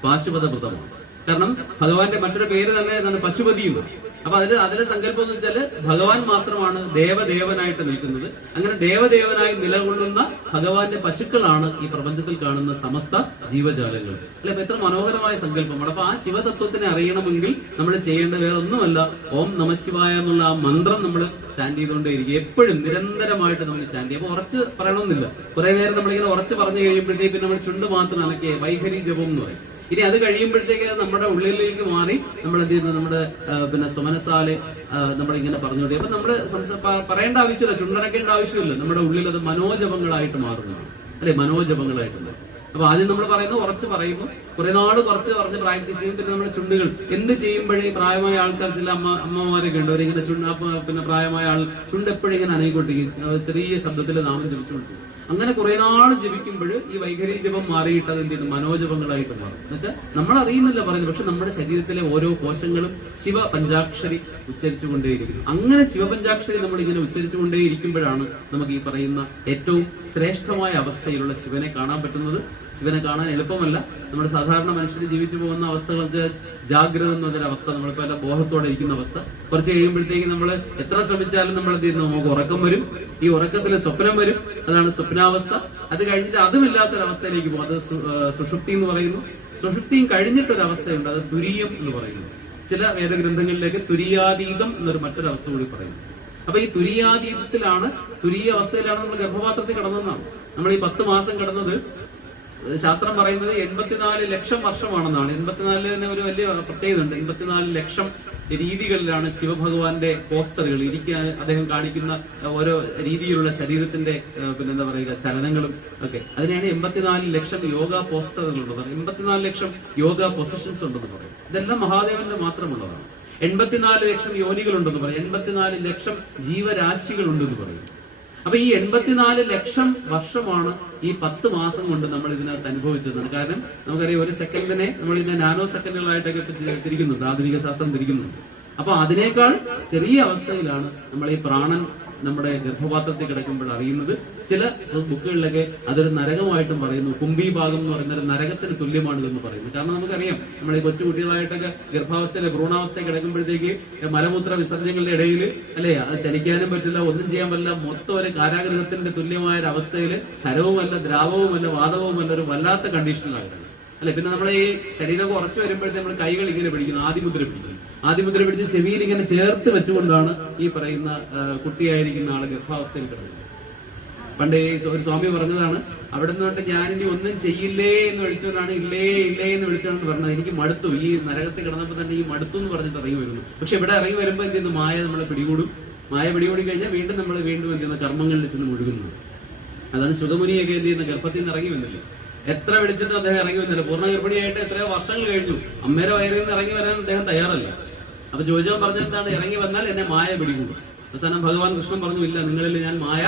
പാശുപത വ്രതമാണ്. കാരണം ഭഗവാന്റെ മറ്റൊരു പേര് തന്നെ എന്താണ്? പശുപതി എന്ന്. അപ്പൊ അതിലെ സങ്കല്പം എന്ന് വെച്ചാല് ഭഗവാൻ മാത്രമാണ് ദേവദേവനായിട്ട് നിൽക്കുന്നത്. അങ്ങനെ ദേവദേവനായി നിലകൊള്ളുന്ന ഭഗവാന്റെ പശുക്കളാണ് ഈ പ്രപഞ്ചത്തിൽ കാണുന്ന സമസ്ത ജീവജാലങ്ങൾ. അല്ലെ, അപ്പൊ എത്ര മനോഹരമായ സങ്കല്പമാണ്. അപ്പൊ ആ ശിവതത്വത്തിനെ അറിയണമെങ്കിൽ നമ്മൾ ചെയ്യേണ്ട വേറെ ഒന്നുമല്ല, ഓം നമശിവായ എന്നുള്ള ആ മന്ത്രം നമ്മൾ ചാൻഡ് ചെയ്തുകൊണ്ടേയിരിക്കും. എപ്പോഴും നിരന്തരമായിട്ട് നമ്മൾ ചാൻഡ് ചെയ്യും. അപ്പൊ ഉറച്ച് പറയണമെന്നില്ല, കുറെ നേരം നമ്മളിങ്ങനെ ഉറച്ച് പറഞ്ഞു കഴിയുമ്പോഴത്തേക്ക് നമ്മൾ ചുണ്ട് മാത്രം അനക്കിയ വൈഖരി ജപം എന്ന് പറയും. ഇനി അത് കഴിയുമ്പോഴത്തേക്ക് നമ്മുടെ ഉള്ളിലേക്ക് മാറി നമ്മൾ എന്ത് ചെയ്യുന്നത്, നമ്മുടെ പിന്നെ സുമനസാലെ നമ്മളിങ്ങനെ പറഞ്ഞുകൊണ്ടേ. അപ്പൊ നമ്മള് പറയേണ്ട ആവശ്യമില്ല, ചുണ്ടനക്കേണ്ട ആവശ്യമില്ല. നമ്മുടെ ഉള്ളിൽ അത് മനോജപങ്ങളായിട്ട് മാറുന്നതാണ്. അല്ലെ, മനോജപങ്ങളായിട്ട് മാറും. അപ്പൊ ആദ്യം നമ്മൾ പറയുന്നത് ഉറച്ച് പറയുന്നു, കുറെ നാൾ കുറച്ച് പറഞ്ഞ് പ്രാക്ടീസ് ചെയ്യും. പിന്നെ നമ്മുടെ ചുണ്ടുകൾ എന്ത് ചെയ്യുമ്പോഴേ പ്രായമായ ആൾക്കാർ, ചില അമ്മമാരൊക്കെ ഉണ്ട്, അവരിങ്ങനെ പിന്നെ പ്രായമായ ആൾ ചുണ്ട് എപ്പോഴും ഇങ്ങനെ അനങ്ങിക്കൊണ്ടിരിക്കും, ചെറിയ ശബ്ദത്തിൽ നാമം ജപിച്ചുകൊണ്ടിരിക്കും. അങ്ങനെ കുറെ നാൾ ജപിക്കുമ്പോൾ ഈ വൈഖരി ജപം മാറിയിട്ട് അത് എന്ത് ചെയ്യുന്നു, മനോജപങ്ങളായിട്ട് മാറും. എന്ന് വെച്ചാൽ നമ്മൾ അറിയുന്നില്ല പറയുന്നത്, പക്ഷെ നമ്മുടെ ശരീരത്തിലെ ഓരോ കോശങ്ങളും ശിവ പഞ്ചാക്ഷരി ഉച്ചരിച്ചുകൊണ്ടേയിരിക്കുന്നു. അങ്ങനെ ശിവപഞ്ചാക്ഷരി നമ്മൾ ഇങ്ങനെ ഉച്ചരിച്ചുകൊണ്ടേയിരിക്കുമ്പോഴാണ് നമുക്ക് ഈ പറയുന്ന ഏറ്റവും ശ്രേഷ്ഠമായ അവസ്ഥയിലുള്ള ശിവനെ കാണാൻ പറ്റുന്നത്. ശിവനെ കാണാൻ എളുപ്പമല്ല. നമ്മുടെ സാധാരണ മനുഷ്യർ ജീവിച്ചു പോകുന്ന അവസ്ഥകൾ ജാഗ്രത എന്ന് പറഞ്ഞൊരു അവസ്ഥ, നമ്മളിപ്പോ എല്ലാം ബോധത്തോടെ ഇരിക്കുന്ന അവസ്ഥ. കുറച്ച് കഴിയുമ്പോഴത്തേക്ക് നമ്മൾ എത്ര ശ്രമിച്ചാലും നമ്മൾ എന്ത് ചെയ്യുന്നു, നമുക്ക് ഉറക്കം വരും. ഈ ഉറക്കത്തിൽ സ്വപ്നം വരും, അതാണ് സ്വപ്നാവസ്ഥ. അത് കഴിഞ്ഞിട്ട് അതുമില്ലാത്തൊരവസ്ഥയിലേക്ക് പോകും, അത് സുഷുപ്തി എന്ന് പറയുന്നു. സുഷുപ്തിയും കഴിഞ്ഞിട്ടൊരവസ്ഥയുണ്ട്, അത് തുരീയം എന്ന് പറയുന്നു. ചില വേദഗ്രന്ഥങ്ങളിലേക്ക് തുരിയാതീതം എന്നൊരു മറ്റൊരവസ്ഥ കൂടി പറയുന്നു. അപ്പൊ ഈ തുരിയാതീതത്തിലാണ്, തുരീയ അവസ്ഥയിലാണ് നമ്മൾ ഗർഭപാത്രത്തിൽ കിടന്നതെന്നാണ്. നമ്മൾ ഈ 10 മാസം കിടന്നത് ശാസ്ത്രം പറയുന്നത് 84 ലക്ഷം വർഷമാണെന്നാണ്. 84 ഒരു വലിയ പ്രത്യേകത ഉണ്ട്. 84 ലക്ഷം രീതികളിലാണ് ശിവഭഗവാന്റെ പോസ്റ്ററുകൾ ഇരിക്കാൻ അദ്ദേഹം കാണിക്കുന്ന ഓരോ രീതിയിലുള്ള ശരീരത്തിന്റെ പിന്നെ എന്താ പറയുക ചലനങ്ങളും ഒക്കെ. അതിനെയാണ് 84 ലക്ഷം യോഗ പോസ്റ്ററുകൾ ഉള്ളത്. 84 ലക്ഷം യോഗ പൊസിഷൻസ് ഉണ്ടെന്ന് പറയും. ഇതെല്ലാം മഹാദേവന്റെ മാത്രമുള്ളതാണ്. 84 ലക്ഷം യോനികൾ ഉണ്ടെന്ന് പറയും. 84 ലക്ഷം ജീവരാശികൾ ഉണ്ടെന്ന് പറയും. അപ്പൊ ഈ 84 ലക്ഷം വർഷമാണ് ഈ 10 മാസം കൊണ്ട് നമ്മൾ ഇതിനകത്ത് അനുഭവിച്ചതാണ്. കാരണം നമുക്കറിയാം, ഒരു സെക്കൻഡിനെ നമ്മൾ ഇതിനെ നാനോ സെക്കൻഡുകളായിട്ടൊക്കെ തിരിക്കുന്നുണ്ട്, ആധുനിക ശാസ്ത്രം തിരിക്കുന്നുണ്ട്. അപ്പൊ അതിനേക്കാൾ ചെറിയ അവസ്ഥയിലാണ് നമ്മൾ ഈ പ്രാണൻ നമ്മുടെ ഗർഭപാത്രത്തിൽ കിടക്കുമ്പോൾ അറിയുന്നത്. ചില ബുക്കുകളിലൊക്കെ അതൊരു നരകമായിട്ടും പറയുന്നു. കുംഭീഭാഗം എന്ന് പറയുന്ന ഒരു നരകത്തിന് തുല്യമാണിതെന്ന് പറയുന്നു. കാരണം നമുക്കറിയാം, നമ്മൾ ഈ കൊച്ചുകുട്ടികളായിട്ടൊക്കെ ഗർഭാവസ്ഥയിലെ ഭ്രൂണാവസ്ഥയിൽ കിടക്കുമ്പോഴത്തേക്ക് മലമൂത്ര വിസർജനങ്ങളുടെ ഇടയിൽ അല്ലെ, അത് ചലിക്കാനും പറ്റില്ല, ഒന്നും ചെയ്യാൻ പറ്റില്ല, മൊത്തം ഒരു കാരാഗൃഹത്തിന്റെ തുല്യമായ ഒരു അവസ്ഥയിൽ ഹരവുമല്ല, ദ്രാവവുമല്ല, വാതകവുമല്ല, ഒരു വല്ലാത്ത കണ്ടീഷനിലായിരുന്നു അല്ലെ. പിന്നെ നമ്മളെ ഈ ശരീരമൊക്കെ ഉറച്ചു വരുമ്പോഴത്തെ നമ്മൾ കൈകൾ ഇങ്ങനെ പിടിക്കുന്നു, ആദിമുദ്ര പിടിക്കുന്നു. ആദിമുദ്ര പിടിച്ച് ചെവിയിൽ ഇങ്ങനെ ചേർത്ത് വെച്ചുകൊണ്ടാണ് ഈ പറയുന്ന കുട്ടിയായിരിക്കുന്ന ആള് ഗർഭാവസ്ഥയിൽ കിടക്കുന്നത്. പണ്ട് ഒരു സ്വാമി പറഞ്ഞതാണ്, അവിടെ നിന്നോട്ട് ഞാനിനി ഒന്നും ചെയ്യില്ലേ എന്ന് വിളിച്ചുകൊണ്ടാണ് ഇല്ലേ ഇല്ലേ എന്ന് വിളിച്ചുകൊണ്ട് പറഞ്ഞത്. എനിക്ക് മടുത്തു, ഈ നരകത്തിൽ കിടന്നപ്പോൾ തന്നെ ഈ മടുത്തു എന്ന് പറഞ്ഞിട്ട് ഇറങ്ങി വരുന്നു. പക്ഷെ ഇവിടെ ഇറങ്ങി വരുമ്പോൾ എന്ത് ചെയ്യുന്നു, മായ നമ്മളെ പിടികൂടും. മായ പിടികൂടി കഴിഞ്ഞാൽ വീണ്ടും നമ്മൾ വീണ്ടും എന്ത് ചെയ്യുന്ന കർമ്മങ്ങളിൽ ചെന്ന് മുഴുകുന്നു. അതാണ് ശുഗമുനിയൊക്കെ എന്ത് ചെയ്യുന്ന ഗർഭത്തിൽ നിന്ന് ഇറങ്ങി വന്നില്ല. എത്ര വിളിച്ചിട്ട് അദ്ദേഹം ഇറങ്ങി വന്നില്ല. പൂർണ്ണ ഗർഭിണിയായിട്ട് എത്രയോ വർഷങ്ങൾ കഴിഞ്ഞു, അമ്മേരെ വയറിൽ നിന്ന് ഇറങ്ങി വരാൻ അദ്ദേഹം തയ്യാറല്ല. അപ്പൊ ചോദിച്ചവൻ പറഞ്ഞെന്താണ്, ഇറങ്ങി വന്നാൽ എന്നെ മായ പിടികൂടും. അവസാനം ഭഗവാൻ കൃഷ്ണൻ പറഞ്ഞു, ഇല്ല, നിങ്ങളിൽ ഞാൻ മായ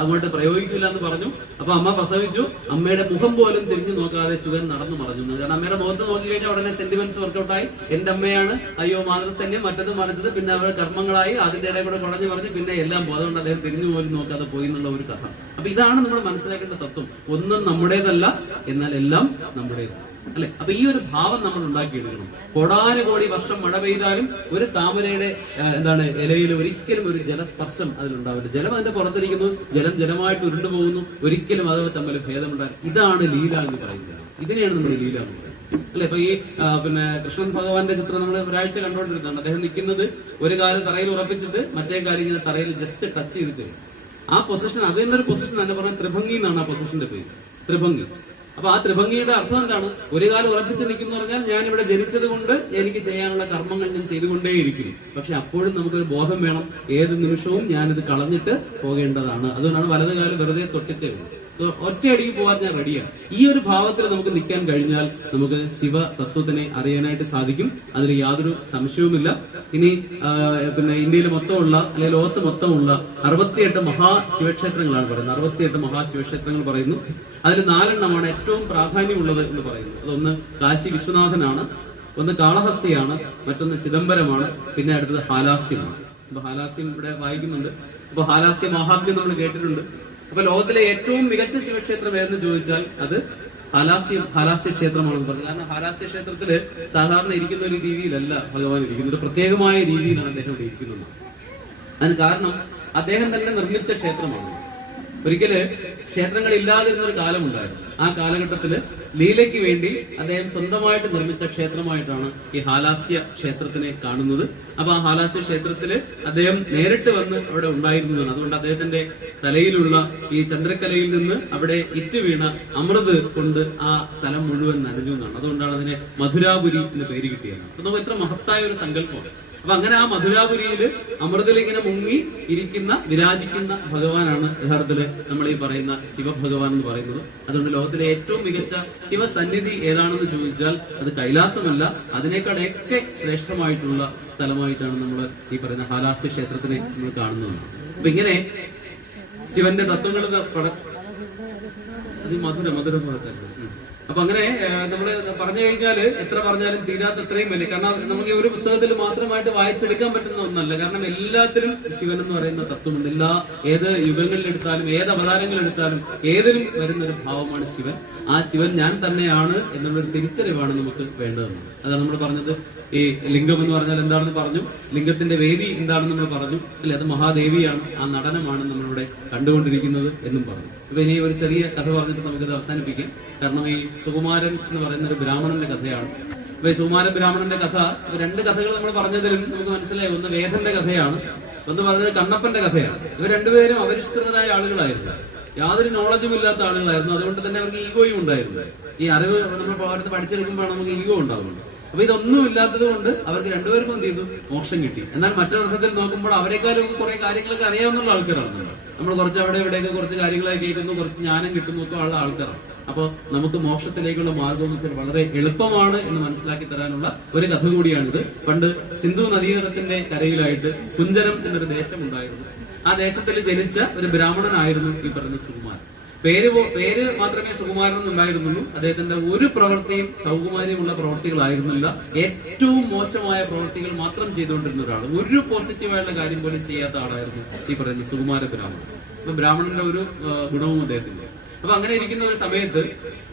അങ്ങോട്ട് പ്രയോഗിക്കില്ല എന്ന് പറഞ്ഞു. അപ്പൊ അമ്മ പ്രസവിച്ചു. അമ്മയുടെ മുഖം പോലും തിരിഞ്ഞു നോക്കാതെ ശുഗൻ നടന്നു മറഞ്ഞു. കാരണം അമ്മയുടെ മുഖത്ത് നോക്കി കഴിഞ്ഞാൽ ഉടനെ സെന്റിമെന്റ്സ് വർക്കൗട്ടായി. എന്റെ അമ്മയാണ്, അയ്യോ മാതൃസ്ഥന്യം, മറ്റത് മറിച്ചത്, പിന്നെ അവരുടെ കർമ്മങ്ങളായി, അതിന്റെ ഇടയിൽ കൂടെ കുടഞ്ഞു പറഞ്ഞു, പിന്നെ എല്ലാം പോകും. അതുകൊണ്ട് അദ്ദേഹം തിരിഞ്ഞു പോലും നോക്കാതെ പോയി എന്നുള്ള ഒരു കഥ. അപ്പൊ ഇതാണ് നമ്മൾ മനസ്സിലാക്കേണ്ട തത്വം. ഒന്നും നമ്മുടേതല്ല, എന്നാൽ എല്ലാം നമ്മുടേതാണ് അല്ലെ. അപ്പൊ ഈ ഒരു ഭാവം നമ്മൾ ഉണ്ടാക്കിയെടുക്കണം. കോടാനുകോടി വർഷം മഴ പെയ്താലും ഒരു താമരയുടെ ഇലയിൽ ഒരിക്കലും ഒരു ജലസ്പർശം അതിലുണ്ടാവില്ല. ജലം അതിന്റെ പുറത്തിരിക്കുന്നു, ജലം ജലമായിട്ട് ഉരുണ്ടു പോകുന്നു, ഒരിക്കലും അത് തമ്മിൽ ഭേദമുണ്ടാകും. ഇതാണ് ലീല എന്ന് പറയുന്നത്. ഇതിനെയാണ് നമ്മൾ ലീല എന്ന് പറയുന്നത് അല്ലെ. ഇപ്പൊ ഈ പിന്നെ കൃഷ്ണൻ ഭഗവാന്റെ ചിത്രം നമ്മൾ ഒരാഴ്ച കണ്ടുകൊണ്ടിരുന്നതാണ്. അദ്ദേഹം നിൽക്കുന്നത് ഒരു കാല് തറയിൽ ഉറപ്പിച്ചിട്ട് മറ്റേ കാലം ഇങ്ങനെ തറയിൽ ജസ്റ്റ് ടച്ച് ചെയ്തിട്ട് ആ പൊസിഷൻ അത് തന്നെ ഒരു പൊസിഷൻ അല്ല, പറഞ്ഞ ത്രിഭംഗി എന്നാണ് ആ പൊസിഷന്റെ പേര്, ത്രിഭംഗി. അപ്പൊ ആ ത്രിഭംഗിയുടെ അർത്ഥം എന്താണ്? ഒരു കാലം ഉറപ്പിച്ച് നിൽക്കുന്ന പറഞ്ഞാൽ ഞാൻ ഇവിടെ ജനിച്ചത് കൊണ്ട് എനിക്ക് ചെയ്യാനുള്ള കർമ്മങ്ങൾ ഞാൻ ചെയ്തുകൊണ്ടേയിരിക്കും. പക്ഷെ അപ്പോഴും നമുക്കൊരു ബോധം വേണം, ഏത് നിമിഷവും ഞാനിത് കളഞ്ഞിട്ട് പോകേണ്ടതാണ്. അതുകൊണ്ടാണ് വലത് കാലം വെറുതെ തൊട്ടിട്ടേ ഉള്ളൂ, ഒറ്റയടിക്ക് പോകാൻ ഞാൻ റെഡിയാണ്. ഈ ഒരു ഭാവത്തിൽ നമുക്ക് നിൽക്കാൻ കഴിഞ്ഞാൽ നമുക്ക് ശിവ തത്വത്തിനെ അറിയാനായിട്ട് സാധിക്കും. അതിൽ യാതൊരു സംശയവുമില്ല. ഇനി പിന്നെ ഇന്ത്യയിൽ മൊത്തമുള്ള അല്ലെങ്കിൽ ലോകത്ത് മൊത്തമുള്ള 68 മഹാശിവക്ഷേത്രങ്ങളാണ് പറയുന്നത്. 68 മഹാശിവക്ഷേത്രങ്ങൾ പറയുന്നു. അതിൽ 4 ഏറ്റവും പ്രാധാന്യമുള്ളത് എന്ന് പറയുന്നത്. അതൊന്ന് കാശി വിശ്വനാഥനാണ്, ഒന്ന് കാളഹസ്തിയാണ്, മറ്റൊന്ന് ചിദംബരമാണ്, പിന്നെ അടുത്തത് ഹാലാസ്യമാണ്. അപ്പൊ ഹാലാസ്യം ഇവിടെ വായിക്കുന്നുണ്ട്. അപ്പൊ ഹാലാസ്യ മഹാത്മ്യം നമ്മൾ കേട്ടിട്ടുണ്ട്. അപ്പൊ ലോകത്തിലെ ഏറ്റവും മികച്ച ശിവക്ഷേത്രം ഏതെന്ന് ചോദിച്ചാൽ അത് ഹാലാസ്യ ക്ഷേത്രമാണെന്ന് പറഞ്ഞു. കാരണം ഹാലാസ്യ ക്ഷേത്രത്തില് സാധാരണ ഇരിക്കുന്ന ഒരു രീതിയിലല്ല ഭഗവാൻ ഇരിക്കുന്നത്, ഒരു പ്രത്യേകമായ രീതിയിലാണ് അദ്ദേഹം ഇവിടെ ഇരിക്കുന്നത്. അതിന് കാരണം അദ്ദേഹം തന്നെ നിർമ്മിച്ച ക്ഷേത്രമാണ്. ഒരിക്കല് ക്ഷേത്രങ്ങൾ ഇല്ലാതിരുന്നൊരു കാലമുണ്ടായിരുന്നു. ആ കാലഘട്ടത്തില് ലീലയ്ക്ക് വേണ്ടി അദ്ദേഹം സ്വന്തമായിട്ട് നിർമ്മിച്ച ക്ഷേത്രമായിട്ടാണ് ഈ ഹാലാസ്യ ക്ഷേത്രത്തിനെ കാണുന്നത്. അപ്പൊ ആ ഹാലാസ്യ ക്ഷേത്രത്തില് അദ്ദേഹം നേരിട്ട് വന്ന് അവിടെ ഉണ്ടായിരുന്നതാണ്. അതുകൊണ്ട് അദ്ദേഹത്തിന്റെ തലയിലുള്ള ഈ ചന്ദ്രക്കലയിൽ നിന്ന് അവിടെ ഇറ്റ് വീണ അമൃത് കൊണ്ട് ആ സ്ഥലം മുഴുവൻ നനഞ്ഞു എന്നാണ്. അതുകൊണ്ടാണ് അതിനെ മധുരാപുരി എന്ന് പേര് കിട്ടിയത്. അപ്പൊ നമുക്ക് എത്ര മഹത്തായ ഒരു സങ്കല്പമാണ്. അപ്പൊ അങ്ങനെ ആ മധുരാപുരിയില് അമൃതിൽ ഇങ്ങനെ മുങ്ങി ഇരിക്കുന്ന വിരാജിക്കുന്ന ഭഗവാനാണ് യഥാർത്ഥത്തില് നമ്മൾ ഈ പറയുന്ന ശിവഭഗവാൻ എന്ന് പറയുന്നത്. അതുകൊണ്ട് ലോകത്തിലെ ഏറ്റവും മികച്ച ശിവസന്നിധി ഏതാണെന്ന് ചോദിച്ചാൽ അത് കൈലാസമല്ല, അതിനേക്കാളൊക്കെ ശ്രേഷ്ഠമായിട്ടുള്ള സ്ഥലമായിട്ടാണ് നമ്മൾ ഈ പറയുന്ന ഹാലാസ്യ ക്ഷേത്രത്തിനെ നമ്മൾ കാണുന്നത്. അപ്പൊ ഇങ്ങനെ ശിവന്റെ തത്വങ്ങൾ അത് മധുര പോലെ തന്നെ. അപ്പൊ അങ്ങനെ നമ്മൾ പറഞ്ഞു കഴിഞ്ഞാൽ എത്ര പറഞ്ഞാലും തീരാത്ത അത്രയും വലിയ, കാരണം നമുക്ക് ഒരു പുസ്തകത്തിൽ മാത്രമായിട്ട് വായിച്ചെടുക്കാൻ പറ്റുന്ന ഒന്നല്ല. കാരണം എല്ലാത്തിലും ശിവൻ എന്ന് പറയുന്ന തത്വമുണ്ട്. ഏത് യുഗങ്ങളിലെടുത്താലും ഏത് അവതാരങ്ങളെടുത്താലും ഏതിലും വരുന്ന ഒരു ഭാവമാണ് ശിവൻ. ആ ശിവൻ ഞാൻ തന്നെയാണ് എന്നുള്ളൊരു തിരിച്ചറിവാണ് നമുക്ക് വേണ്ടതെന്ന്. അതാണ് നമ്മൾ പറഞ്ഞത്. ഈ ലിംഗം എന്ന് പറഞ്ഞാൽ എന്താണെന്ന് പറഞ്ഞു, ലിംഗത്തിന്റെ വേദി എന്താണെന്ന് നമ്മൾ പറഞ്ഞു അല്ലെ, അത് മഹാദേവിയാണ്, ആ നടനമാണ് നമ്മളിവിടെ കണ്ടുകൊണ്ടിരിക്കുന്നത് എന്നും പറഞ്ഞു. അപ്പൊ ഇനി ഒരു ചെറിയ കഥ പറഞ്ഞിട്ട് നമുക്കിത് അവസാനിപ്പിക്കാം. കാരണം ഈ സുകുമാരൻ എന്ന് പറയുന്ന ഒരു ബ്രാഹ്മണന്റെ കഥയാണ്. അപ്പൊ ഈ സുകുമാരൻ ബ്രാഹ്മണന്റെ കഥ, 2 കഥകൾ നമ്മൾ പറഞ്ഞതിലും നമുക്ക് മനസ്സിലായി. ഒന്ന് വേദന്റെ കഥയാണ്, ഒന്ന് പറഞ്ഞത് കണ്ണപ്പന്റെ കഥയാണ്. ഇവർ രണ്ടുപേരും അപരിഷ്കൃതരായ ആളുകളായിരുന്നു, യാതൊരു നോളജും ഇല്ലാത്ത ആളുകളായിരുന്നു. അതുകൊണ്ട് തന്നെ അവർക്ക് ഈഗോയും ഉണ്ടായിരുന്നു. ഈ അറിവ് നമ്മൾ പകർന്ന് പഠിച്ചെടുക്കുമ്പോൾ നമുക്ക് ഈഗോ ഉണ്ടാവുന്നുണ്ട്. അപ്പൊ ഇതൊന്നും ഇല്ലാത്തത് കൊണ്ട് അവർക്ക് രണ്ടുപേർക്കും എന്ത് ചെയ്തു? മോക്ഷം കിട്ടി. എന്നാൽ മറ്റൊരർത്ഥത്തിൽ നോക്കുമ്പോൾ അവരെക്കാളും കുറെ കാര്യങ്ങളൊക്കെ അറിയാവുന്ന ആൾക്കാരാണ് നമ്മൾ. കുറച്ച് അവിടെ ഇവിടെയൊക്കെ കുറച്ച് കാര്യങ്ങളൊക്കെ കേൾക്കുന്നു, കുറച്ച് ജ്ഞാനം കിട്ടുന്നു ഒക്കെ ഉള്ള ആൾക്കാരാണ്. അപ്പൊ നമുക്ക് മോക്ഷത്തിലേക്കുള്ള മാർഗം എന്ന് വെച്ചാൽ വളരെ എളുപ്പമാണ് എന്ന് മനസ്സിലാക്കി തരാനുള്ള ഒരു കഥ കൂടിയാണിത്. പണ്ട് സിന്ധു നദീതടത്തിന്റെ കരയിലായിട്ട് കുഞ്ചരം എന്നൊരു ദേശം ഉണ്ടായിരുന്നു. ആ ദേശത്തിൽ ജനിച്ച ഒരു ബ്രാഹ്മണനായിരുന്നു ഈ പറഞ്ഞ സുകുമാരൻ. പേര് മാത്രമേ സുകുമാരൻ ഉണ്ടായിരുന്നുള്ളൂ. അദ്ദേഹത്തിന്റെ ഒരു പ്രവൃത്തിയും സൗകുമാര്യമുള്ള പ്രവൃത്തികളായിരുന്നില്ല. ഏറ്റവും മോശമായ പ്രവൃത്തികൾ മാത്രം ചെയ്തുകൊണ്ടിരുന്ന ഒരാൾ, ഒരു പോസിറ്റീവായുള്ള കാര്യം പോലും ചെയ്യാത്ത ആളായിരുന്നു ഈ പറയുന്ന സുകുമാര ബ്രാഹ്മണൻ. അപ്പൊ ബ്രാഹ്മണന്റെ ഒരു ഗുണവും അദ്ദേഹത്തിന്റെ. അപ്പൊ അങ്ങനെ ഇരിക്കുന്ന ഒരു സമയത്ത്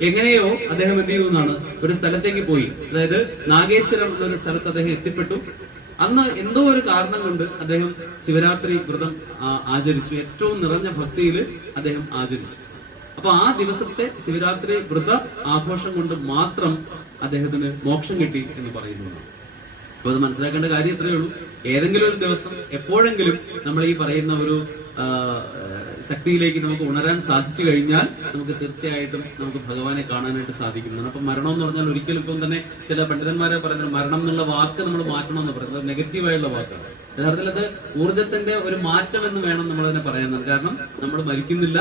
എങ്ങനെയോ അദ്ദേഹം എന്ത് ചെയ്യുന്നതാണ്, ഒരു സ്ഥലത്തേക്ക് പോയി. അതായത് നാഗേശ്വരം എന്നൊരു സ്ഥലത്ത് അദ്ദേഹം എത്തിപ്പെട്ടു. അന്ന് എന്തോ ഒരു കാരണം കൊണ്ട് അദ്ദേഹം ശിവരാത്രി വ്രതം ആചരിച്ചു. ഏറ്റവും നിറഞ്ഞ ഭക്തിയിൽ അദ്ദേഹം ആചരിച്ചു. അപ്പൊ ആ ദിവസത്തെ ശിവരാത്രി വ്രത ആഘോഷം കൊണ്ട് മാത്രം അദ്ദേഹത്തിന് മോക്ഷം കിട്ടി എന്ന് പറയുന്നു. അപ്പൊ അത് മനസ്സിലാക്കേണ്ട കാര്യം ഇത്രയേ ഉള്ളൂ. ഏതെങ്കിലും ഒരു ദിവസം എപ്പോഴെങ്കിലും നമ്മൾ ഈ പറയുന്ന ഒരു ശക്തിയിലേക്ക് നമുക്ക് ഉണരാൻ സാധിച്ചു കഴിഞ്ഞാൽ നമുക്ക് തീർച്ചയായിട്ടും നമുക്ക് ഭഗവാനെ കാണാനായിട്ട് സാധിക്കുന്നതാണ്. അപ്പൊ മരണം എന്ന് പറഞ്ഞാൽ ഒരിക്കലും ഇപ്പം തന്നെ ചില പണ്ഡിതന്മാരെ പറയുന്നത് മരണം എന്നുള്ള വാക്ക് നമ്മൾ മാറ്റണമെന്ന് പറയുന്നത് നെഗറ്റീവായുള്ള വാക്കാണ്. യഥാർത്ഥത്തിൽ അത് ഊർജത്തിന്റെ ഒരു മാറ്റം എന്ന് വേണം നമ്മൾ അതിനെ പറയുന്നത്. കാരണം നമ്മൾ മരിക്കുന്നില്ല,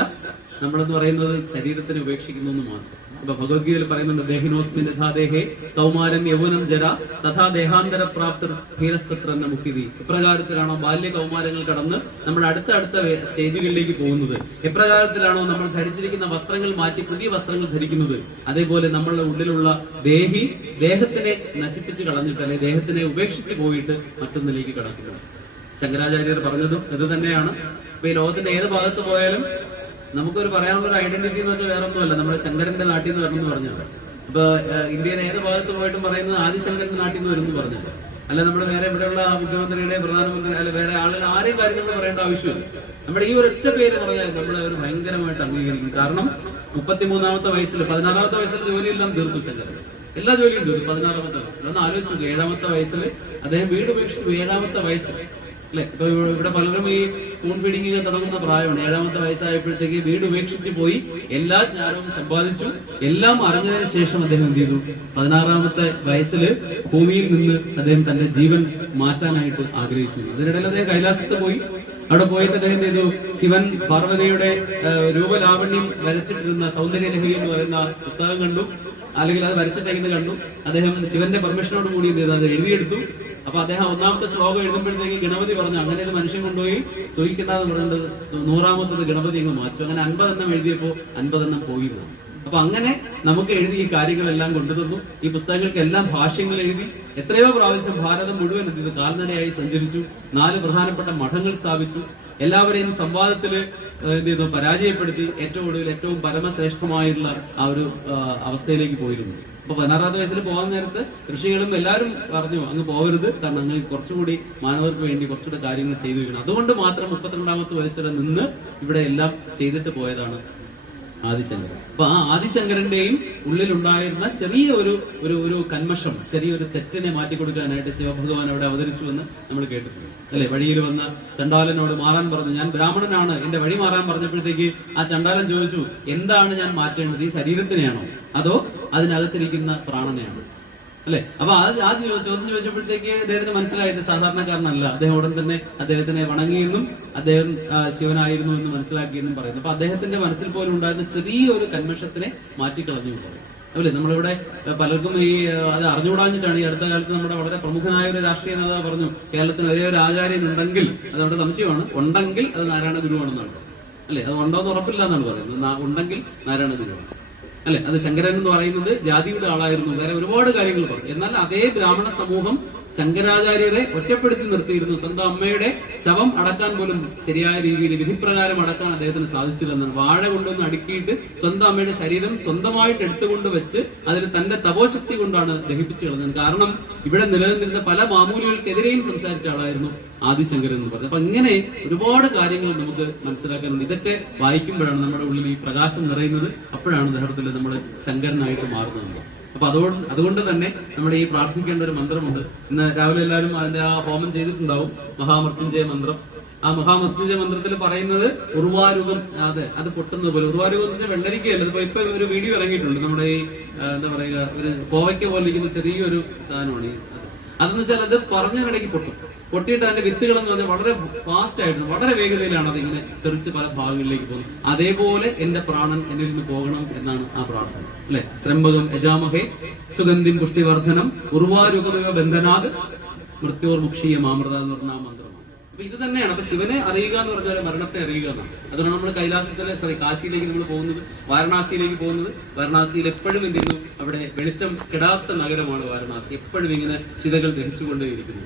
നമ്മളെന്ന് പറയുന്നത് ശരീരത്തിനെ ഉപേക്ഷിക്കുന്നു എന്ന് മാത്രം. അപ്പൊ ഭഗവത്ഗീതയിൽ പറയുന്നുണ്ട്, ദേഹിനോസ്മിൻ യഥാദേഹേ കൗമാരം യൗവനം ജര തഥാ ദേഹാന്തര പ്രാപ്തർ ധീരസ്തത്രന്ന മുക്തി. എപ്രകാരത്തിലാണോ ബാല്യ കൗമാരങ്ങൾ കടന്ന് നമ്മൾ അടുത്ത സ്റ്റേജുകളിലേക്ക് പോകുന്നത്, എപ്രകാരത്തിലാണോ നമ്മൾ ധരിച്ചിരിക്കുന്ന വസ്ത്രങ്ങൾ മാറ്റി പുതിയ വസ്ത്രങ്ങൾ ധരിക്കുന്നത്, അതേപോലെ നമ്മളുടെ ഉള്ളിലുള്ള ദേഹത്തിനെ നശിപ്പിച്ച് കളഞ്ഞിട്ട് അല്ലെ ദേഹത്തിനെ ഉപേക്ഷിച്ച് പോയിട്ട് മറ്റൊന്നിലേക്ക് കടക്കുന്നു. ശങ്കരാചാര്യർ പറഞ്ഞതും ഇത് തന്നെയാണ്. ഇപ്പൊ ഈ ലോകത്തിന്റെ ഏത് ഭാഗത്ത് പോയാലും നമുക്കൊരു പറയാനുള്ള ഒരു ഐഡന്റിറ്റി എന്ന് വെച്ചാൽ വേറെ ഒന്നുമല്ല, നമ്മുടെ ശങ്കരന്റെ നാട്ടിൽ നിന്ന് വരണമെന്ന് പറഞ്ഞാൽ. ഇപ്പൊ ഇന്ത്യയിലെ ഏത് ഭാഗത്ത് പോയിട്ടും പറയുന്നത് ആദിശങ്കരന്റെ നാട്ടിൽ നിന്ന് വരുമെന്ന് പറഞ്ഞത്. അല്ല നമ്മൾ വേറെ ഇവിടെയുള്ള മുഖ്യമന്ത്രിയുടെ പ്രധാനമന്ത്രി അല്ല വേറെ ആളുകൾ ആരെയും കാര്യം നമ്മൾ പറയേണ്ട ആവശ്യമില്ല. നമ്മുടെ ഈ ഒരൊറ്റ പേര് പറഞ്ഞാൽ നമ്മളെ അവർ ഭയങ്കരമായിട്ട് അംഗീകരിക്കും. കാരണം 33-ാമത്തെ വയസ്സിൽ 16-ാമത്തെ വയസ്സിൽ ജോലിയെല്ലാം തീർത്തു ശങ്കരൻ. എല്ലാ ജോലിയും തീർന്നു 16-ാമത്തെ വയസ്സിൽ. അന്ന് ആലോചിച്ചു, 7-ാമത്തെ വയസ്സിൽ അദ്ദേഹം വീട് ഉപേക്ഷിച്ചു. 7-ാമത്തെ വയസ്സിൽ അല്ലെ? ഇപ്പൊ ഇവിടെ പലരും ഈ സ്പൂൺ ഫീഡിംഗ് ഒക്കെ തുടങ്ങുന്ന പ്രായമാണ്. 7ാമത്തെ വയസ്സായപ്പോഴത്തേക്ക് വീട് ഉപേക്ഷിച്ച് പോയി എല്ലാ ജ്ഞാനവും സമ്പാദിച്ചു. എല്ലാം അറിഞ്ഞതിന് ശേഷം അദ്ദേഹം എന്ത് ചെയ്തു? 16ാമത്തെ വയസ്സിൽ ഭൂമിയിൽ നിന്ന് അദ്ദേഹം തന്റെ ജീവൻ മാറ്റാനായിട്ട് ആഗ്രഹിച്ചു. അതിനിടയിൽ അദ്ദേഹം കൈലാസത്ത് പോയി. അവിടെ പോയിട്ട് അദ്ദേഹം എന്ത് ചെയ്തു? ശിവൻ പാർവതിയുടെ രൂപലാവണ്യം വരച്ചിട്ടിരുന്ന സൗന്ദര്യലഹരി എന്ന് പറയുന്ന പുസ്തകം കണ്ടു, അല്ലെങ്കിൽ അത് വരച്ചിട്ടേക്കുന്നത് കണ്ടു. അദ്ദേഹം ശിവന്റെ പെർമിഷനോട് കൂടി എന്ത് ചെയ്തു? അത് എഴുതിയെടുത്തു. അപ്പൊ അദ്ദേഹം 1ാമത്തെ ശ്ലോകം എഴുതുമ്പോഴത്തേക്ക് ഗണപതി പറഞ്ഞു, അങ്ങനെ ഇത് മനുഷ്യൻ കൊണ്ടുപോയി സൂഹിക്കേണ്ടതെന്ന് പറയുന്നത് 100ാമത്തത് ഗണപതി അങ്ങ് മാച്ചു. അങ്ങനെ 50 എണ്ണം എഴുതിയപ്പോ 50 എണ്ണം പോയിരുന്നു. അപ്പൊ അങ്ങനെ നമുക്ക് എഴുതി ഈ കാര്യങ്ങളെല്ലാം കൊണ്ടുതന്നു. ഈ പുസ്തകങ്ങൾക്കെല്ലാം ഭാഷ്യങ്ങൾ എഴുതി. എത്രയോ പ്രാവശ്യം ഭാരതം മുഴുവൻ എന്ത് ചെയ്തു? കാൽനടയായി സഞ്ചരിച്ചു. 4 പ്രധാനപ്പെട്ട മഠങ്ങൾ സ്ഥാപിച്ചു. എല്ലാവരെയും സംവാദത്തിൽ എന്ത് ചെയ്തു? പരാജയപ്പെടുത്തി ഏറ്റവും ഒടുവിൽ ഏറ്റവും പരമശ്രേഷ്ഠമായുള്ള ആ ഒരു അവസ്ഥയിലേക്ക് പോയിരുന്നു. അപ്പൊ 16ാമത്തെ വയസ്സിൽ പോകാൻ നേരത്ത് ഋഷികളും എല്ലാവരും പറഞ്ഞു, അങ്ങ് പോകരുത്, കാരണം അങ്ങ് കുറച്ചുകൂടി മാനവർക്ക് വേണ്ടി കുറച്ചുകൂടെ കാര്യങ്ങൾ ചെയ്തു വെക്കണം. അതുകൊണ്ട് മാത്രം 32ാമത്തെ വയസ്സിൽ നിന്ന് ഇവിടെ എല്ലാം ചെയ്തിട്ട് പോയതാണ് ആദിശങ്കരൻ. അപ്പൊ ആ ആദിശങ്കരന്റെയും ഉള്ളിലുണ്ടായിരുന്ന ചെറിയ ഒരു കന്മഷം, ചെറിയൊരു തെറ്റിനെ മാറ്റിക്കൊടുക്കാനായിട്ട് ശിവഭഗവാൻ അവിടെ അവതരിച്ചു എന്ന് നമ്മൾ കേട്ടിട്ടുണ്ട്, അല്ലെ? വഴിയിൽ വന്ന ചണ്ടാലനോട് മാറാൻ പറഞ്ഞു, ഞാൻ ബ്രാഹ്മണനാണ്, എന്റെ വഴി മാറാൻ പറഞ്ഞപ്പോഴത്തേക്ക് ആ ചണ്ടാലൻ ചോദിച്ചു, എന്താണ് ഞാൻ മാറ്റേണ്ടത്? ഈ ശരീരത്തിനെയാണോ അതോ അതിനകത്തിരിക്കുന്ന പ്രാണനെയാണോ? അല്ലെ? അപ്പൊ ആ ചോദ്യം ചോദിച്ചപ്പോഴത്തേക്ക് അദ്ദേഹത്തിന് മനസ്സിലായത് സാധാരണക്കാരനല്ല. അദ്ദേഹം ഉടൻ തന്നെ അദ്ദേഹത്തിനെ വണങ്ങിയെന്നും അദ്ദേഹം ശിവനായിരുന്നു എന്ന് മനസ്സിലാക്കിയെന്നും പറയുന്നു. അപ്പൊ അദ്ദേഹത്തിന്റെ മനസ്സിൽ പോലും ഉണ്ടായിരുന്ന ചെറിയൊരു കന്മഷത്തിനെ മാറ്റിക്കളഞ്ഞു പറയും. അല്ലേ? നമ്മളിവിടെ പലർക്കും അത് അറിഞ്ഞുകൂടാഞ്ഞിട്ടാണ്. ഈ അടുത്ത കാലത്ത് നമ്മുടെ വളരെ പ്രമുഖനായ ഒരു രാഷ്ട്രീയ നേതാവ് പറഞ്ഞു, കേരളത്തിന് ഒരേ ഒരു ആചാര്യൻ ഉണ്ടെങ്കിൽ, അത് അവിടെ സംശയമാണ്, ഉണ്ടെങ്കിൽ അത് നാരായണ ഗുരുവാണെന്നാണ്. അല്ലെ? അത് ഉണ്ടോ എന്ന് ഉറപ്പില്ല എന്നാണ് പറയുന്നത്. ഉണ്ടെങ്കിൽ നാരായണ ഗുരുവാണ്, അല്ലെ? അത് ശങ്കരൻ എന്ന് പറയുന്നത് ജാതിയുടെ ആളായിരുന്നു, വേറെ ഒരുപാട് കാര്യങ്ങൾ പറഞ്ഞു. എന്നാൽ അതേ ബ്രാഹ്മണ സമൂഹം ശങ്കരാചാര്യരെ ഒറ്റപ്പെടുത്തി നിർത്തിയിരുന്നു. സ്വന്തം അമ്മയുടെ ശവം അടക്കാൻ പോലും ശരിയായ രീതിയിൽ വിധിപ്രകാരം അടക്കാൻ അദ്ദേഹത്തിന് സാധിച്ചില്ലെന്നാണ്. വാഴ കൊണ്ടൊന്ന് അടുക്കിയിട്ട് സ്വന്തം അമ്മയുടെ ശരീരം സ്വന്തമായിട്ട് എടുത്തുകൊണ്ട് വെച്ച് അതിന് തന്റെ തപോശക്തി കൊണ്ടാണ് ദഹിപ്പിച്ചു കളഞ്ഞത്. കാരണം ഇവിടെ നിലനിന്നിരുന്ന പല മാമൂലികൾക്കെതിരെയും സംസാരിച്ച ആളായിരുന്നു ആദിശങ്കരൻ എന്ന് പറഞ്ഞത്. അപ്പൊ ഇങ്ങനെ ഒരുപാട് കാര്യങ്ങൾ നമുക്ക് മനസ്സിലാക്കാനുണ്ട്. ഇതൊക്കെ വായിക്കുമ്പോഴാണ് നമ്മുടെ ഉള്ളിൽ ഈ പ്രകാശം നിറയുന്നത്. അപ്പോഴാണ് യഥാർത്ഥത്തിൽ നമ്മൾ ശങ്കരനായിട്ട് മാറുന്നത്. അപ്പൊ അതുകൊണ്ട് തന്നെ നമ്മുടെ ഈ പ്രാർത്ഥിക്കേണ്ട ഒരു മന്ത്രമുണ്ട്. ഇന്ന് രാവിലെ എല്ലാവരും അതിന്റെ ആ ഹോമം ചെയ്തിട്ടുണ്ടാവും, മഹാമൃത്യുഞ്ജയ മന്ത്രം. ആ മഹാമൃത്യുഞ്ജയ മന്ത്രത്തിൽ പറയുന്നത് ഉർവാരുകം, അത് പൊട്ടുന്നത് പോലെ. ഉർവാരുകം എന്ന് വെച്ചാൽ വെള്ളരിക്കയല്ല. ഇപ്പൊ ഒരു വീഡിയോ ഇറങ്ങിയിട്ടുണ്ട്, നമ്മുടെ ഈ എന്താ പറയുക, ഒരു കോവയ്ക്ക പോലെ ഇരിക്കുന്ന ചെറിയൊരു സാധനമാണ് ഈ അതെന്ന് വെച്ചാൽ അത് പറഞ്ഞതിനിടയ്ക്ക് പൊട്ടിയിട്ട് അതിന്റെ വിത്തുകൾ എന്ന് പറഞ്ഞാൽ വളരെ ഫാസ്റ്റ് ആയിട്ട് വളരെ വേഗതയിലാണ് അതിങ്ങനെ തെറിച്ച് പല ഭാഗങ്ങളിലേക്ക് പോകുന്നത്. അതേപോലെ എന്റെ പ്രാണൻ എന്നിൽ നിന്ന് പോകണം എന്നാണ് ആ പ്രാർത്ഥന, അല്ലെ? ത്രംബകം യജാമഹേ സുഗന്ധിം പുഷ്ടിവർദ്ധനം ഉർവാരുകമിവ ബന്ധനാത് മൃത്യോർമുക്ഷീയ മാമൃത എന്ന് പറഞ്ഞ ആ മന്ത്രമാണ്. അപ്പൊ ഇത് തന്നെയാണ്. അപ്പൊ ശിവനെ അറിയുക എന്ന് പറഞ്ഞാൽ മരണത്തെ അറിയുക എന്നാണ്. അതുകൊണ്ടാണ് നമ്മൾ കൈലാസത്തിലെ കാശിയിലേക്ക് നമ്മൾ പോകുന്നത്, വാരണാസിയിലേക്ക് പോകുന്നത്. വാരണാസിയിൽ എപ്പോഴും എന്ത് ചെയ്യുന്നു? അവിടെ വെളിച്ചം കെടാത്ത നഗരമാണ് വാരണാസി. എപ്പോഴും ഇങ്ങനെ ചിതകൾ ദഹിച്ചുകൊണ്ടേയിരിക്കുന്നു.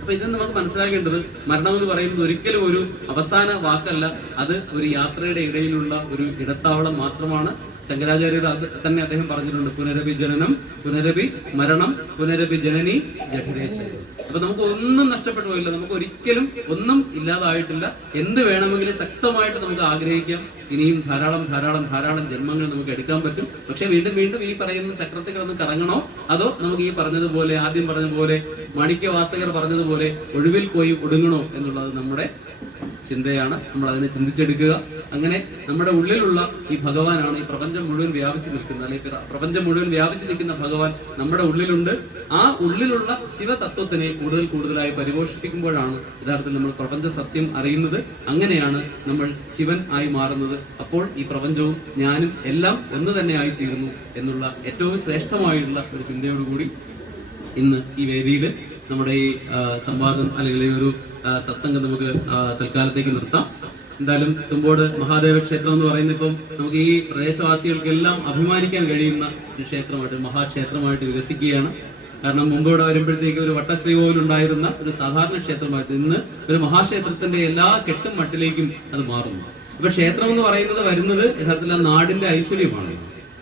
അപ്പൊ ഇത് നമുക്ക് മനസ്സിലാക്കേണ്ടത്, മരണം എന്ന് പറയുന്നത് ഒരിക്കലും ഒരു അവസാന വാക്കല്ല, അത് ഒരു യാത്രയുടെ ഇടയിലുള്ള ഒരു ഇടത്താവളം മാത്രമാണ്. ശങ്കരാചാര്യർ അത് തന്നെ അദ്ദേഹം പറഞ്ഞിട്ടുണ്ട്, പുനരപി ജനനം പുനരപി മരണം പുനരപി ജനനി ജഠരേശ്വരി. അപ്പൊ നമുക്ക് ഒന്നും നഷ്ടപ്പെട്ടു പോയില്ല, നമുക്ക് ഒരിക്കലും ഒന്നും ഇല്ലാതായിട്ടില്ല. എന്ത് വേണമെങ്കിലും ശക്തമായിട്ട് നമുക്ക് ആഗ്രഹിക്കാം. ഇനിയും ധാരാളം ധാരാളം ധാരാളം ജന്മങ്ങൾ നമുക്ക് എടുക്കാൻ പറ്റും. പക്ഷെ വീണ്ടും വീണ്ടും ഈ പറയുന്ന ചക്രത്തിൽ കിടന്ന് കറങ്ങണോ, അതോ നമുക്ക് ഈ പറഞ്ഞതുപോലെ, ആദ്യം പറഞ്ഞതുപോലെ, മാണിക്യവാസകർ പറഞ്ഞതുപോലെ ഒഴിവിൽ പോയി ഒടുങ്ങണോ എന്നുള്ളത് നമ്മുടെ ചിന്തയാണ്. നമ്മൾ അതിനെ ചിന്തിച്ചെടുക്കുക. അങ്ങനെ നമ്മുടെ ഉള്ളിലുള്ള ഈ ഭഗവാനാണ് ഈ പ്രപഞ്ചം മുഴുവൻ വ്യാപിച്ചു നിൽക്കുന്നത്, അല്ലെങ്കിൽ പ്രപഞ്ചം മുഴുവൻ വ്യാപിച്ചു നിൽക്കുന്ന ഭഗവാൻ നമ്മുടെ ഉള്ളിലുണ്ട്. ആ ഉള്ളിലുള്ള ശിവതത്വത്തിനെ കൂടുതൽ കൂടുതലായി പരിപോഷിപ്പിക്കുമ്പോഴാണ് യഥാർത്ഥത്തിൽ നമ്മൾ പ്രപഞ്ച സത്യം അറിയുന്നത്. അങ്ങനെയാണ് നമ്മൾ ശിവൻ ആയി മാറുന്നത്. അപ്പോൾ ഈ പ്രപഞ്ചവും ഞാനും എല്ലാം ഒന്ന് തന്നെ ആയിത്തീരുന്നു എന്നുള്ള ഏറ്റവും ശ്രേഷ്ഠമായുള്ള ഒരു ചിന്തയോടുകൂടി ഇന്ന് ഈ വേദിയിൽ നമ്മുടെ ഈ സംവാദം അല്ലെങ്കിൽ ഈ ഒരു സത്സംഗം നമുക്ക് തൽക്കാലത്തേക്ക് നിർത്താം. എന്തായാലും തുമ്പോട് മഹാദേവ ക്ഷേത്രം എന്ന് പറയുന്ന ഇപ്പം നമുക്ക് ഈ പ്രദേശവാസികൾക്കെല്ലാം അഭിമാനിക്കാൻ കഴിയുന്ന ഒരു ക്ഷേത്രമായിട്ട്, മഹാക്ഷേത്രമായിട്ട് വികസിക്കുകയാണ്. കാരണം മുമ്പ് ഇവിടെ വരുമ്പോഴത്തേക്ക് ഒരു വട്ടശ്രീകോവിലുണ്ടായിരുന്ന ഒരു സാധാരണ ക്ഷേത്രമായിട്ട് ഇന്ന് ഒരു മഹാക്ഷേത്രത്തിന്റെ എല്ലാ കെട്ടും മട്ടിലേക്കും അത് മാറുന്നു. അപ്പൊ ക്ഷേത്രം എന്ന് പറയുന്നത് വരുന്നത് യഥാർത്ഥത്തിൽ ആ നാടിന്റെ ഐശ്വര്യമാണ്.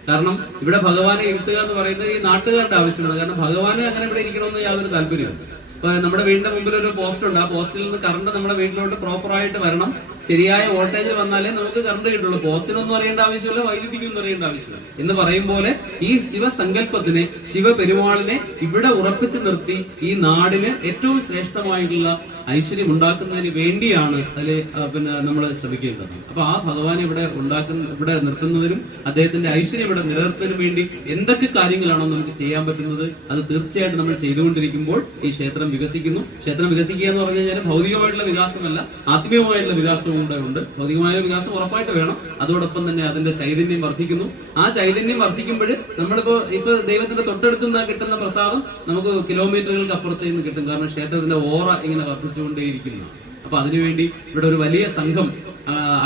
കാരണം ഇവിടെ ഭഗവാനെ ഇരുത്തുക എന്ന് പറയുന്നത് ഈ നാട്ടുകാരുടെ ആവശ്യമാണ്. കാരണം ഭഗവാന് അങ്ങനെ ഇവിടെ ഇരിക്കണമെന്ന് യാതൊരു താല്പര്യമില്ല. ഇപ്പൊ നമ്മുടെ വീടിന്റെ മുമ്പിൽ ഒരു പോസ്റ്റ് ഉണ്ട്, ആ പോസ്റ്റിൽ നിന്ന് കറണ്ട് നമ്മുടെ വീട്ടിലോട്ട് പ്രോപ്പറായിട്ട് വരണം. ശരിയായ വോൾട്ടേജ് വന്നാലേ നമുക്ക് കറണ്ട് കിട്ടുള്ളൂ. പോസ്റ്റിനൊന്നും അറിയേണ്ട ആവശ്യമില്ല, വൈദ്യുതിക്കൊന്നും അറിയേണ്ട ആവശ്യമില്ല എന്ന് പറയും പോലെ ഈ ശിവസങ്കല്പത്തിനെ, ശിവപെരുമാളിനെ ഇവിടെ ഉറപ്പിച്ചു നിർത്തി ഈ നാടിന് ഏറ്റവും ശ്രേഷ്ഠമായിട്ടുള്ള ഐശ്വര്യം ഉണ്ടാക്കുന്നതിന് വേണ്ടിയാണ് അതിൽ നമ്മൾ ശ്രമിക്കേണ്ടത്. അപ്പൊ ആ ഭഗവാൻ ഇവിടെ നിർത്തുന്നതിനും അദ്ദേഹത്തിന്റെ ഐശ്വര്യം ഇവിടെ നിലനിർത്തുന്നതിനും വേണ്ടി എന്തൊക്കെ കാര്യങ്ങളാണോ നമുക്ക് ചെയ്യാൻ പറ്റുന്നത് അത് തീർച്ചയായിട്ടും നമ്മൾ ചെയ്തുകൊണ്ടിരിക്കുമ്പോൾ ഈ ക്ഷേത്രം വികസിക്കുന്നു. ക്ഷേത്രം വികസിക്കുക എന്ന് പറഞ്ഞു കഴിഞ്ഞാൽ ഭൗതികമായിട്ടുള്ള വികാസമല്ല, ആത്മീയമായിട്ടുള്ള വികാസവും കൂടെ ഉണ്ട്. ഭൗതികമായ വികാസം ഉറപ്പായിട്ട് വേണം, അതോടൊപ്പം തന്നെ അതിന്റെ ചൈതന്യം വർദ്ധിക്കുന്നു. ആ ചൈതന്യം വർദ്ധിക്കുമ്പോൾ ഇപ്പൊ ദൈവത്തിന്റെ തൊട്ടടുത്ത് നിന്ന് കിട്ടുന്ന പ്രസാദം നമുക്ക് കിലോമീറ്ററുകൾക്ക് അപ്പുറത്ത് നിന്ന് കിട്ടും. കാരണം ക്ഷേത്രത്തിന്റെ ഓറ ഇങ്ങനെ വർദ്ധിച്ചുകൊണ്ടേയിരിക്കുന്നു. അപ്പൊ അതിനുവേണ്ടി ഇവിടെ ഒരു വലിയ സംഘം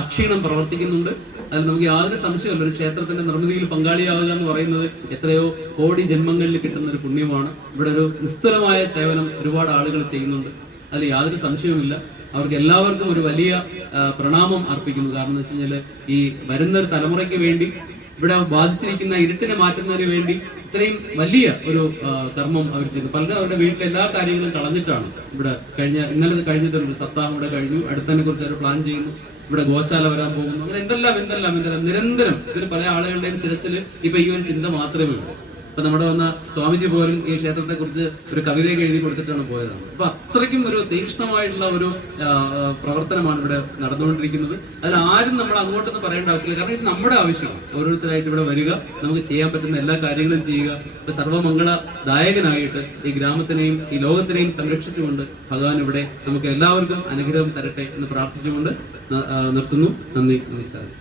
അക്ഷീണം പ്രവർത്തിക്കുന്നുണ്ട്. അതിൽ നമുക്ക് യാതൊരു സംശയമല്ല, ഒരു ക്ഷേത്രത്തിന്റെ നിർമ്മിതിയിൽ പങ്കാളിയാവുക എന്ന് പറയുന്നത് എത്രയോ കോടി ജന്മങ്ങളിൽ കിട്ടുന്ന ഒരു പുണ്യമാണ്. ഇവിടെ ഒരു നിസ്തുലമായ സേവനം ഒരുപാട് ആളുകൾ ചെയ്യുന്നുണ്ട്, അതിൽ യാതൊരു സംശയവുമില്ല. അവർക്ക് എല്ലാവർക്കും ഒരു വലിയ പ്രണാമം അർപ്പിക്കുന്നു. കാരണം എന്ന് വെച്ച് കഴിഞ്ഞാല് ഈ വരുന്ന ഒരു തലമുറയ്ക്ക് വേണ്ടി, ഇവിടെ ബാധിച്ചിരിക്കുന്ന ഇരുട്ടിനെ മാറ്റുന്നതിന് വേണ്ടി ഇത്രയും വലിയ ഒരു കർമ്മം അവർ ചെയ്തു. പലരും അവരുടെ വീട്ടിലെ എല്ലാ കാര്യങ്ങളും കളഞ്ഞിട്ടാണ് ഇവിടെ ഇന്നലെ കഴിഞ്ഞിട്ടൊരു സപ്താഹം ഇവിടെ കഴിഞ്ഞു. അടുത്തതിനെ കുറിച്ച് അവർ പ്ലാൻ ചെയ്യുന്നു. ഇവിടെ ഗോശാല വരാൻ പോകുന്നു. അങ്ങനെ എന്തെല്ലാം നിരന്തരം ഇതിൽ പല ആളുകളുടെയും ശിരസിൽ ഇപ്പൊ ഈ ഒരു ചിന്ത മാത്രമേ ഉള്ളൂ. ഇപ്പൊ നമ്മുടെ വന്ന സ്വാമിജി പോലും ഈ ക്ഷേത്രത്തെ കുറിച്ച് ഒരു കവിതയൊക്കെ എഴുതി കൊടുത്തിട്ടാണ് പോയതാണ്. അപ്പൊ അത്രയ്ക്കും ഒരു തീക്ഷ്ണമായിട്ടുള്ള ഒരു പ്രവർത്തനമാണ് ഇവിടെ നടന്നുകൊണ്ടിരിക്കുന്നത്. അതിൽ ആരും നമ്മൾ അങ്ങോട്ടൊന്നും പറയേണ്ട ആവശ്യമില്ല. കാരണം ഇത് നമ്മുടെ ആവശ്യമാണ്. ഓരോരുത്തരായിട്ട് ഇവിടെ വരിക, നമുക്ക് ചെയ്യാൻ പറ്റുന്ന എല്ലാ കാര്യങ്ങളും ചെയ്യുക. ഇപ്പൊ സർവമംഗളദായകനായിട്ട് ഈ ഗ്രാമത്തിനെയും ഈ ലോകത്തിനെയും സംരക്ഷിച്ചുകൊണ്ട് ഭഗവാൻ ഇവിടെ നമുക്ക് എല്ലാവർക്കും അനുഗ്രഹം തരട്ടെ എന്ന് പ്രാർത്ഥിച്ചുകൊണ്ട് നിർത്തുന്നു. നന്ദി, നമസ്കാരം.